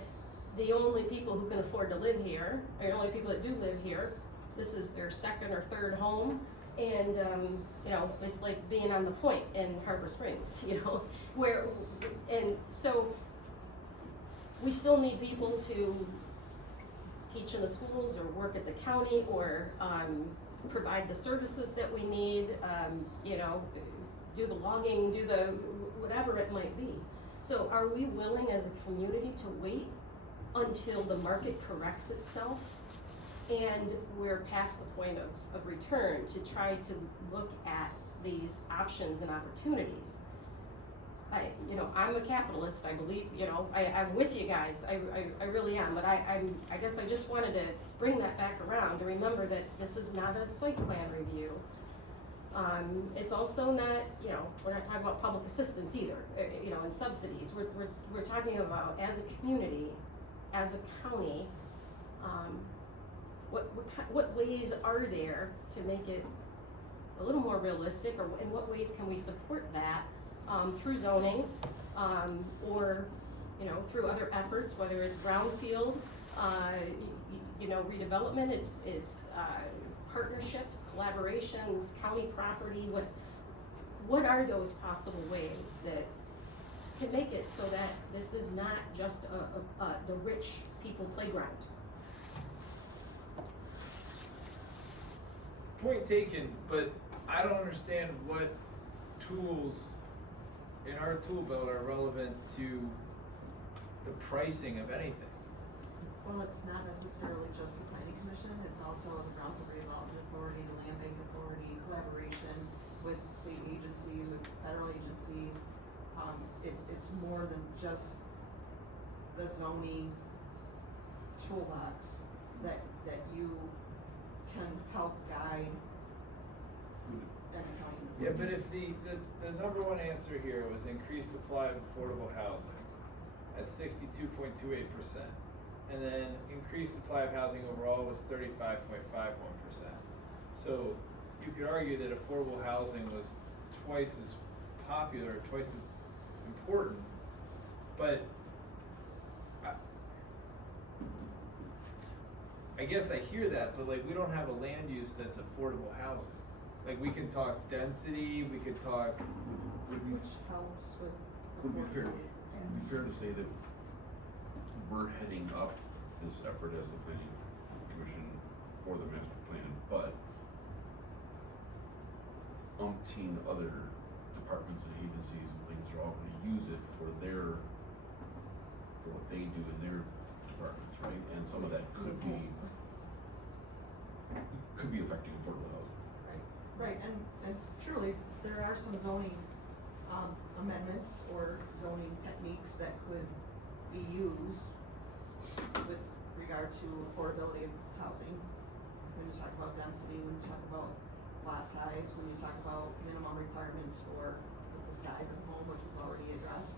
the only people who can afford to live here, or the only people that do live here, this is their second or third home, and it's like being on the Point in Harbor Springs, and so we still need people to teach in the schools or work at the county or provide the services that we need, do the logging, do the whatever it might be. So are we willing as a community to wait until the market corrects itself and we're past the point of return to try to look at these options and opportunities? I'm a capitalist, I believe, I'm with you guys, I really am, but I guess I just wanted to bring that back around to remember that this is not a site plan review. It's also not, we're not talking about public assistance either, and subsidies. We're talking about, as a community, as a county, what ways are there to make it a little more realistic, or in what ways can we support that through zoning, or through other efforts, whether it's brownfield, redevelopment, it's partnerships, collaborations, county property. What are those possible ways that can make it so that this is not just the rich people playground? Point taken, but I don't understand what tools in our tool belt are relevant to the pricing of anything. Well, it's not necessarily just the planning commission, it's also the Brownfield Redevelopment Authority, the Land Bank Authority, collaboration with state agencies, with federal agencies. It's more than just the zoning toolbox that you can help guide Emmet County. Yeah, but if the number one answer here was increased supply of affordable housing at 62.28%, and then increased supply of housing overall was 35.51%. So you could argue that affordable housing was twice as popular, twice as important, but I guess I hear that, but we don't have a land use that's affordable housing. We can talk density, we could talk. Which helps with. Would it be fair to say that we're heading up this effort as the planning commission for the master plan, but umpteen other departments and agencies and things are all gonna use it for what they do in their departments, right? And some of that could be affecting affordable housing. Right, and truly, there are some zoning amendments or zoning techniques that could be used with regard to affordability of housing. When you talk about density, when you talk about lot size, when you talk about minimum requirements for the size of home, which we've already addressed.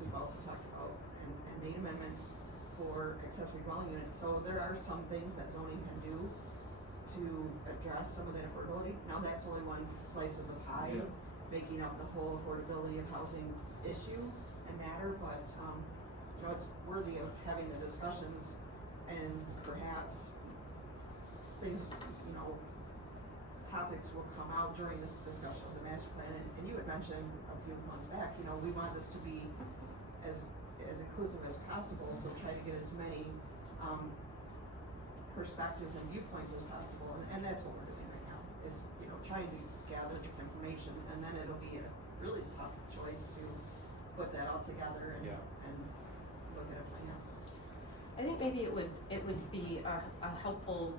We've also talked about and made amendments for accessory dwelling units. So there are some things that zoning can do to address some of that affordability. Now that's only one slice of the pie, making up the whole affordability of housing issue and matter, but it's worthy of having the discussions, and perhaps things, topics will come out during this discussion of the master plan, and you had mentioned a few months back, you know, we want this to be as inclusive as possible, so try to get as many, perspectives and viewpoints as possible, and that's what we're doing right now, is, you know, trying to gather this information, and then it'll be a really tough choice to put that all together and look at a plan. I think maybe it would be a helpful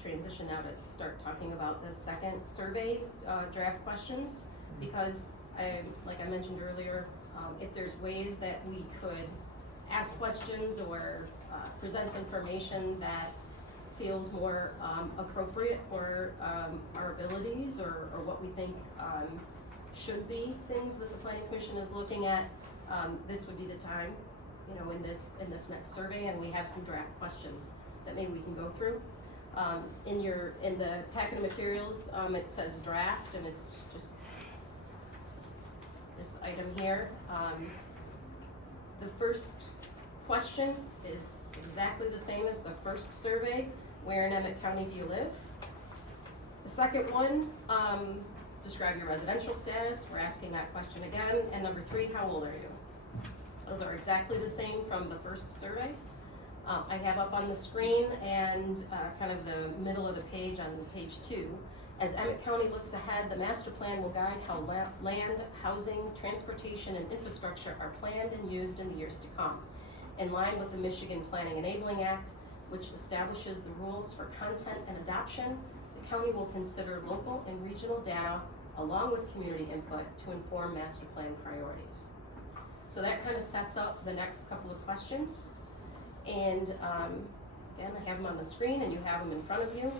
transition now to start talking about the second survey draft questions, because like I mentioned earlier, if there's ways that we could ask questions or present information that feels more appropriate for our abilities or what we think should be things that the Planning Commission is looking at, this would be the time, you know, in this next survey, and we have some draft questions that maybe we can go through. In the packet of materials, it says draft, and it's just this item here. The first question is exactly the same as the first survey. Where in Emmet County do you live? The second one, describe your residential status. We're asking that question again. And number 3, how old are you? Those are exactly the same from the first survey. I have up on the screen and kind of the middle of the page on page 2. As Emmet County looks ahead, the master plan will guide how land, housing, transportation, and infrastructure are planned and used in the years to come. In line with the Michigan Planning Enabling Act, which establishes the rules for content and adoption, the county will consider local and regional data along with community input to inform master plan priorities. So that kind of sets up the next couple of questions. And again, I have them on the screen and you have them in front of you.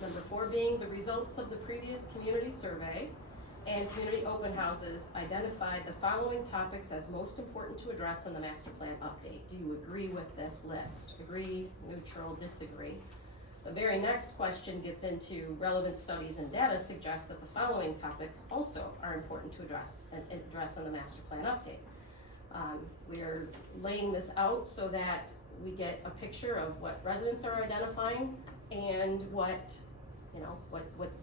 Number 4 being the results of the previous community survey and community open houses identified the following topics as most important to address in the master plan update. Do you agree with this list? Agree, neutral, disagree? The very next question gets into relevant studies and data suggest that the following topics also are important to address in the master plan update. We are laying this out so that we get a picture of what residents are identifying and what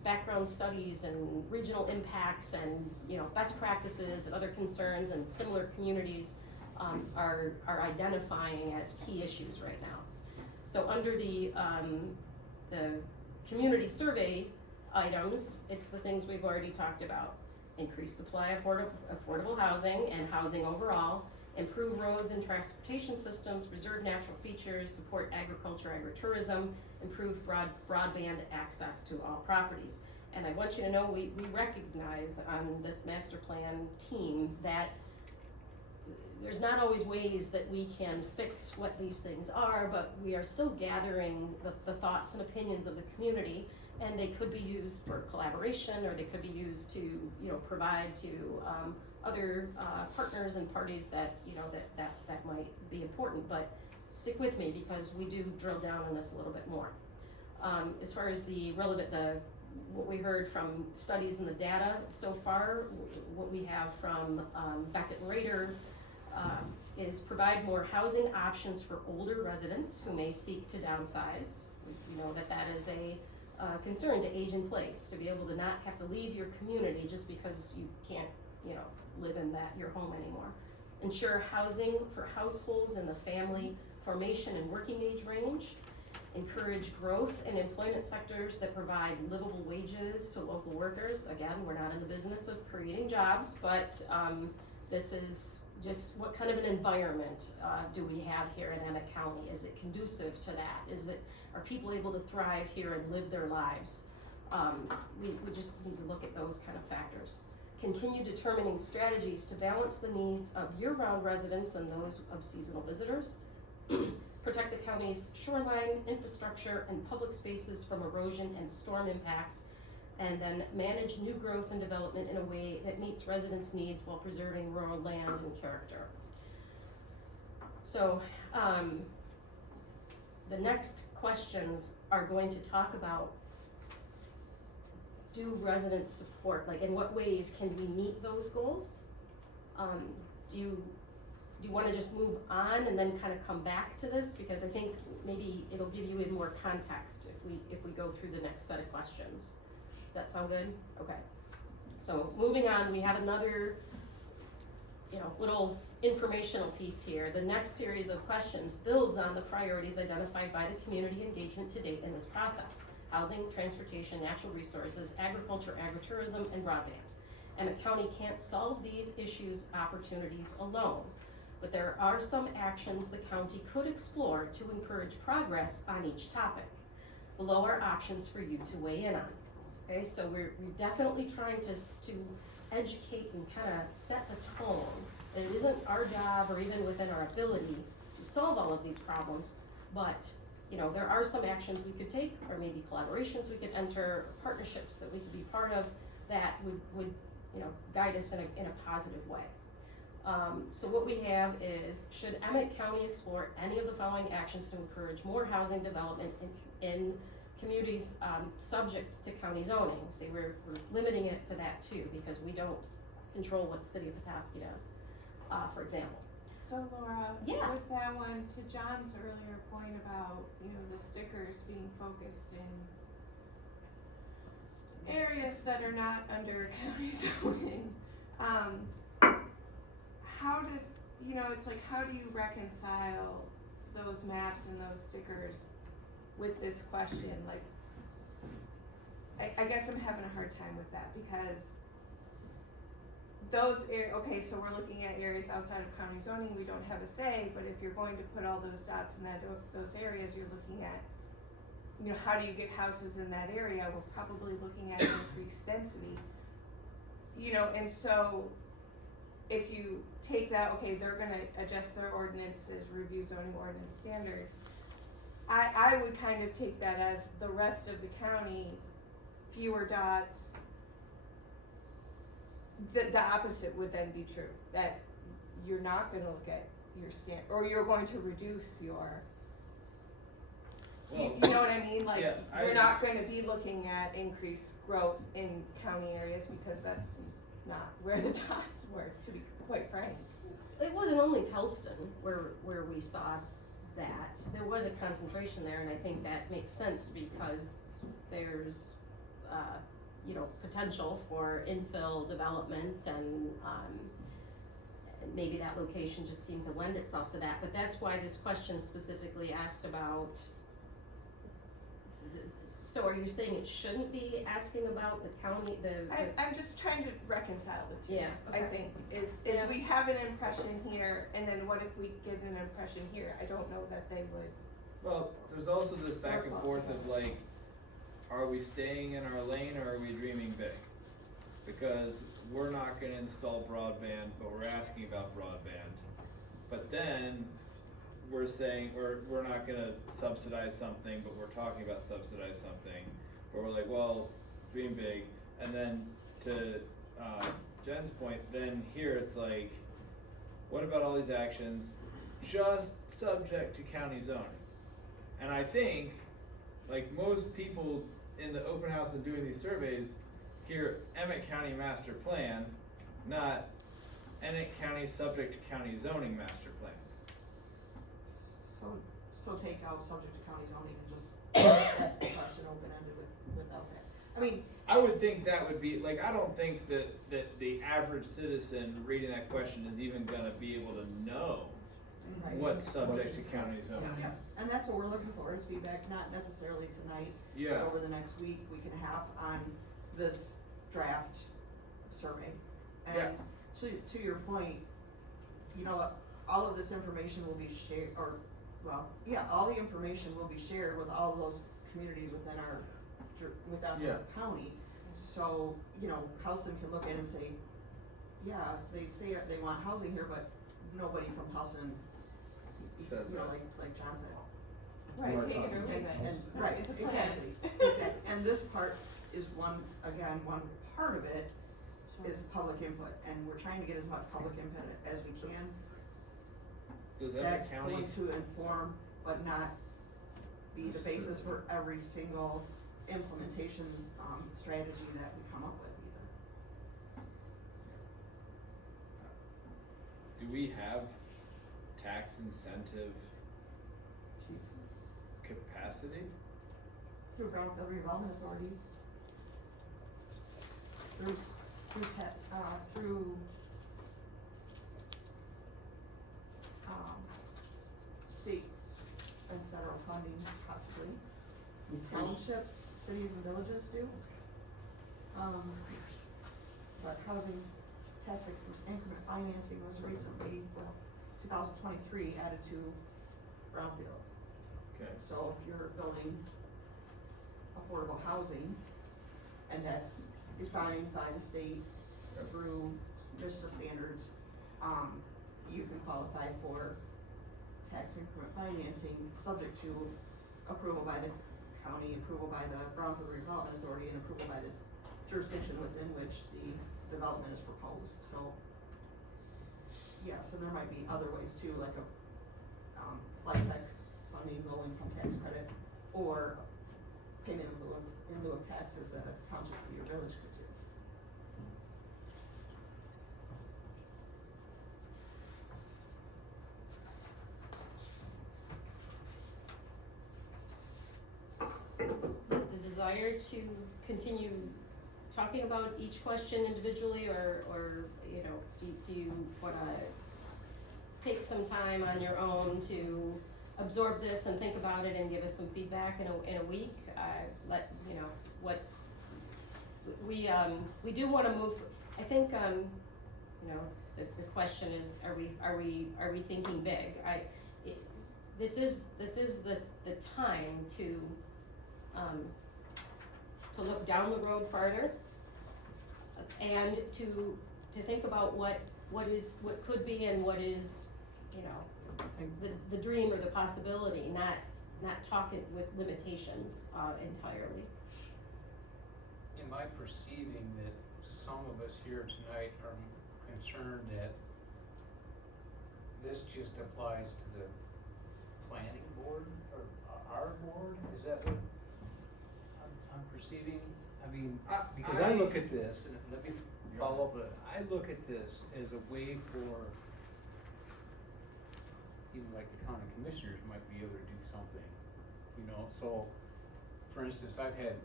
background studies and regional impacts and best practices and other concerns and similar communities are identifying as key issues right now. So under the community survey items, it's the things we've already talked about. Increase supply of affordable housing and housing overall, improve roads and transportation systems, preserve natural features, support agriculture, agritourism, improve broadband access to all properties. And I want you to know we recognize on this master plan team that there's not always ways that we can fix what these things are, but we are still gathering the thoughts and opinions of the community, and they could be used for collaboration, or they could be used to provide to other partners and parties that that might be important. But stick with me because we do drill down on this a little bit more. As far as the what we heard from studies and the data so far, what we have from Beckett and Rader is provide more housing options for older residents who may seek to downsize. We know that is a concern to age in place, to be able to not have to leave your community just because you can't live in your home anymore. Ensure housing for households in the family formation and working age range. Encourage growth in employment sectors that provide livable wages to local workers. Again, we're not in the business of creating jobs, but this is just what kind of an environment do we have here in Emmet County? Is it conducive to that? Are people able to thrive here and live their lives? We just need to look at those kind of factors. Continue determining strategies to balance the needs of year-round residents and those of seasonal visitors. Protect the county's shoreline, infrastructure, and public spaces from erosion and storm impacts, and then manage new growth and development in a way that meets residents' needs while preserving rural land and character. So the next questions are going to talk about, do residents support, in what ways can we meet those goals? Do you do you wanna just move on and then kinda come back to this? Because I think maybe it'll give you even more context if we go through the next set of questions. Does that sound good? Okay. So moving on, we have another, little informational piece here. The next series of questions builds on the priorities identified by the community engagement to date in this process: housing, transportation, natural resources, agriculture, agritourism, and broadband. Emmet County can't solve these issues, opportunities alone, but there are some actions the county could explore to encourage progress on each topic. Below are options for you to weigh in on. Okay, so we're definitely trying to educate and kind of set the tone that it isn't our job or even within our ability to solve all of these problems, but there are some actions we could take, or maybe collaborations we could enter, partnerships that we could be part of that would guide us in a positive way. So what we have is, should Emmet County explore any of the following actions to encourage more housing development in communities subject to county zoning? See, we're limiting it to that too, because we don't control what the city of Petoskey does, for example. So Laura, Yeah. with that one, to John's earlier point about, the stickers being focused in areas that are not under county zoning, how does, it's like, how do you reconcile those maps and those stickers with this question? Like, I guess I'm having a hard time with that, because okay, so we're looking at areas outside of county zoning, we don't have a say, but if you're going to put all those dots in those areas, you're looking at, how do you get houses in that area? We're probably looking at increased density. And so if you take that, okay, they're gonna adjust their ordinances, review zoning ordinance standards, I would kind of take that as the rest of the county, fewer dots. The opposite would then be true, that you're not gonna look at your or you're going to reduce your, you know what I mean? Like, Yeah, you're not gonna be looking at increased growth in county areas, because that's not where the dots were, to be quite frank. It wasn't only Pelston where we saw that. There was a concentration there, and I think that makes sense because there's, potential for infill development, and maybe that location just seemed to lend itself to that. But that's why this question specifically asked about. So are you saying it shouldn't be asking about the county, I'm just trying to reconcile the two. Yeah, okay. I think, is we have an impression here, and then what if we get an impression here? I don't know that they would. Well, there's also this back and forth of like, are we staying in our lane or are we dreaming big? Because we're not gonna install broadband, but we're asking about broadband. But then we're saying, we're not gonna subsidize something, but we're talking about subsidize something. Where we're like, well, dream big. And then to Jen's point, then here it's like, what about all these actions just subject to county zoning? And I think, like most people in the open house and doing these surveys, hear Emmet County Master Plan, not Emmet County subject to county zoning master plan. So take out subject to county zoning and just ask the question open-ended without that. I mean, I would think that would be, like, I don't think that the average citizen reading that question is even gonna be able to know Right. what's subject to county zoning. yeah, and that's what we're looking for, is feedback, not necessarily tonight, Yeah. but over the next week, week and a half on this draft survey. And to your point, all of this information will be shared, all the information will be shared with all of those communities within our county. So, Houston can look at it and say, yeah, they say they want housing here, but nobody from Houston Says that. like John said. Right, take it or leave it. And, right, It's a plan. exactly. And this part is one part of it is public input, and we're trying to get as much public input as we can. Does Emmet That's County? going to inform, but not be the basis for every single implementation, strategy that we come up with either. Do we have tax incentive capacity? Through Brownfield Redevelopment Authority. Through state and federal funding possibly. Townships, cities and villages do. But housing tax increment financing was recently, 2023 added to Brownfield. Okay. So if you're building affordable housing, and that's defined by the state through VISTA standards, you can qualify for tax increment financing, subject to approval by the county, approval by the Brownfield Redevelopment Authority, and approval by the jurisdiction within which the development is proposed, so. Yes, and there might be other ways too, like a, LIHTC funding, low income tax credit, or payment in lieu of taxes that a township, city, or village could do. The desire to continue talking about each question individually, or, you know, do you wanna take some time on your own to absorb this and think about it and give us some feedback in a week? You know, what, we do wanna move, I think, you know, the question is, are we thinking big? This is the time to look down the road farther, and to think about what could be and what is, you know, the dream or the possibility, not talking with limitations entirely. Am I perceiving that some of us here tonight are concerned that this just applies to the planning board or our board? Is that what I'm perceiving? I mean, because I look at this, and let me follow up, I look at this as a way for, even like the county commissioners might be able to do something, you know, so, for instance, I've had,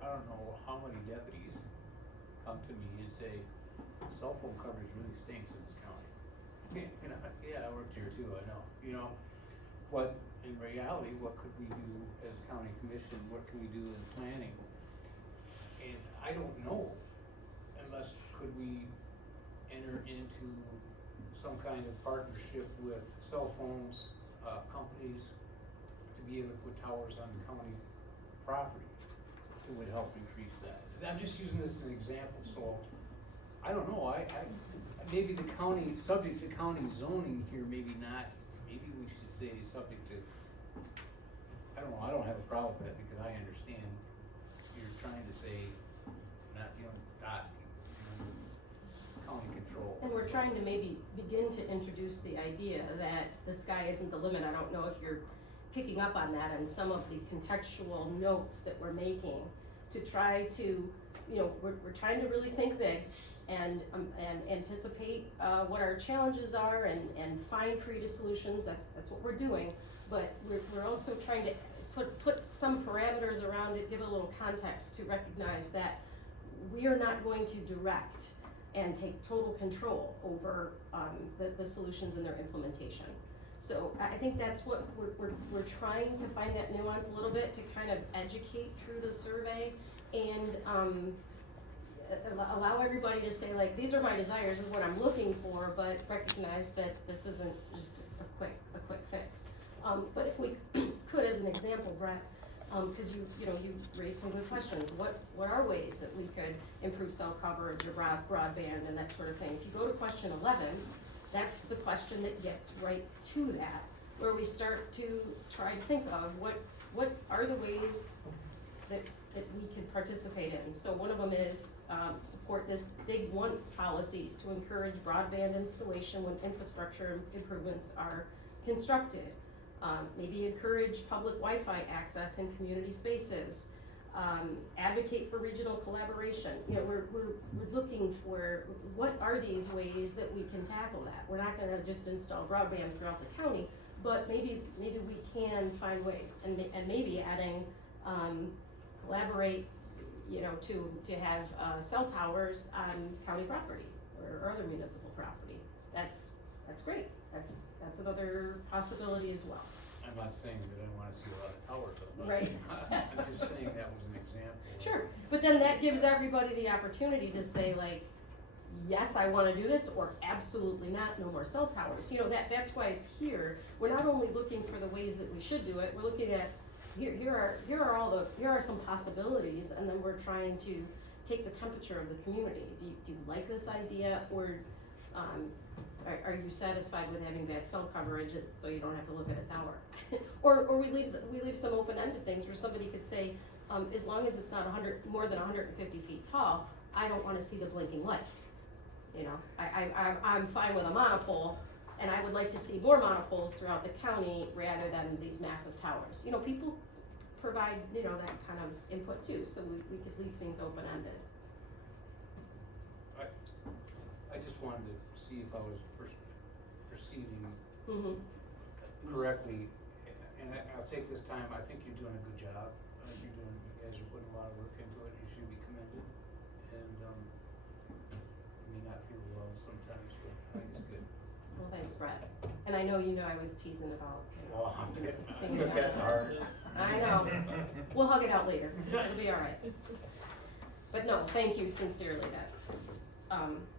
I don't know how many deputies come to me and say, cell phone coverage really stinks in this county. You know, yeah, I worked here too, I know, you know, but in reality, what could we do as county commission, what can we do in planning? And I don't know, unless could we enter into some kind of partnership with cell phones, companies, to be able to put towers on the county property. It would help increase that. I'm just using this as an example, so, I don't know, I maybe the county, subject to county zoning here, maybe not, maybe we should say subject to, I don't know, I don't have a problem with that, because I understand you're trying to say, not, you know, DOSI, county control. And we're trying to maybe begin to introduce the idea that the sky isn't the limit. I don't know if you're picking up on that and some of the contextual notes that we're making to try to, you know, we're trying to really think big and anticipate what our challenges are and find creative solutions. That's what we're doing. But we're also trying to put some parameters around it, give it a little context to recognize that we are not going to direct and take total control over the solutions and their implementation. So I think that's what we're trying to find that nuance a little bit, to kind of educate through the survey and allow everybody to say, like, these are my desires, is what I'm looking for, but recognize that this isn't just a quick fix. But if we could, as an example, Brett, because you raised some good questions. What are ways that we could improve cell coverage or broadband and that sort of thing? If you go to question 11, that's the question that gets right to that, where we start to try to think of what are the ways that we can participate in. So one of them is support this dig once policies to encourage broadband installation when infrastructure improvements are constructed. Maybe encourage public Wi-Fi access in community spaces. advocate for regional collaboration. You know, we're looking for, what are these ways that we can tackle that? We're not gonna just install broadband throughout the county, but maybe we can find ways, and maybe adding, collaborate, you know, to have, cell towers on county property or other municipal property. That's great. That's another possibility as well. I'm not saying that I wanna see a lot of towers up. Right. I'm just saying that was an example. Sure, but then that gives everybody the opportunity to say like, yes, I wanna do this, or absolutely not, no more cell towers. You know, that's why it's here. We're not only looking for the ways that we should do it, we're looking at, here are some possibilities, and then we're trying to take the temperature of the community. Do you like this idea, or, are you satisfied with having that cell coverage so you don't have to look at a tower? or we leave some open-ended things where somebody could say, as long as it's not more than 150 feet tall, I don't wanna see the blinking light. You know, I'm fine with a monopole, and I would like to see more monopoles throughout the county rather than these massive towers. You know, people provide, you know, that kind of input too, so we could leave things open-ended. I just wanted to see if I was perceiving Mm-hmm. correctly, and I'll take this time, I think you're doing a good job. I think you guys are putting a lot of work into it, you should be commended, and, you may not feel well sometimes, but I think it's good. Well, thanks, Brett. And I know you know I was teasing about, Well, I'm kidding. singing Took that to heart. I know. We'll hug it out later. It'll be all right. But no, thank you sincerely.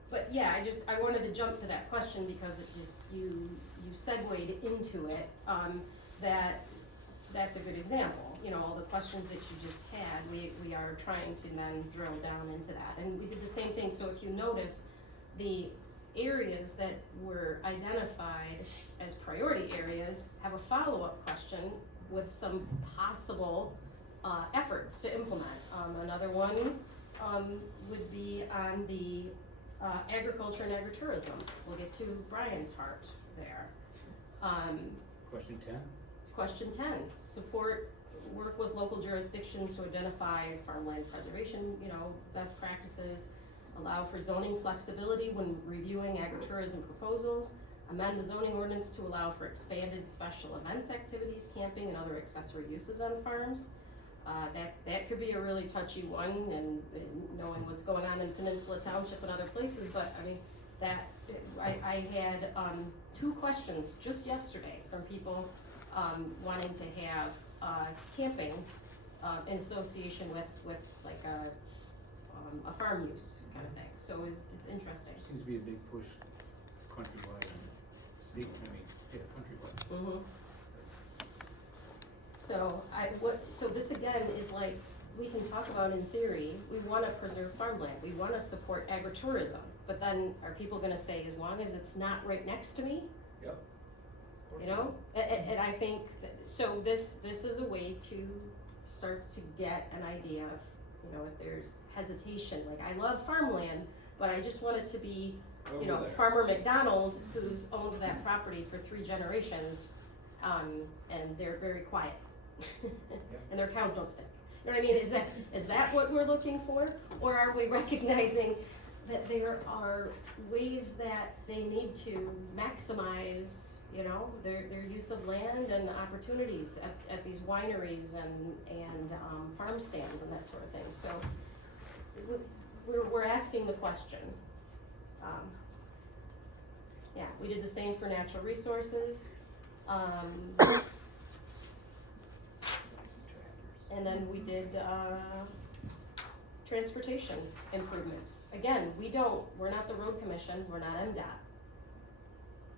But yeah, I wanted to jump to that question because it just, you segued into it. That's a good example. You know, all the questions that you just had, we are trying to then drill down into that. And we did the same thing. So if you notice, the areas that were identified as priority areas have a follow-up question with some possible efforts to implement. Another one would be on the agriculture and agritourism. We'll get to Brian's heart there. Question 10? It's question 10. Work with local jurisdictions to identify farmland preservation, you know, best practices. Allow for zoning flexibility when reviewing agritourism proposals. Amend the zoning ordinance to allow for expanded special events, activities, camping, and other accessory uses on farms. That could be a really touchy one, and knowing what's going on in Peninsula Township and other places, but I mean, I had 2 questions just yesterday from people wanting to have camping in association with like a farm use kind of thing. So it's interesting. Seems to be a big push countrywide. Countrywide. Mm-hmm. So this again is like, we can talk about in theory, we wanna preserve farmland, we wanna support agritourism, but then are people gonna say, as long as it's not right next to me? Yep. You know, and I think, so this is a way to start to get an idea of, you know, if there's hesitation, like I love farmland, but I just want it to be, you know, Farmer McDonald, who's owned that property for 3 generations, and they're very quiet. And their cows don't stink. You know what I mean? Is that what we're looking for? Or are we recognizing that there are ways that they need to maximize, you know, their use of land and opportunities at these wineries and farm stands and that sort of thing. So we're asking the question. Yeah, we did the same for natural resources. And then we did transportation improvements. Again, we're not the road commission, we're not MDOT.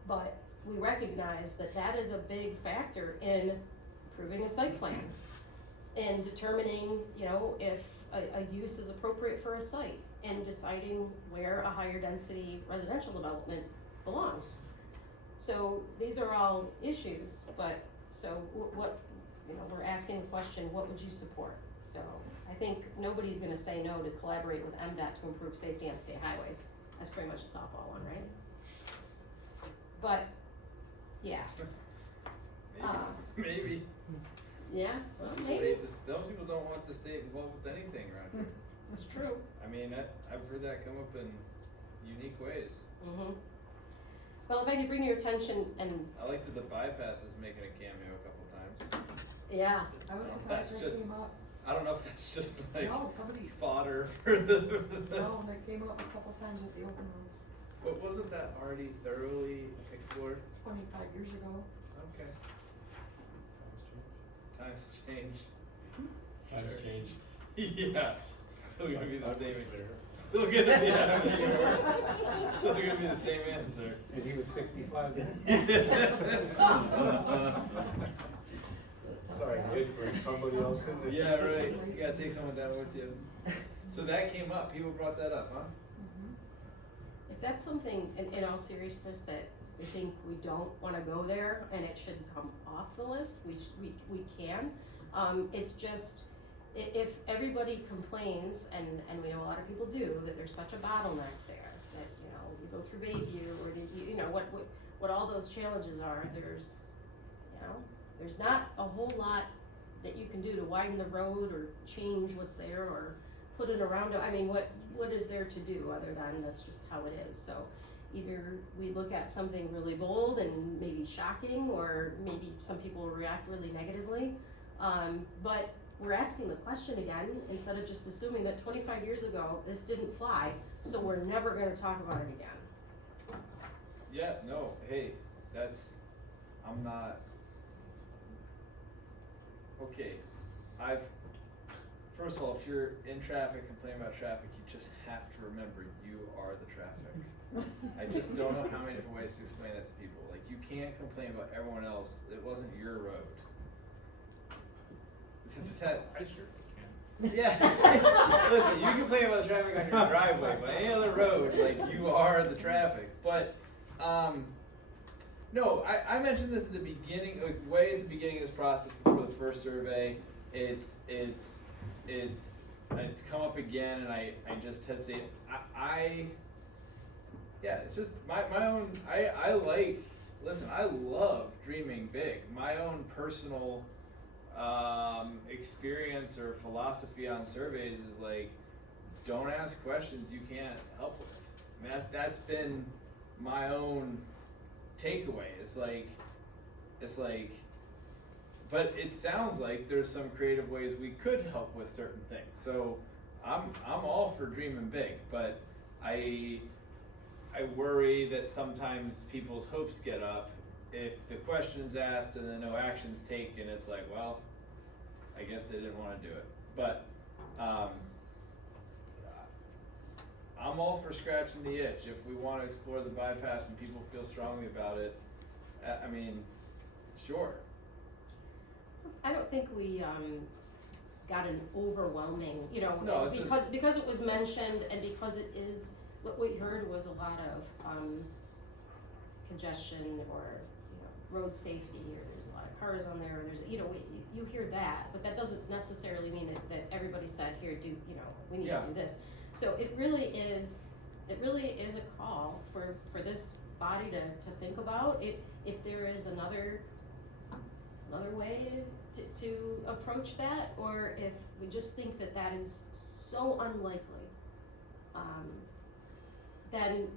But we recognize that is a big factor in approving a site plan and determining, you know, if a use is appropriate for a site and deciding where a higher density residential development belongs. So these are all issues, but so what, you know, we're asking the question, what would you support? So I think nobody's gonna say no to collaborate with MDOT to improve safety on state highways. That's pretty much a softball one, right? But, yeah. Maybe. Yeah, so Some maybe. people don't want the state involved with anything around here. It's true. I mean, I've heard that come up in unique ways. Mm-hmm. Well, if I could bring your attention and, I like that the bypass is making a cameo a couple times. yeah. I was That's surprised that just- came up. I don't know if that's just like No, somebody, fodder for the. no, that came up a couple times at the open house, But wasn't that already thoroughly explored? 25 years ago. Okay. Times change. Times Sure. change. Yeah. Still gonna be the I same. was there. Still gonna be. Yeah, still gonna be the same answer. And he was 65 then? Sorry, you had to bring somebody else in there. Yeah, right. You gotta take someone down with you. So that came up. People brought that up, huh? If that's something, in all seriousness, that we think we don't wanna go there and it should come off the list, we can. It's just, if everybody complains, and we know a lot of people do, that there's such a bottleneck there, that, you know, you go through Bayview, or did you know, what all those challenges are, there's, you know, there's not a whole lot that you can do to widen the road, or change what's there, or put in a roundabout. I mean, what is there to do other than that's just how it is? So either we look at something really bold and maybe shocking, or maybe some people will react really negatively. But we're asking the question again, instead of just assuming that 25 years ago this didn't fly, so we're never gonna talk about it again. Yeah, no, hey, I'm not, okay, first of all, if you're in traffic, complaining about traffic, you just have to remember you are the traffic. I just don't know how many different ways to explain that to people. Like, you can't complain about everyone else, it wasn't your road. I certainly can. Yeah, listen, you complain about traffic on your driveway, but any other road, like, you are the traffic. But, no, I mentioned this at the beginning, like, way at the beginning of this process before the first survey. It's come up again, and I just hesitate. Yeah, it's just my own, I love dreaming big. My own personal experience or philosophy on surveys is like, don't ask questions you can't help with. I mean, that's been my own takeaway. It's like, but it sounds like there's some creative ways we could help with certain things. So I'm all for dreaming big, but I worry that sometimes people's hopes get up if the question's asked and then no action's taken. It's like, well, I guess they didn't want to do it. But I'm all for scratching the itch. If we want to explore the bypass and people feel strongly about it, I mean, sure. I don't think we got an overwhelming, you know, No, because it was mentioned, and because it is, what we heard was a lot of congestion, or, you know, road safety, or there's a lot of cars on there, there's, you know, you hear that, but that doesn't necessarily mean that everybody said, here, do, you know, we need to do this. So it really is a call for this body to think about it, if there is another way to approach that, or if we just think that is so unlikely, then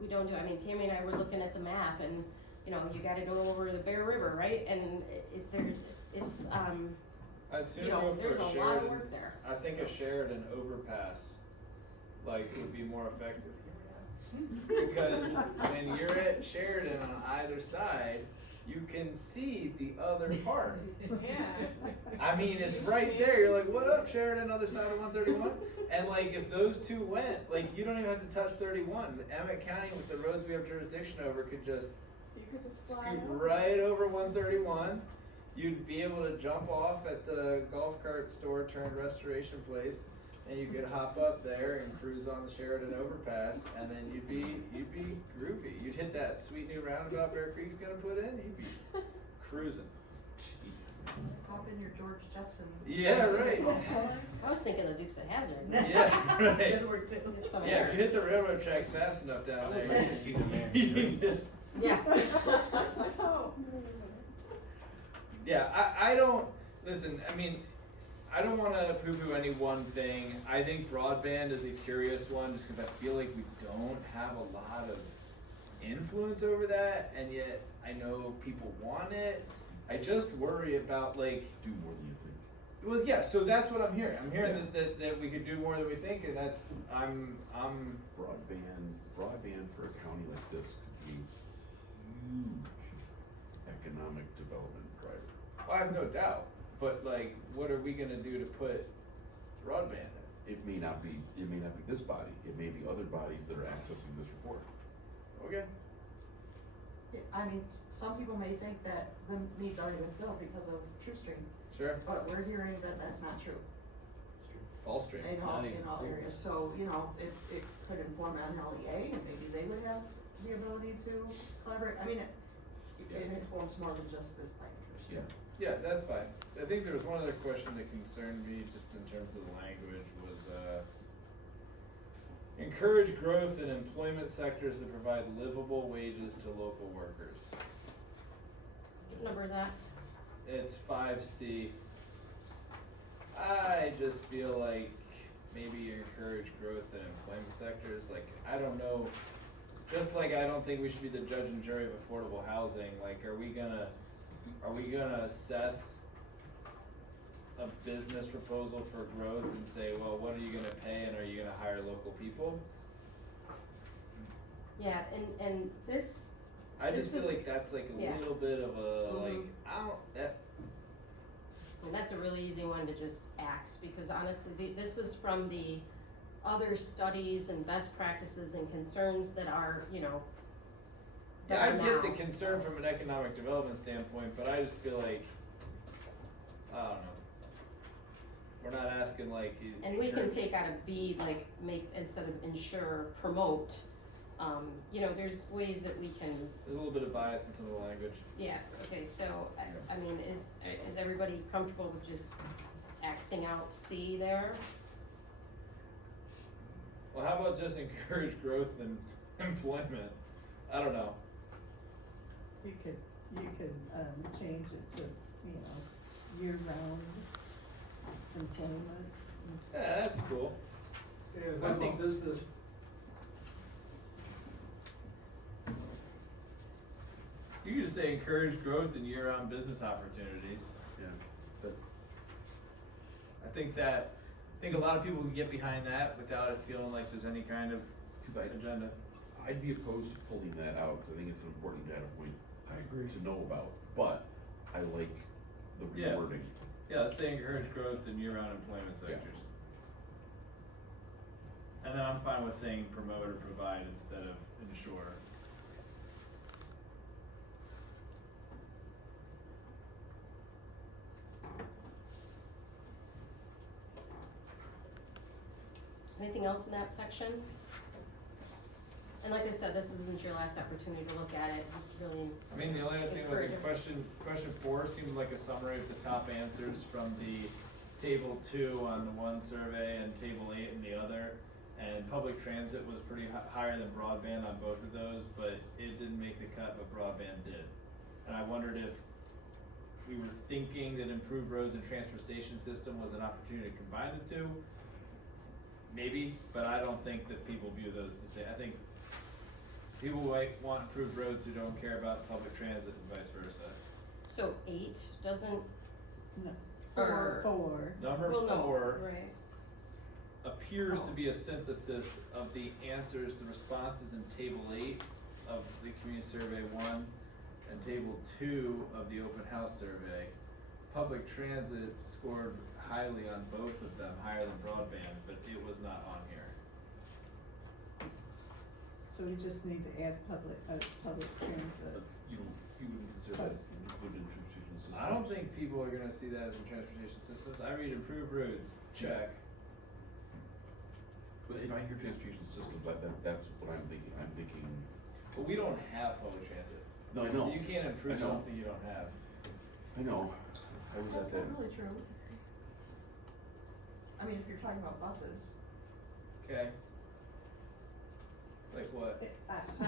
we don't do it. I mean, Tammy and I were looking at the map, and, you know, you gotta go over the Bear River, right? And you know, there's a lot of work there. I think a Sheridan overpass, like, would be more effective. Because when you're at Sheridan on either side, you can see the other part. Yeah. I mean, it's right there. You're like, what up, Sheridan, other side of 131? And like, if those two went, like, you don't even have to touch 31. Emmet County, with the roads we have jurisdiction over, could just scoot right over 131. You'd be able to jump off at the golf cart store turned restoration place, and you could hop up there and cruise on the Sheridan overpass, and then you'd be groovy. You'd hit that sweet new roundabout Bear Creek's gonna put in, you'd be cruising. Hop in your George Jetson. Yeah, right. I was thinking the Dukes of Hazzard. Yeah, right. Good work too. Yeah, if you hit the railroad tracks fast enough down there, you can see the man. Yeah. Yeah, I don't, listen, I mean, I don't wanna poo-poo any one thing. I think broadband is a curious one, just cause I feel like we don't have a lot of influence over that, and yet I know people want it. I just worry about like. Do more than you think. Well, yeah, so that's what I'm hearing. I'm hearing Yeah. that we could do more than we think, and that's, I'm. Broadband for a county like this could be huge economic development driver. I have no doubt, but like, what are we gonna do to put broadband in? It may not be this body, it may be other bodies that are accessing this report. Okay. Yeah, I mean, some people may think that the need's already been filled because of TrueStream. Sure. But we're hearing that that's not true Fall stream. in all areas, so, you know, it could inform an LEA, and maybe they would have the ability to collaborate. I mean, it informs more than just this planning commission. Yeah, that's fine. I think there was one other question that concerned me, just in terms of the language, was, encourage growth in employment sectors that provide livable wages to local workers. What number is that? It's 5C. I just feel like maybe you encourage growth in employment sectors, like, I don't know, just like I don't think we should be the judge and jury of affordable housing, like, are we gonna assess a business proposal for growth and say, well, what are you gonna pay, and are you gonna hire local people? Yeah, and this. I just this feel is- like that's like a yeah. little bit of a, like, Mhm. I don't, that, And that's a really easy one to just axe, because honestly, this is from the other studies and best practices and concerns that are, you know, yeah, I that are get the now. concern from an economic development standpoint, but I just feel like, I don't know. We're not asking like. And we can take out a B, like, make, instead of ensure, promote, you know, there's ways that we can, There's a little bit of bias in some of the language. yeah, okay, so, I mean, is everybody comfortable with just axing out C there? Well, how about just encourage growth in employment? I don't know. You could, change it to, you know, year-round employment. Yeah, that's cool. Yeah, I think business. You could just say encourage growth in year-round business opportunities. Yeah. But I think a lot of people can get behind that without it feeling like there's any kind of agenda. I'd be opposed to pulling that out, because I think it's an important data point. I agree. To know about, but I like the Yeah. rewording. Yeah, let's say encourage growth in year-round employment sectors. And then I'm fine with saying promote or provide instead of ensure. Anything else in that section? And like I said, this isn't your last opportunity to look at it, really. I mean, the only other thing was in encourage it. question 4 seemed like a summary of the top answers from the table 2 on the one survey and table 8 in the other. And public transit was pretty higher than broadband on both of those, but it didn't make the cut, but broadband did. And I wondered if we were thinking that improved roads and transportation system was an opportunity to combine the two. Maybe, but I don't think that people view those the same. I think people might want improved roads who don't care about public transit and vice versa. So 8 doesn't, No. Or- Four. Number well, no, 4 right, appears to be a synthesis of the answers, the responses in table 8 of the community survey 1 and table 2 of the open house survey. Public transit scored highly on both of them, higher than broadband, but it was not on here. So we just need to add public transit. You wouldn't consider that included in transportation systems? I don't think people are gonna see that as in transportation systems. I read improved roads, check. But if I hear transportation systems, that's what I'm thinking. I'm thinking. But we don't have public transit. No, I know. So you can't improve I know. something you don't have. I know. I was That's at that. not really true. I mean, if you're talking about buses. Okay. Like what?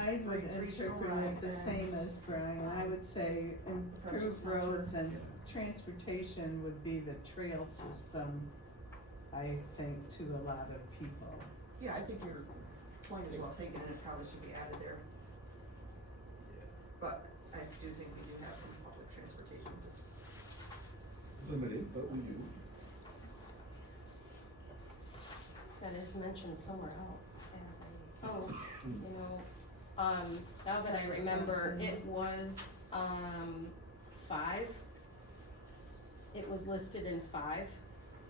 I would interpret it the same as Brian. I would say improved roads and transportation would be the trail system, I think, to a lot of people. Yeah, I think your point is well taken, and it probably should be added there. But I do think we do have some public transportation, just Limited, but we do. That is mentioned somewhere else as a, you know, now that I remember, it was, 5. It was listed in 5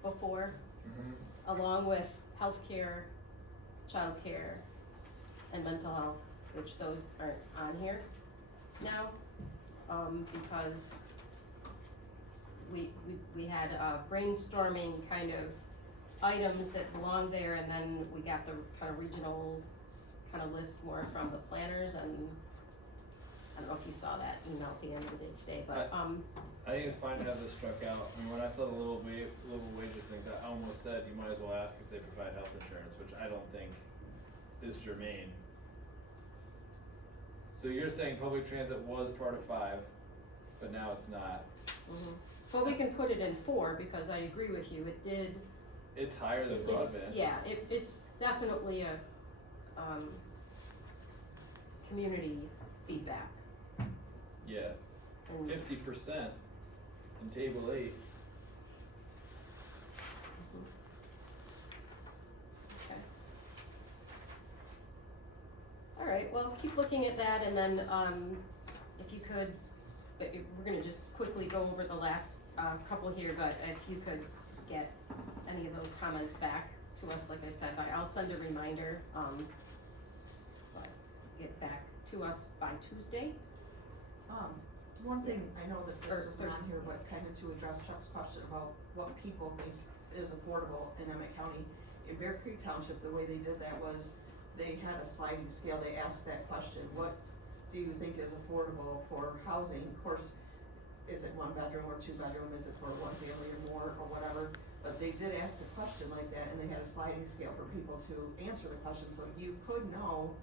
before, along with healthcare, childcare, and mental health, which those aren't on here now, because we had brainstorming kind of items that belong there, and then we got the kind of regional kind of list more from the planners, and I don't know if you saw that email at the end of the day today, but I think it's fine to have this struck out. I mean, when I saw the livable wages things, I almost said you might as well ask if they provide health insurance, which I don't think is germane. So you're saying public transit was part of 5, but now it's not. But we can put it in 4, because I agree with you, it did. It's higher than broadband. Yeah, it's definitely a, community feedback. Yeah, And 50% in table 8. Okay. All right, well, keep looking at that, and then, if you could, we're gonna just quickly go over the last, couple here, but if you could get any of those comments back to us, like I said, I'll send a reminder, but get back to us by Tuesday. One thing, I know that this Or isn't on here, but kind of to address Chuck's question about what people think is affordable in Emmet County. In Bear Creek Township, the way they did that was they had a sliding scale. They asked that question, what do you think is affordable for housing? Of course, is it 1 bedroom or 2 bedroom? Is it for 1 family or more or whatever? But they did ask a question like that, and they had a sliding scale for people to answer the question, so you could know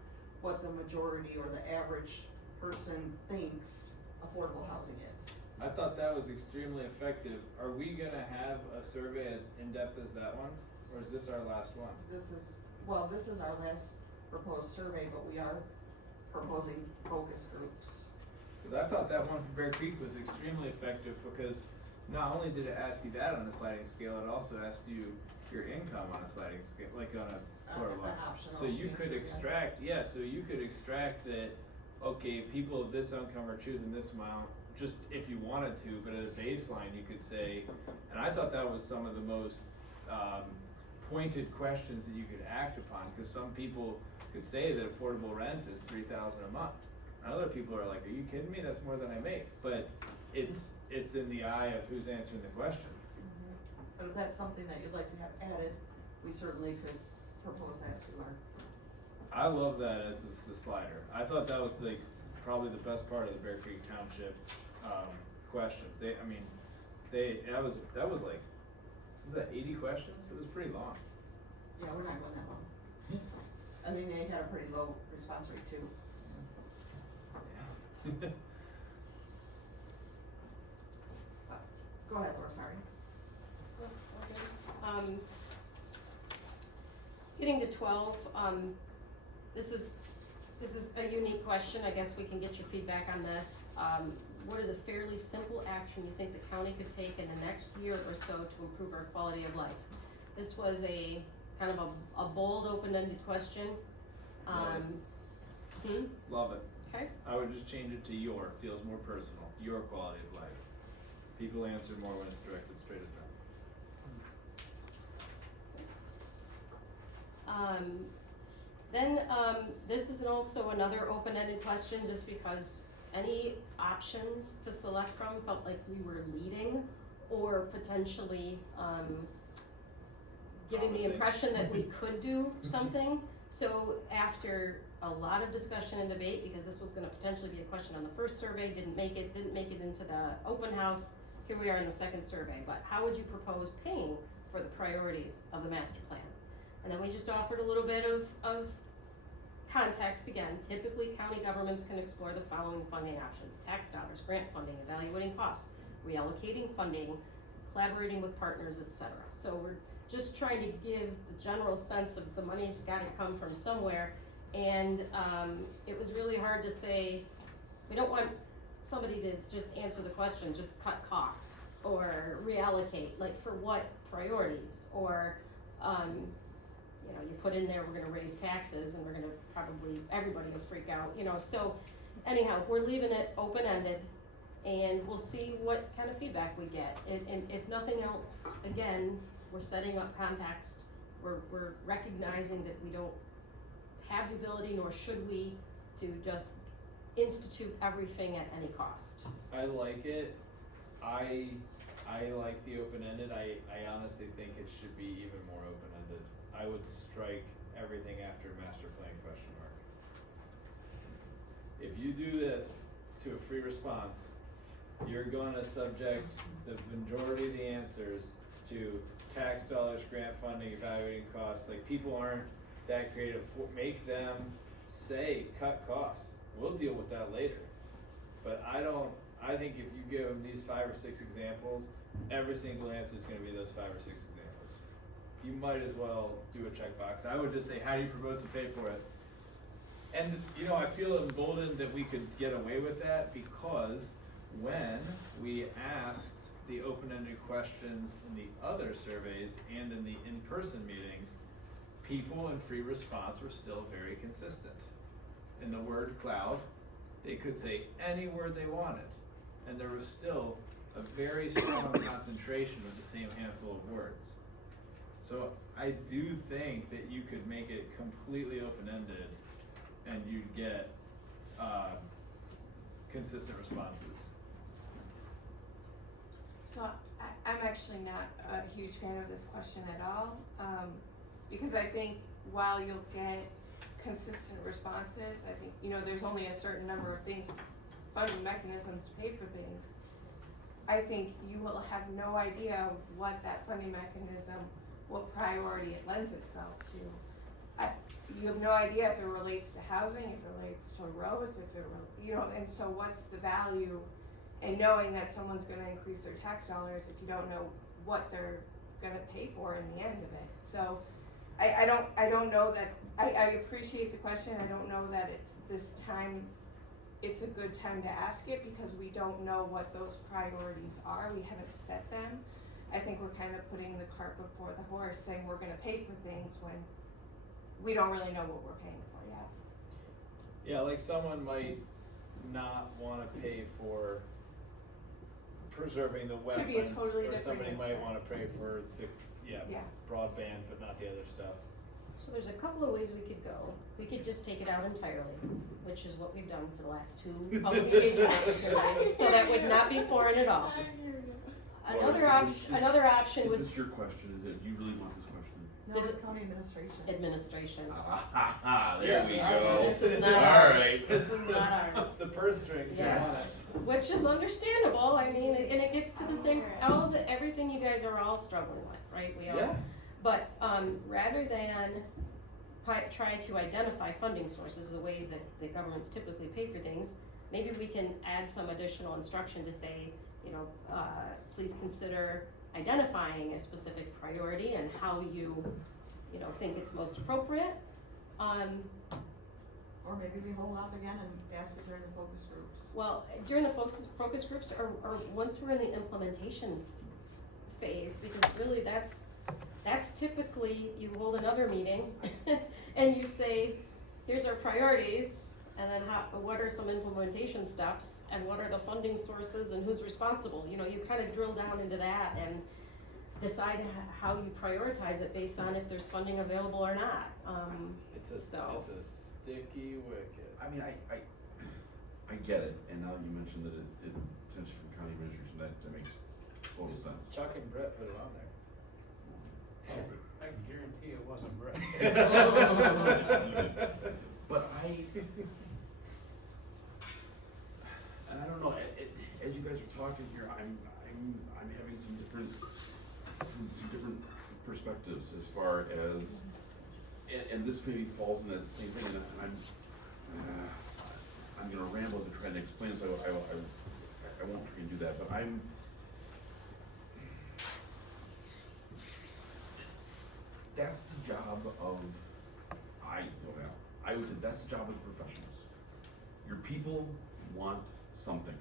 what the majority or the average person thinks affordable housing is. I thought that was extremely effective. Are we gonna have a survey as in-depth as that one, or is this our last one? This is our last proposed survey, but we are proposing focus groups. Cause I thought that one from Bear Creek was extremely effective, because not only did it ask you that on a sliding scale, it also asked you your income on a sliding scale, like on a total line. Optional So you could answers, extract that, okay, people of this income are choosing this amount, just if you wanted to, but at a baseline, you could say, and I thought that was some of the most, pointed questions that you could act upon, cause some people could say that affordable rent is $3,000 a month. And other people are like, are you kidding me? That's more than I make. But it's in the eye of who's answering the question. But if that's something that you'd like to have added, we certainly could propose that to our. I love that as it's the slider. I thought that was like probably the best part of the Bear Creek Township questions. That was like, was that 80 questions? It was pretty long. Yeah, we're not going that long. I think they had a pretty low response rate too. Go ahead, Laura, sorry. Getting to 12, this is a unique question, I guess we can get your feedback on this. What is a fairly simple action you think the county could take in the next year or so to improve our quality of life? This was a kind of a bold, open-ended question. Love it. Okay. I would just change it to feels more personal, your quality of life. People answer more when it's directed straight at them. Then this is also another open-ended question, just because any options to select from felt like we were leading or potentially giving the impression that we could do something. So after a lot of discussion and debate, because this was gonna potentially be a question on the first survey, didn't make it into the open house, here we are in the second survey. But how would you propose paying for the priorities of the master plan? And then we just offered a little bit of context, again, typically county governments can explore the following funding options: tax dollars, grant funding, evaluating costs, reallocating funding, collaborating with partners, etc. So we're just trying to give the general sense of the money's gotta come from somewhere. And it was really hard to say, we don't want somebody to just answer the question, just cut costs or reallocate, like for what priorities, or you know, you put in there, we're gonna raise taxes and we're gonna probably, everybody will freak out, you know. So anyhow, we're leaving it open-ended and we'll see what kind of feedback we get. And if nothing else, again, we're setting up context, we're recognizing that we don't have the ability, nor should we, to just institute everything at any cost. I like it. I like the open-ended. I honestly think it should be even more open-ended. I would strike everything after master plan question mark. If you do this to a free response, you're gonna subject the majority of the answers to tax dollars, grant funding, evaluating costs. Like, people aren't that creative. Make them say, cut costs. We'll deal with that later. But I think if you give them these 5 or 6 examples, every single answer is gonna be those 5 or 6 examples. You might as well do a checkbox. I would just say, how do you propose to pay for it? And, you know, I feel emboldened that we could get away with that, because when we asked the open-ended questions in the other surveys and in the in-person meetings, people in free response were still very consistent. In the word cloud, they could say any word they wanted, and there was still a very strong concentration of the same handful of words. So I do think that you could make it completely open-ended and you'd get consistent responses. So I'm actually not a huge fan of this question at all, because I think while you'll get consistent responses, I think, you know, there's only a certain number of things, funding mechanisms to pay for things. I think you will have no idea what that funding mechanism, what priority it lends itself to. You have no idea if it relates to housing, if it relates to roads, if it, you know, and so what's the value in knowing that someone's gonna increase their tax dollars if you don't know what they're gonna pay for in the end of it? So I don't know that, I appreciate the question. I don't know that it's a good time to ask it, because we don't know what those priorities are. We haven't set them. I think we're kind of putting the cart before the horse, saying we're gonna pay for things when we don't really know what we're paying for yet. Yeah, like someone might not wanna pay for preserving the Could be a wetlands, totally or different somebody might answer. wanna pay for the, Yeah. broadband, but not the other stuff. So there's a couple of ways we could go. We could just take it out entirely, which is what we've done for the last 2 public engagement opportunities, so that would not be foreign at all. Another option would. Is this your question? Is it, do you really want this question? No, it's county administration. Administration. There we go. This is not All ours. right. This is not ours. That's the purse strings. Yes. Which is understandable. I mean, and it gets to the same, everything you guys are all struggling with, right? We all. Yeah. But rather than try to identify funding sources, the ways that governments typically pay for things, maybe we can add some additional instruction to say, you know, please consider identifying a specific priority and how you know, think it's most appropriate. Or maybe we hold off again and ask it during the focus groups. Well, during the focus groups, or once we're in the implementation phase, because really that's typically, you hold another meeting and you say, here's our priorities, and then what are some implementation steps, and what are the funding sources, and who's responsible? You know, you kind of drill down into that and decide how you prioritize it based on if there's funding available or not. It's a sticky wicket. I mean, I get it, and now that you mentioned that it potentially from county administration, that makes total sense. Chuck and Brett put it on there. I guarantee it wasn't Brett. But and I don't know, as you guys are talking here, I'm having some different perspectives as far as, and this maybe falls in that same thing, and I'm gonna ramble as I try to explain it, so I won't try and do that, but that's the job of, I would say that's the job of the professionals. Your people want something.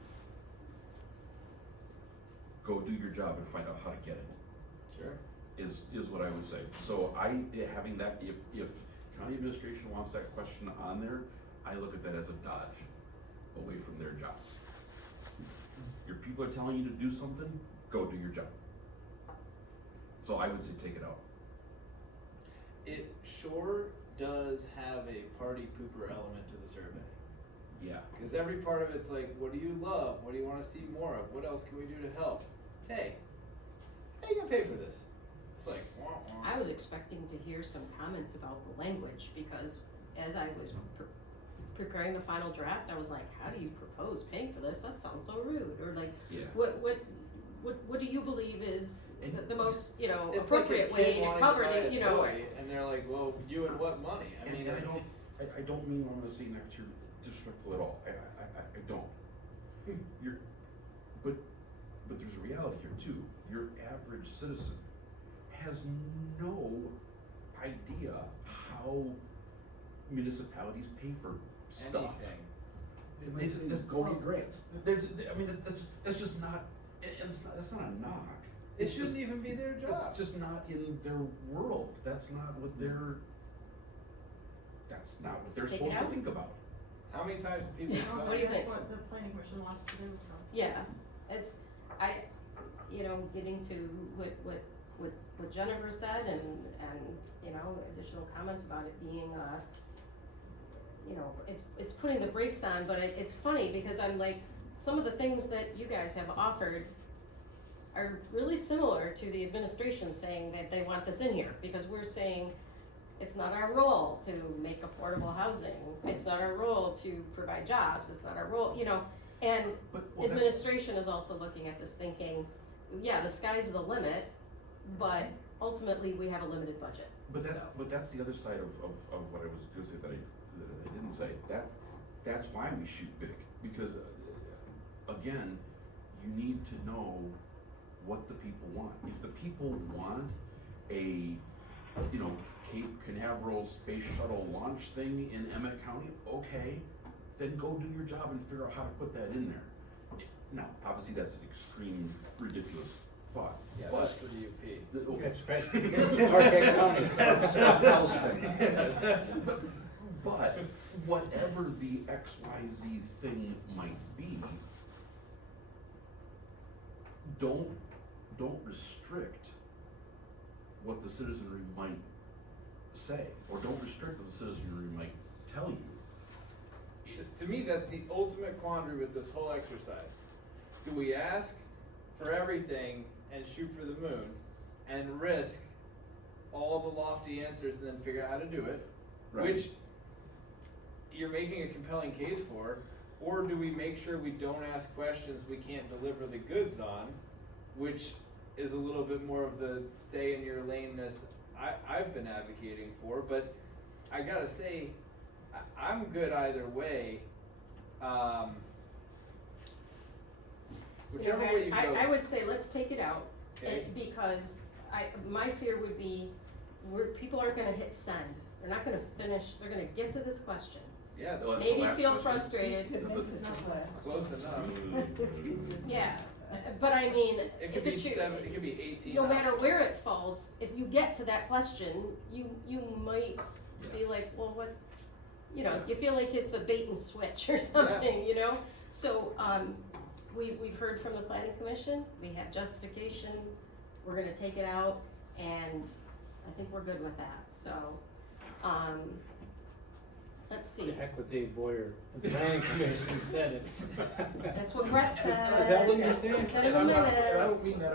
Go do your job and find out how to get it. Sure. Is what I would say. So having that, if county administration wants that question on there, I look at that as a dodge away from their job. Your people are telling you to do something, go do your job. So I would say take it out. It sure does have a party pooper element to the survey. Yeah. Because every part of it's like, what do you love? What do you want to see more of? What else can we do to help? Hey, how you gonna pay for this? It's like, wah, wah. I was expecting to hear some comments about the language, because as I was preparing the final draft, I was like, how do you propose paying for this? That sounds so rude. Or like, Yeah. what do you believe is the most, It's appropriate like a kid way to wanting cover buy it, a toy, and they're like, well, you and what money? I mean, And I don't mean when I'm saying that you're disrespectful at all. I don't. But there's a reality here too. Your average citizen has no idea how municipalities pay for stuff. anything. They just go get grants. I mean, that's just not, and that's not a knock. It shouldn't even be their job. It's just not in their world. That's not what they're Take it supposed to out. think about. How many times do people? What do you think? That's what the planning commission wants to do, so. Yeah, it's, getting to what Jennifer said and, additional comments about it being, it's putting the brakes on, but it's funny because I'm like, some of the things that you guys have offered are really similar to the administration saying that they want this in here, because we're saying it's not our role to make affordable housing, it's not our role to provide jobs, it's not our role, and administration is also looking at this thinking, yeah, the sky's the limit, but ultimately we have a limited budget. But that's the other side of what I was gonna say that I didn't say. That's why we shoot big, because again, you need to know what the people want. If the people want a Cape Canaveral space shuttle launch thing in Emmet County, okay, then go do your job and figure out how to put that in there. Now, obviously that's an extreme, ridiculous thought. Yeah, but that's for the UP. But whatever the XYZ thing might be, don't restrict what the citizenry might say, or don't restrict what the citizenry might tell you. To me, that's the ultimate quandary with this whole exercise. Do we ask for everything and shoot for the moon and risk all the lofty answers and then figure out how to do it, Right. which you're making a compelling case for, or do we make sure we don't ask questions we can't deliver the goods on, which is a little bit more of the stay in your lane-ness I've been advocating for, but I gotta say, I'm good either way. Whichever Guys, way you go. I would say let's take it out, Okay. because my fear would be, people aren't gonna hit send, they're not gonna finish, they're gonna get to this question. Yeah, Well, that's Maybe the last feel question. frustrated, close enough. yeah, but I mean, It could if be it's 7, it could be 18. no matter where it falls, if you get to that question, you might be like, well, what, you feel like it's a bait and switch or something, So, we've heard from the planning commission, we have justification, we're gonna take it out, and I think we're good with that, so, let's see. The heck with Dave Boyer, the planning commission said it. That's what Brett said. Is that what you're That's saying? what kind of And the I minutes. don't mean that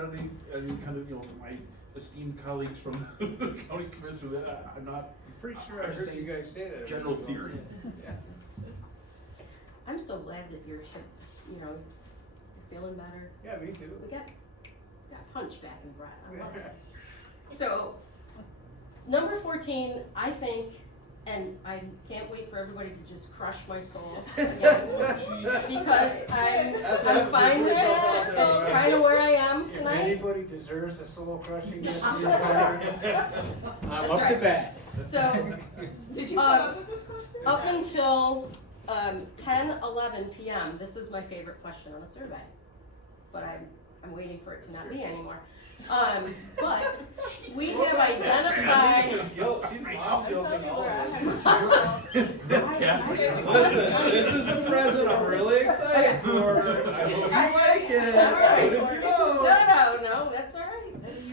any kind of, my esteemed colleagues from the county commission, that I'm not. Pretty sure I I'm heard saying you guys say that. General theory. Yeah. I'm so glad that you're feeling better. Yeah, me too. We got punch back in Brett. I love it. So, Number 14, I think, and I can't wait for everybody to just crush my soul again, because I'm fine with that, that's kind of where I am If tonight. anybody deserves a soul crushing, it's you guys. I'm That's up to right. bat. So, Did you come up with this question? up until 10:11 p.m., this is my favorite question on a survey, but I'm waiting for it to not be anymore. But we have identified. Guilt, she's mom guilting all of us. Listen, Listen, this is a present I'm really excited for. I hope you like it. All right. What if you don't? No, that's all right. That's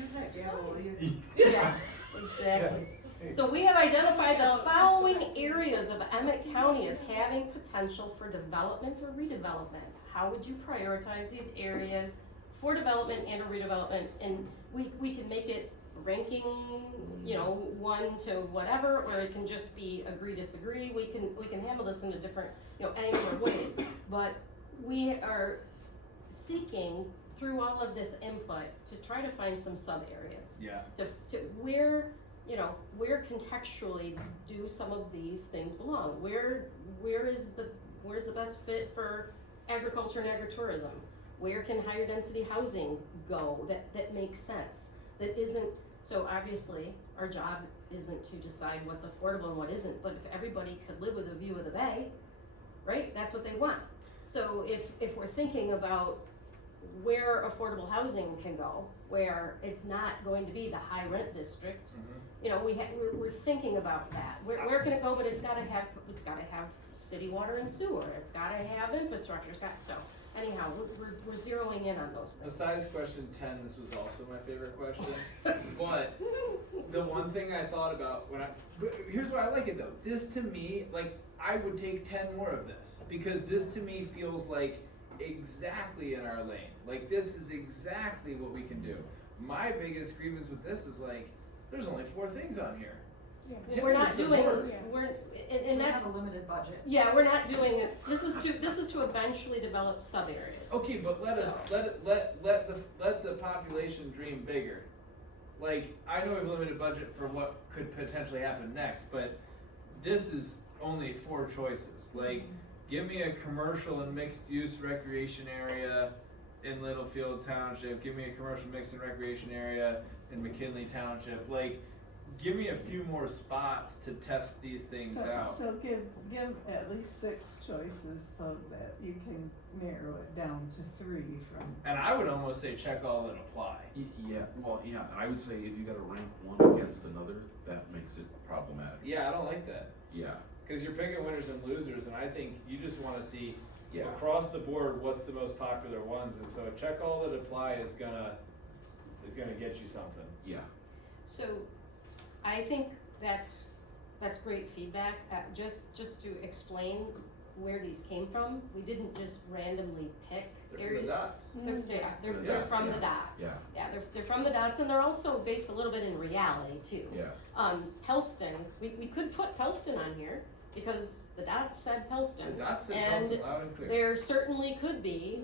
Yeah. Exactly. So we have identified the following areas of Emmet County as having potential for development or redevelopment. How would you prioritize these areas for development and or redevelopment? And we can make it ranking, 1 to whatever, or it can just be agree, disagree. We can handle this in a different, any number of ways. But we are seeking through all of this input to try to find some sub areas. Yeah. To where, where contextually do some of these things belong? Where's the best fit for agriculture and agritourism? Where can higher density housing go that makes sense? That isn't, so obviously our job isn't to decide what's affordable and what isn't, but if everybody could live with a view of the bay, right, that's what they want. So if we're thinking about where affordable housing can go, where it's not going to be the high rent district, we're thinking about that. Where can it go? But it's gotta have city water and sewer. It's gotta have infrastructure. So anyhow, we're zeroing in on those things. Besides question 10, this was also my favorite question. But the one thing I thought about here's why I like it though. This to me, like, I would take 10 more of this, because this to me feels like exactly in our lane. Like, this is exactly what we can do. My biggest grievance with this is like, there's only 4 things on here. Yeah. We're not doing, We have a limited budget. Yeah, we're not doing it. This is to eventually develop sub areas. Okay, but let the population dream bigger. Like, I know we have a limited budget for what could potentially happen next, but this is only 4 choices. Like, give me a commercial and mixed use recreation area in Littlefield Township. Give me a commercial mixed and recreation area in McKinley Township. Like, give me a few more spots to test these things out. So give at least 6 choices so that you can narrow it down to 3 from. And I would almost say check all that apply. Yeah, and I would say if you gotta rank one against another, that makes it problematic. Yeah, I don't like that. Yeah. Because you're picking winners and losers, and I think you just want to see Yeah. across the board what's the most popular ones, and so check all that apply is gonna get you something. Yeah. So, I think that's great feedback. Just to explain where these came from, we didn't just randomly pick They're areas. from the dots. They're from the dots. Yeah, they're from the dots, and they're also based a little bit in reality too. Yeah. Pelston, we could put Pelston on here because the dots said Pelston. The dots said and Pelston loud and clear. there certainly could be,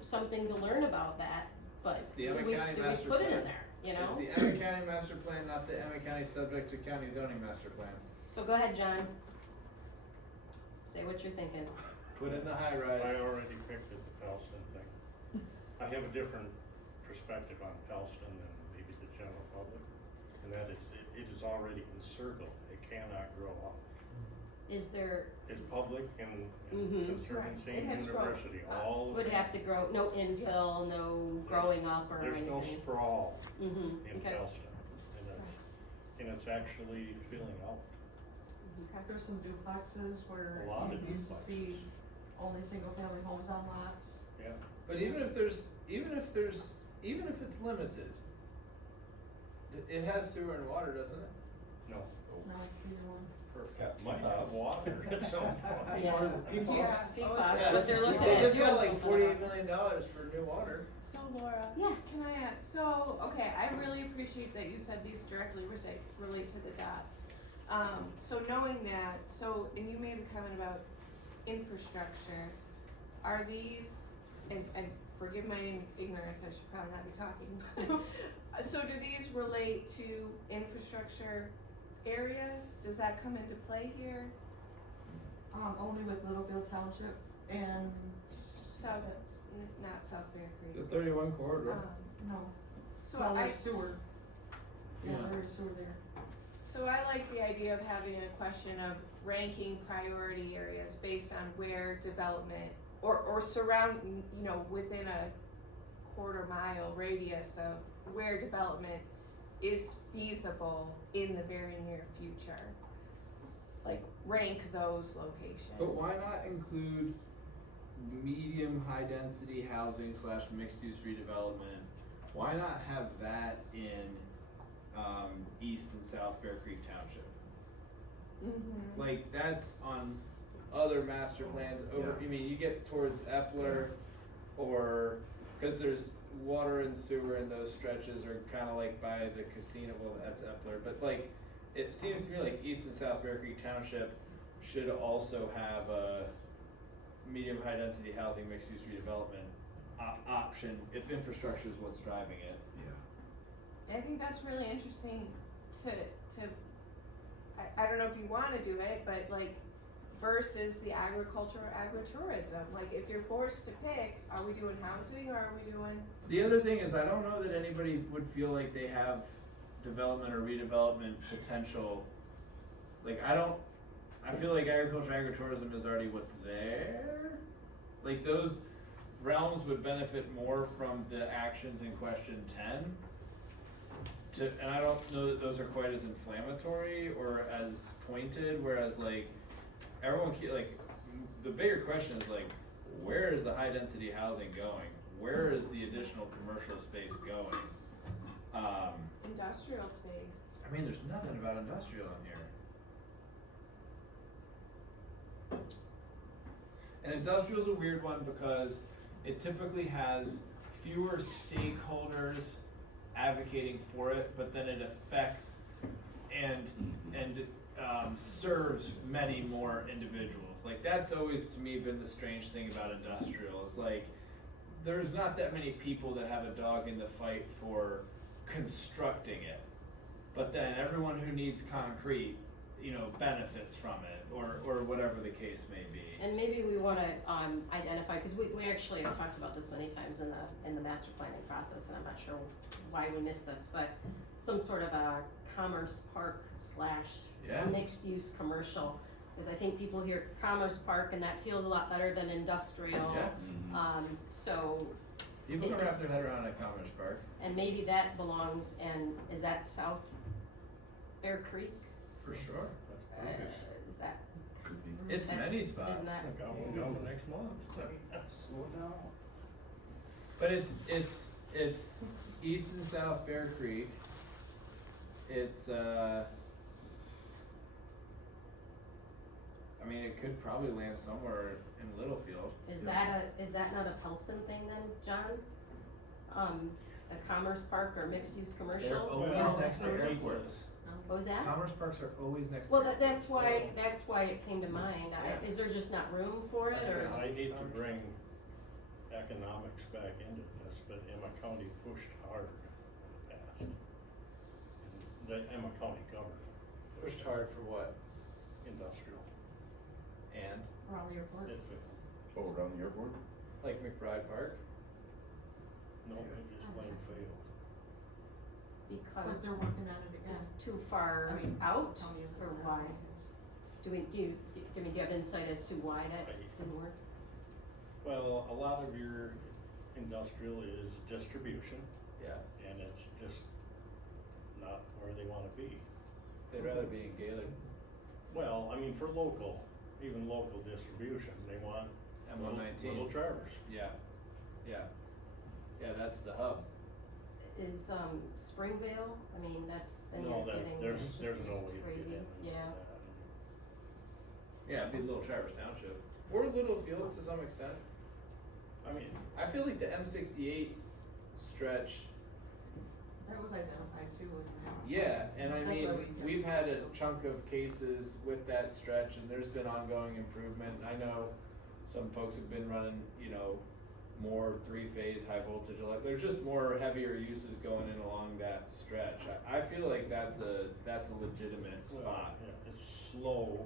something to learn about that, but It's the do Emmet we County put Master it Plan. in there, It's the Emmet County Master Plan, not the Emmet County subject to county zoning master plan. So go ahead, John. Say what you're thinking. Put in the high rise. I already picked the Pelston thing. I have a different perspective on Pelston than maybe the general public, and that is, it is already encircled, it cannot grow up. Is there, It's public and Mhm. Conservancy Right, it has University, growth. all of would it. have to grow, no infill, no growing up or There's anything? no sprawl Mm-hmm, in okay. Pelston, and it's actually filling out. Okay. There's some duplexes where A lot you of used to duplexes. see only single family homes on lots. Yeah. But even if it's limited, it has sewer and water, doesn't it? No. No, either one. Perfect. Might have water at some point. Yeah. Yeah. PFAS, but they're looking They at just doing got like something $48 about million for new water. So Laura, Yes. can I add, so, okay, I really appreciate that you said these directly relate to the dots. So knowing that, and you made the comment about infrastructure, are these, and forgive my ignorance, I should probably not be talking. So do these relate to infrastructure areas? Does that come into play here? Only with Littleville Township and. South, not South Bear The Creek. 31 corridor. No. So Well, I, there's sewer. Yeah, Yeah. there is sewer there. so I like the idea of having a question of ranking priority areas based on where development, or surround, you know, within a quarter-mile radius of where development is feasible in the very near future. Like, rank those locations. But why not include medium high density housing / mixed use redevelopment? Why not have that in East and South Bear Creek Township? Mm-hmm. Like that's on other master plans over, I mean, you get towards Epler or, cause there's water and sewer in those stretches are kinda like by the casino, well, that's Epler, but like, it seems to me like East and South Bear Creek Township should also have a medium high density housing mixed use redevelopment option if infrastructure is what's driving it. I think that's really interesting to I don't know if you wanna do it, but like, versus the agriculture or agritourism, like if you're forced to pick, are we doing housing or are we doing? The other thing is I don't know that anybody would feel like they have development or redevelopment potential. Like I feel like agriculture, agritourism is already what's there. Like those realms would benefit more from the actions in question 10. And I don't know that those are quite as inflammatory or as pointed, whereas like everyone, like the bigger question is like, where is the high density housing going? Where is the additional commercial space going? Industrial space. I mean, there's nothing about industrial in here. And industrial is a weird one because it typically has fewer stakeholders advocating for it, but then it affects and serves many more individuals. Like that's always to me been the strange thing about industrial is like there's not that many people that have a dog in the fight for constructing it, but then everyone who needs concrete, you know, benefits from it or whatever the case may be. And maybe we wanna identify, cause we actually have talked about this many times in the master planning process, and I'm not sure why we missed this, but some sort of a commerce park Yeah. / mixed use commercial, cause I think people hear commerce park and that feels a lot better than industrial. Yeah. So. People can wrap it's- their head around a commerce park. And maybe that belongs, and is that South Bear Creek? For sure. That's Burgess. Is that? It's that's- many spots. Isn't that? I got one coming next month. Slow down. But it's East and South Bear Creek. It's I mean, it could probably land somewhere in Littlefield. Is that not a Pelston thing then, John? A commerce park or mixed use commercial? They're always next to airports. What was that? Commerce parks are always next to Well, airports. that's why it came to mind. Yeah. Is there just not room for it, or I just? hate to bring economics back into this, but Emmet County pushed hard in the past. And the Emmet County government Pushed hard for what? industrial. And Around the airport. It failed. Oh, around the airport? like McBride Park. No, it just plain failed. But Because they're working on it again. it's too far I mean, out, county isn't or working why? on it. Do you have insight as to why that didn't work? Well, a lot of your industrial is distribution, Yeah. and it's just not where they wanna be. They'd rather be in Gaylord. Well, I mean, for local, even local distribution, they want M119. Little Traverse. Yeah. Yeah. Yeah, that's the hub. Is Springvale? I mean, that's then No, you're getting there's it's no just way to get crazy. in Yeah. that. Yeah, it'd be Little Traverse Township. Or Littlefield to some extent. I mean, I feel like the M68 stretch. That was identified too with the maps. Yeah, and I That's mean, why we did we've it. had a chunk of cases with that stretch and there's been ongoing improvement. I know some folks have been running, you know, more three-phase high voltage there's just more heavier uses going in along that stretch. I feel like that's a legitimate spot. Yeah, it's slow.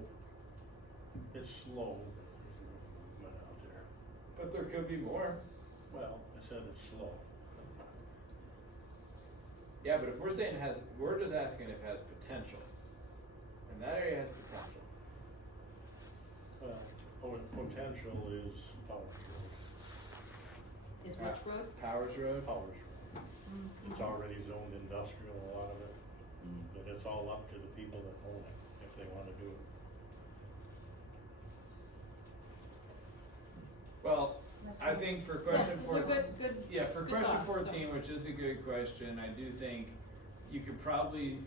It's slow, but there's a little movement out there. But there could be more. Well, I said it's slow. Yeah, but if we're saying we're just asking if it has potential. And that area has potential. Potential is Powers Road. Is which road? Powers Road? Powers Road. It's already zoned industrial, a lot of it, but it's all up to the people that own it, if they wanna do it. Well, I think for question Yes, four, good, yeah, for good question thoughts, 14, which is a good question, I do think you could probably,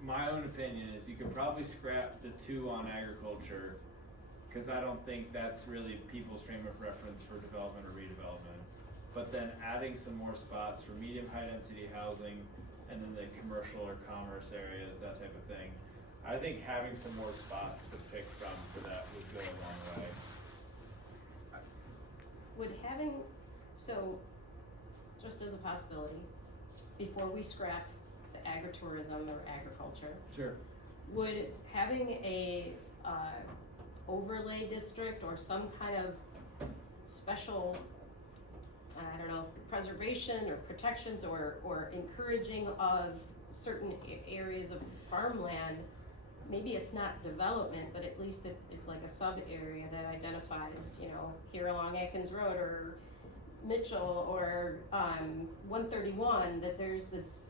my own opinion is you could probably scrap the 2 on agriculture, cause I don't think that's really people's frame of reference for development or redevelopment. But then adding some more spots for medium high density housing and then the commercial or commerce areas, that type of thing. I think having some more spots to pick from for that would go a long way. Would having, so, just as a possibility, before we scrap the agritourism or agriculture, Sure. would having a, overlay district or some kind of special, I don't know, preservation or protections or encouraging of certain areas of farmland, maybe it's not development, but at least it's like a sub-area that identifies, you know, here along Atkins Road or Mitchell or 131, that there's this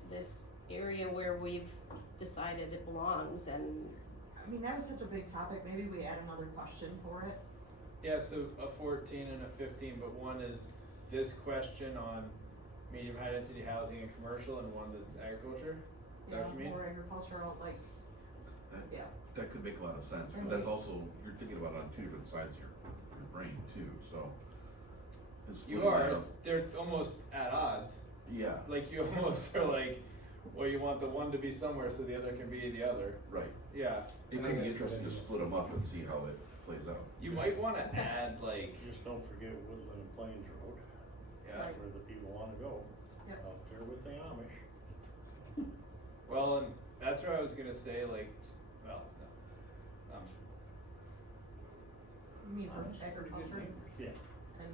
area where we've decided it belongs. And I mean, that was such a big topic, maybe we add another question for it. Yeah, so a 14 and a 15, but one is this question on medium high density housing and commercial, and one that's agriculture. Is that what you mean? More agricultural, like, yeah. That could make a lot of sense, And because that's we- also, you're thinking about it on 2 different sides of your brain too, so. it's You splitting are. that up. They're almost at odds. Yeah. Like you almost are like, well, you want the one to be somewhere so the other can be the other. Right. Yeah. It I could think be that's interesting to good. split them up and see how it plays out. You might want to add like. Just don't forget Woodland and Plains Road. Yeah. That's where the people wanna go, Yep. out there with the Amish. Well, and that's where I was gonna say like, well, no. You mean for Amish are pretty good agriculture neighbors. Yeah. and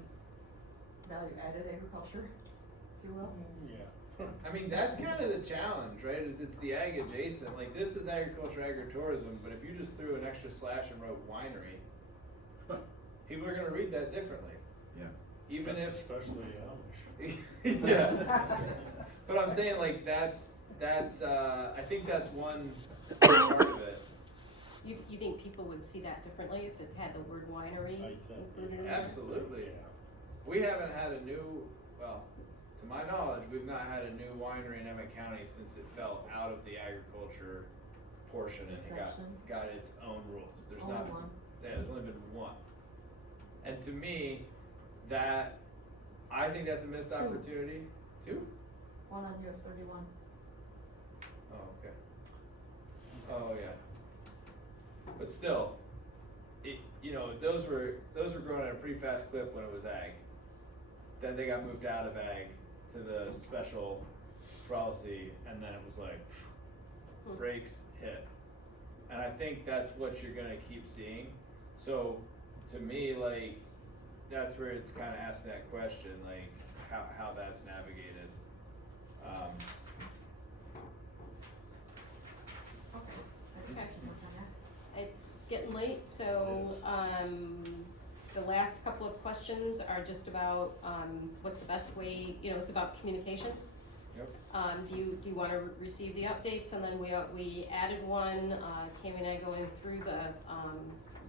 value added agriculture, if you will? Yeah. I mean, that's kind of the challenge, right? Is it's the ag adjacent. Like this is agriculture, agritourism, but if you just threw an extra slash and wrote winery, people are gonna read that differently. Yeah. Even if, Especially Amish. yeah. But I'm saying like that's I think that's one part of it. you think people would see that differently if it's had the word winery I think, included in there? Absolutely. Yeah. We haven't had a new, well, to my knowledge, we've not had a new winery in Emmet County since it fell out of the agriculture portion and it Exemption. got its own rules. There's Only not, one. yeah, there's only been one. And to me, I think that's a missed opportunity. 2? One on US 31. Oh, okay. Oh, yeah. But still, those were growing at a pretty fast clip when it was ag. Then they got moved out of ag to the special policy, and then it was like, brakes hit. And I think that's what you're gonna keep seeing. So, to me, like, that's where it's kinda asked that question, like, how that's navigated. Okay. It's getting late, so, the last couple of questions are just about, what's the best way, it's about communications. Yep. Do you wanna receive the updates, and then we added one, Tammy and I going through the,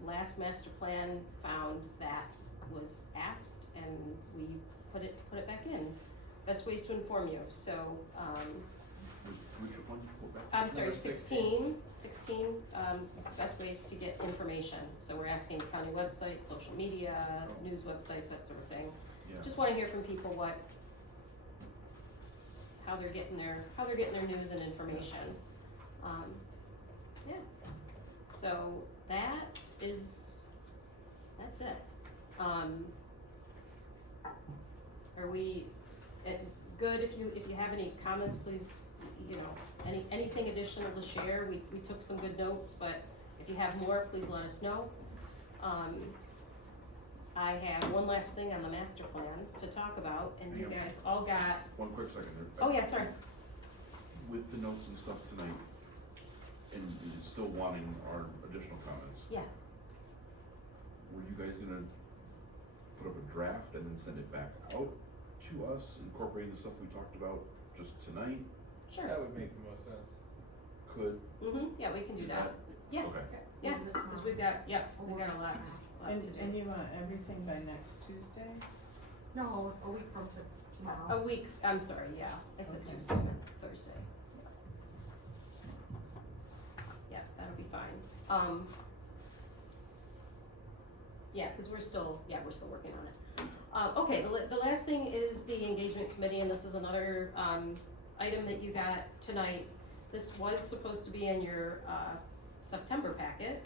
last master plan, found that was asked, and we put it back in. Best ways to inform you, so, Which one? Go back. I'm sorry, Number 16, best ways to get information. So we're asking county websites, social media, news websites, that sort of thing. Yeah. Just wanna hear from people how they're getting their news and information. Yeah. So that's it. Are we, good, if you have any comments, please, anything additional to share, we took some good notes, but if you have more, please let us know. I have one last thing on the master plan to talk about, and you guys all got, One quick second there. oh yeah, sorry. With the notes and stuff tonight, and you're still wanting our additional comments, Yeah, were you guys gonna put up a draft and then send it back out to us, incorporating the stuff we talked about just tonight? sure. That would make the most sense. Could, Yeah, we can do is that. Yeah, okay. yeah, because we've got a lot to do. And you want everything by next Tuesday? No, a week from tomorrow. A week, I'm sorry, yeah, I said Okay. Tuesday, not Thursday. Yeah, that'll be fine. Yeah, because we're still working on it. Okay, the last thing is the engagement committee, and this is another, item that you got tonight. This was supposed to be in your, September packet,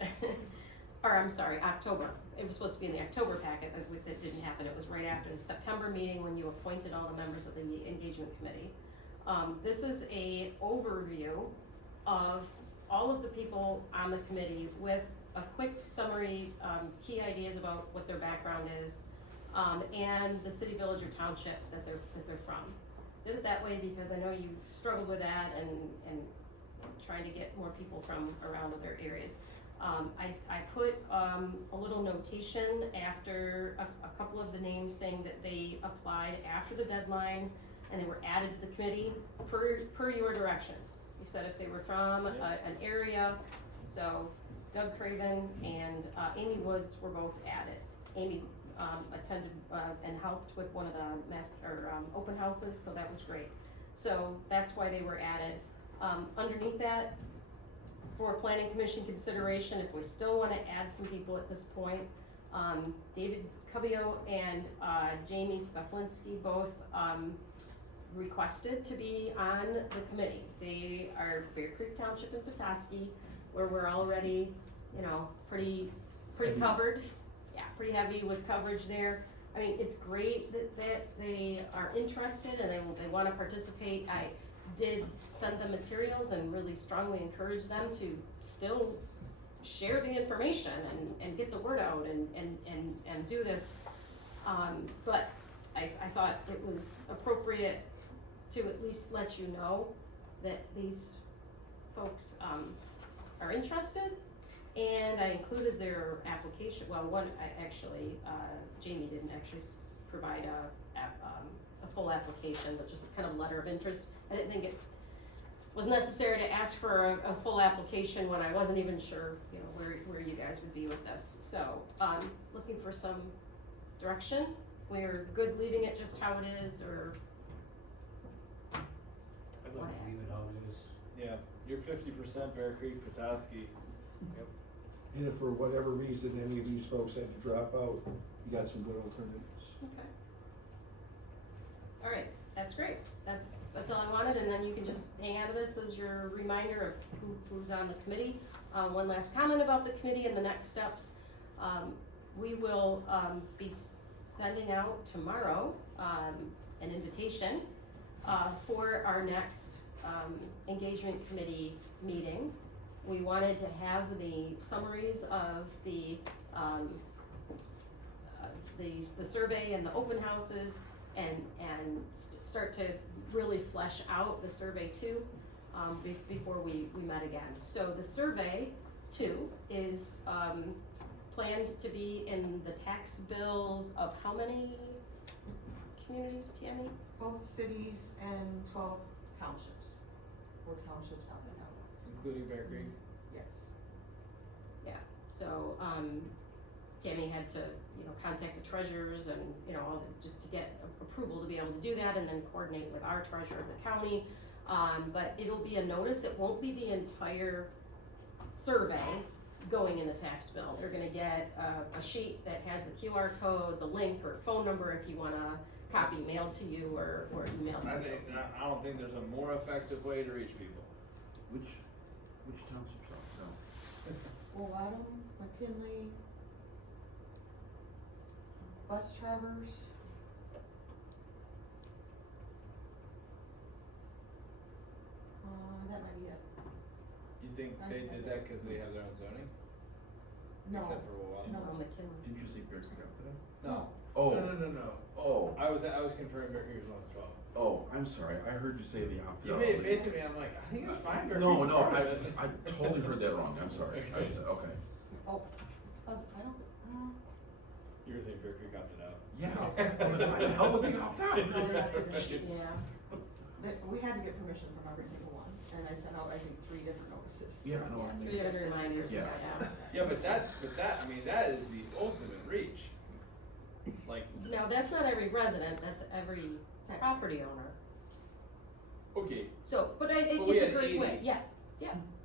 or I'm sorry, October. It was supposed to be in the October packet, that didn't happen. It was right after the September meeting when you appointed all the members of the engagement committee. This is a overview of all of the people on the committee with a quick summary, key ideas about what their background is, and the city, village, or township that they're from. Did it that way because I know you struggled with that and trying to get more people from around other areas. I put a little notation after a couple of the names saying that they applied after the deadline and they were added to the committee per your directions. You said if they were from an area, so Doug Craven and Amy Woods were both added. Amy attended and helped with one of the open houses, so that was great. So that's why they were added. Underneath that, for planning commission consideration, if we still wanna add some people at this point, David Cubio and Jamie Steflinski both requested to be on the committee. They are Bear Creek Township and Petoskey, where we're already, pretty covered. Yeah, pretty heavy with coverage there. I mean, it's great that they are interested and they wanna participate. I did send them materials and really strongly encourage them to still share the information and get the word out and do this. But I thought it was appropriate to at least let you know that these folks are interested, and I included their application. Well, one, Jamie didn't actually provide a full application, but just kind of a letter of interest. I didn't think it was necessary to ask for a full application when I wasn't even sure, where you guys would be with this. So, looking for some direction. We're good leaving it just how it is, or I'd like to leave it how it is. Yeah, you're 50% Bear Creek, Petoskey. Yep. And if for whatever reason any of these folks had to drop out, you got some good alternatives. okay. All right, that's great. That's all I wanted, and then you can just hang out of this as your reminder of who's on the committee. One last comment about the committee and the next steps. We will be sending out tomorrow an invitation for our next engagement committee meeting. We wanted to have the summaries of the survey and the open houses and start to really flesh out the survey too before we met again. So the survey too is planned to be in the tax bills of how many communities, Tammy? 12 cities and 12 townships. 4 townships out there. Including Bear Creek? Yes. Yeah, so, Tammy had to, contact the treasurers and, just to get approval to be able to do that and then coordinate with our treasurer of the county. But it'll be a notice, it won't be the entire survey going in the tax bill. They're gonna get a sheet that has the QR code, the link or phone number if you wanna copy mailed to you or emailed to you. I don't think there's a more effective way to reach people. Which townships are, no? Bull Bottom, McKinley, West Traverse, You think they did that because they have their own zoning? No. Except for a while. No. Didn't you say Bear Creek up there? No. Oh. No. Oh. I was confirming Bear Creek was 1 to 12. Oh, I'm sorry, I heard you say the opposite. You made a face at me, I'm like, I think it's fine, Bear No, Creek's no, part I, of this. I totally heard that wrong, I'm sorry. I said, okay. Oh, I don't, You were thinking Bear Creek opted out. Yeah. Why the hell would they opt out? no, we had to, we had to get permission from every single one, and I sent out, I think, 3 different notices. Yeah, I know. three other reminders, Yeah. Yeah, but that, I mean, that is the ultimate reach. Like, Now, that's not every resident, that's every property owner. okay, So, but But we it's a had great 80. way, yeah.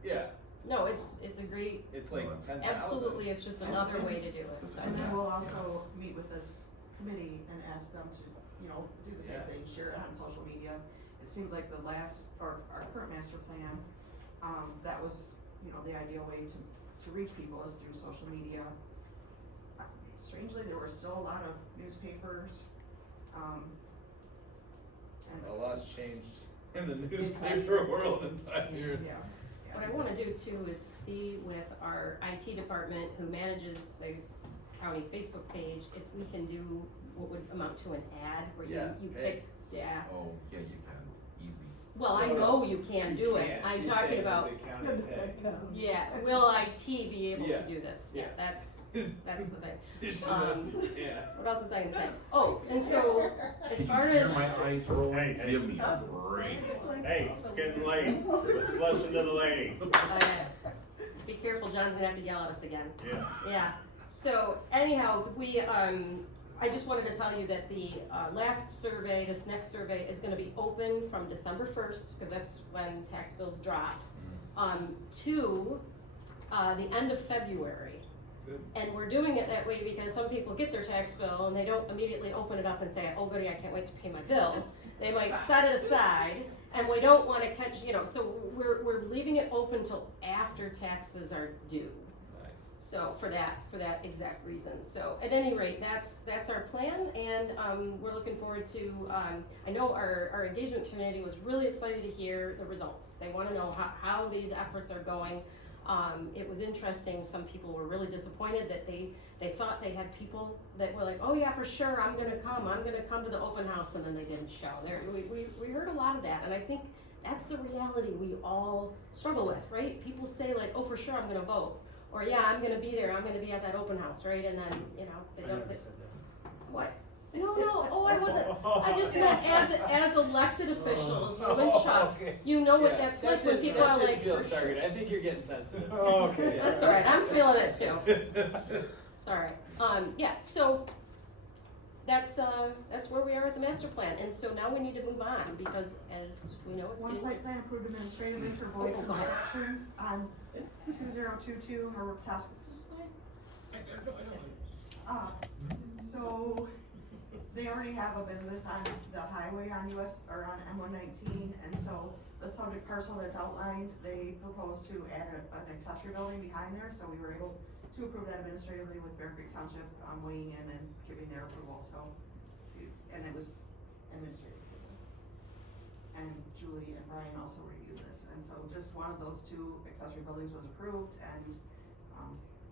yeah, No, it's a great, it's like 10,000. absolutely, it's just another way to do it, so. And then we'll also meet with this committee and ask them to, you know, do the same Yeah. thing, share it on social media. It seems like the last, or our current master plan, that was, you know, the ideal way to reach people is through social media. Strangely, there were still a lot of newspapers, and. A lot's changed in the newspaper world in 5 years. Yeah. What I wanna do too is see with our IT department who manages the county Facebook page, if we can do what would amount to an ad where Yeah, you pay. pick, yeah. Oh, yeah, you can, easy. Well, I No, no. know you can do it, Can't. I'm She's talking saying about, the county pay. yeah, will IT be able Yeah. to do this? Yeah, that's the thing. Yeah. What else was I gonna say? Oh, and so, as far Hear as, my eyes roll, Hey, hey. give me a break. Hey, it's getting late. Let's listen to the lady. be careful, John's gonna have to yell at us again. Yeah. Yeah, so anyhow, we, I just wanted to tell you that the, last survey, this next survey is gonna be open from December 1st, cause that's when tax bills drop, to, the end of February. Good. And we're doing it that way because some people get their tax bill and they don't immediately open it up and say, oh goody, I can't wait to pay my bill. They might set it aside, and we don't wanna catch, you know, so we're leaving it open till after taxes are due. Nice. So for that exact reason. So at any rate, that's our plan, and we're looking forward to, I know our engagement community was really excited to hear the results. They wanna know how these efforts are going. It was interesting, some people were really disappointed that they thought they had people that were like, oh yeah, for sure, I'm gonna come to the open house, and then they didn't show. We heard a lot of that, and I think that's the reality we all struggle with, right? People say like, oh, for sure, I'm gonna vote. Or yeah, I'm gonna be there, I'm gonna be at that open house, right? And then, you know, they don't, what? No, oh, I wasn't, I just meant as elected officials, you and Chuck, you know what that's like when people are like, Feel for sure. targeted. I think you're getting sensitive. Oh, okay. That's all right, I'm feeling it too. It's all right. Yeah, so that's where we are at the master plan, and so now we need to move on, because as we know, it's One getting. site plan approved administrative intervoid construction on 2022 Herbert Task. So they already have a business on the highway on US, or on M119, and so the subject parcel that's outlined, they proposed to add an accessory building behind there, so we were able to approve that administratively with Bear Creek Township weighing in and giving their approval, so, and it was administrative. And Julie and Brian also reviewed this, and so just one of those 2 accessory buildings was approved, and,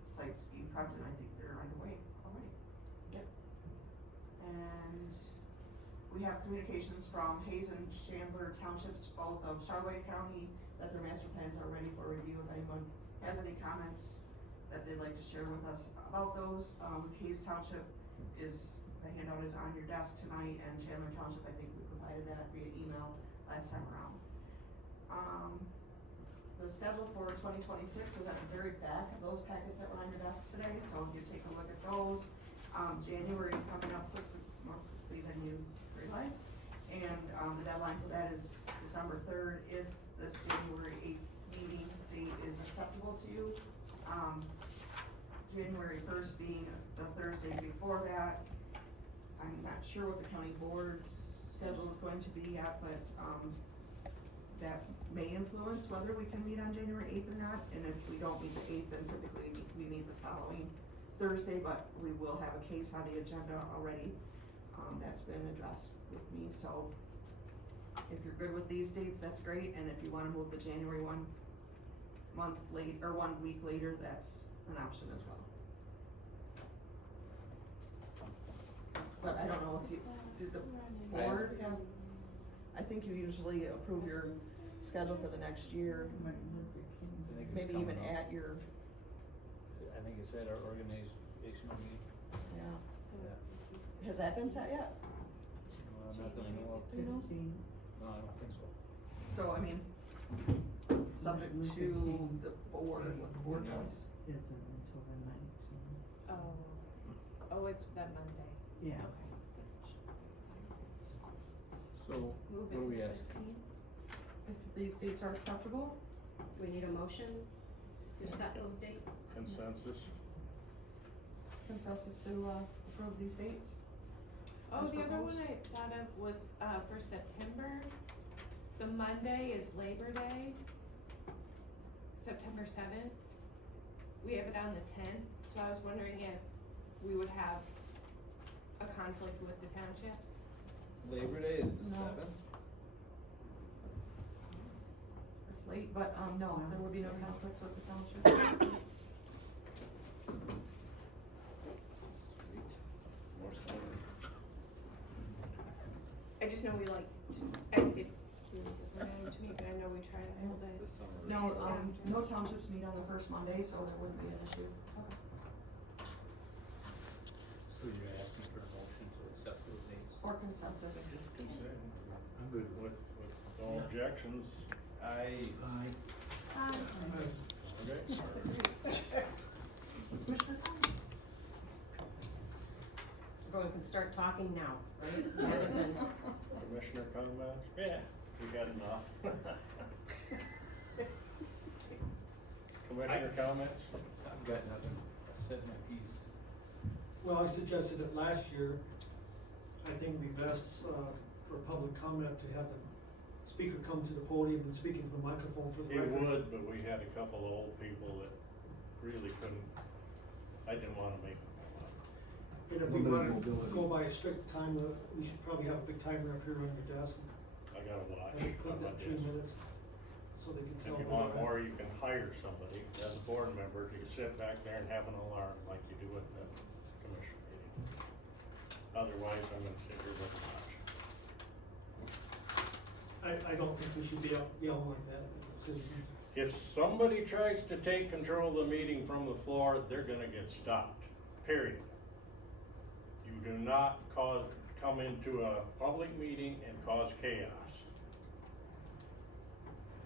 sites being prepped, and I think they're underway already. Yep. And we have communications from Hayes and Chandler Townships, both of Charlevoix County, that their master plans are ready for review. If anyone has any comments that they'd like to share with us about those, Hayes Township the handout is on your desk tonight, and Chandler Township, I think we provided that via email last time around. The schedule for 2026 was at the very back of those packets that were on your desks today, so if you take a look at those, January is coming up more quickly than you realize, and the deadline for that is December 3rd. If this January 8th meeting date is acceptable to you, January 1st being the Thursday before that. I'm not sure what the county board's schedule is going to be yet, but that may influence whether we can meet on January 8th or not. And if we don't meet the 8th, then typically we meet the following Thursday, but we will have a case on the agenda already. That's been addressed with me, so if you're good with these dates, that's great, and if you wanna move the January one month late, or 1 week later, that's an option as well. But I don't know if you, did the board have, I think you usually approve your schedule for the next year, I think it's maybe coming even up. at your, I think it's at our organizational meeting. yeah. Yeah. Has that been set yet? Not that I know of. 15. No, I don't think so. So, I mean, subject to the board, what the board does. Isn't until the 19th. Oh, it's that Monday. Yeah. So, Move what it do to we the ask? 15th. If these dates are acceptable, Do we need a motion to set those dates? Consensus? consensus to, approve these dates? Oh, As the other proposed? one I thought of was, for September. The Monday is Labor Day, September 7th. We have it on the 10th, so I was wondering if we would have a conflict with the townships. Labor Day is the No. 7th? It's late, but, no, there would be no conflicts with the township. Sweet. More summer. I just know we like to, it really doesn't matter to me, but I know we try to hold it. The summer. No, after. no townships meet on the first Monday, so there wouldn't be an issue. So you're asking for a motion to accept those dates? Or consensus. I'm good with no objections. I Okay. Commissioner comments? Everyone can start talking now, right? Rather than- Commissioner comments? Yeah, we got enough. Commissioner comments? I've got nothing. I said my piece. Well, I suggested it last year. I think it'd be best, for public comment to have the speaker come to the podium and speak into the microphone for the It record. would, but we had a couple of old people that really couldn't, I didn't wanna make them come up. And if we want to go by a strict time, we should probably have a big timer up here on your desk. I gotta watch. Have it clip on my that 3 desk. minutes, so they can tell. If you where want they're at. more, you can hire somebody as a board member to sit back there and have an alarm like you do at the commission meeting. Otherwise, I'm gonna sit here and watch. I don't think we should be up yelling like that at the citizens. If somebody tries to take control of the meeting from the floor, they're gonna get stopped, period. You do not come into a public meeting and cause chaos.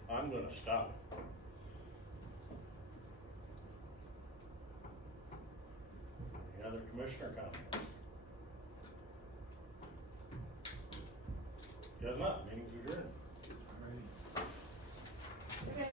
I'm gonna stop it. Any other commissioner comments? Does not, meeting's adjourned.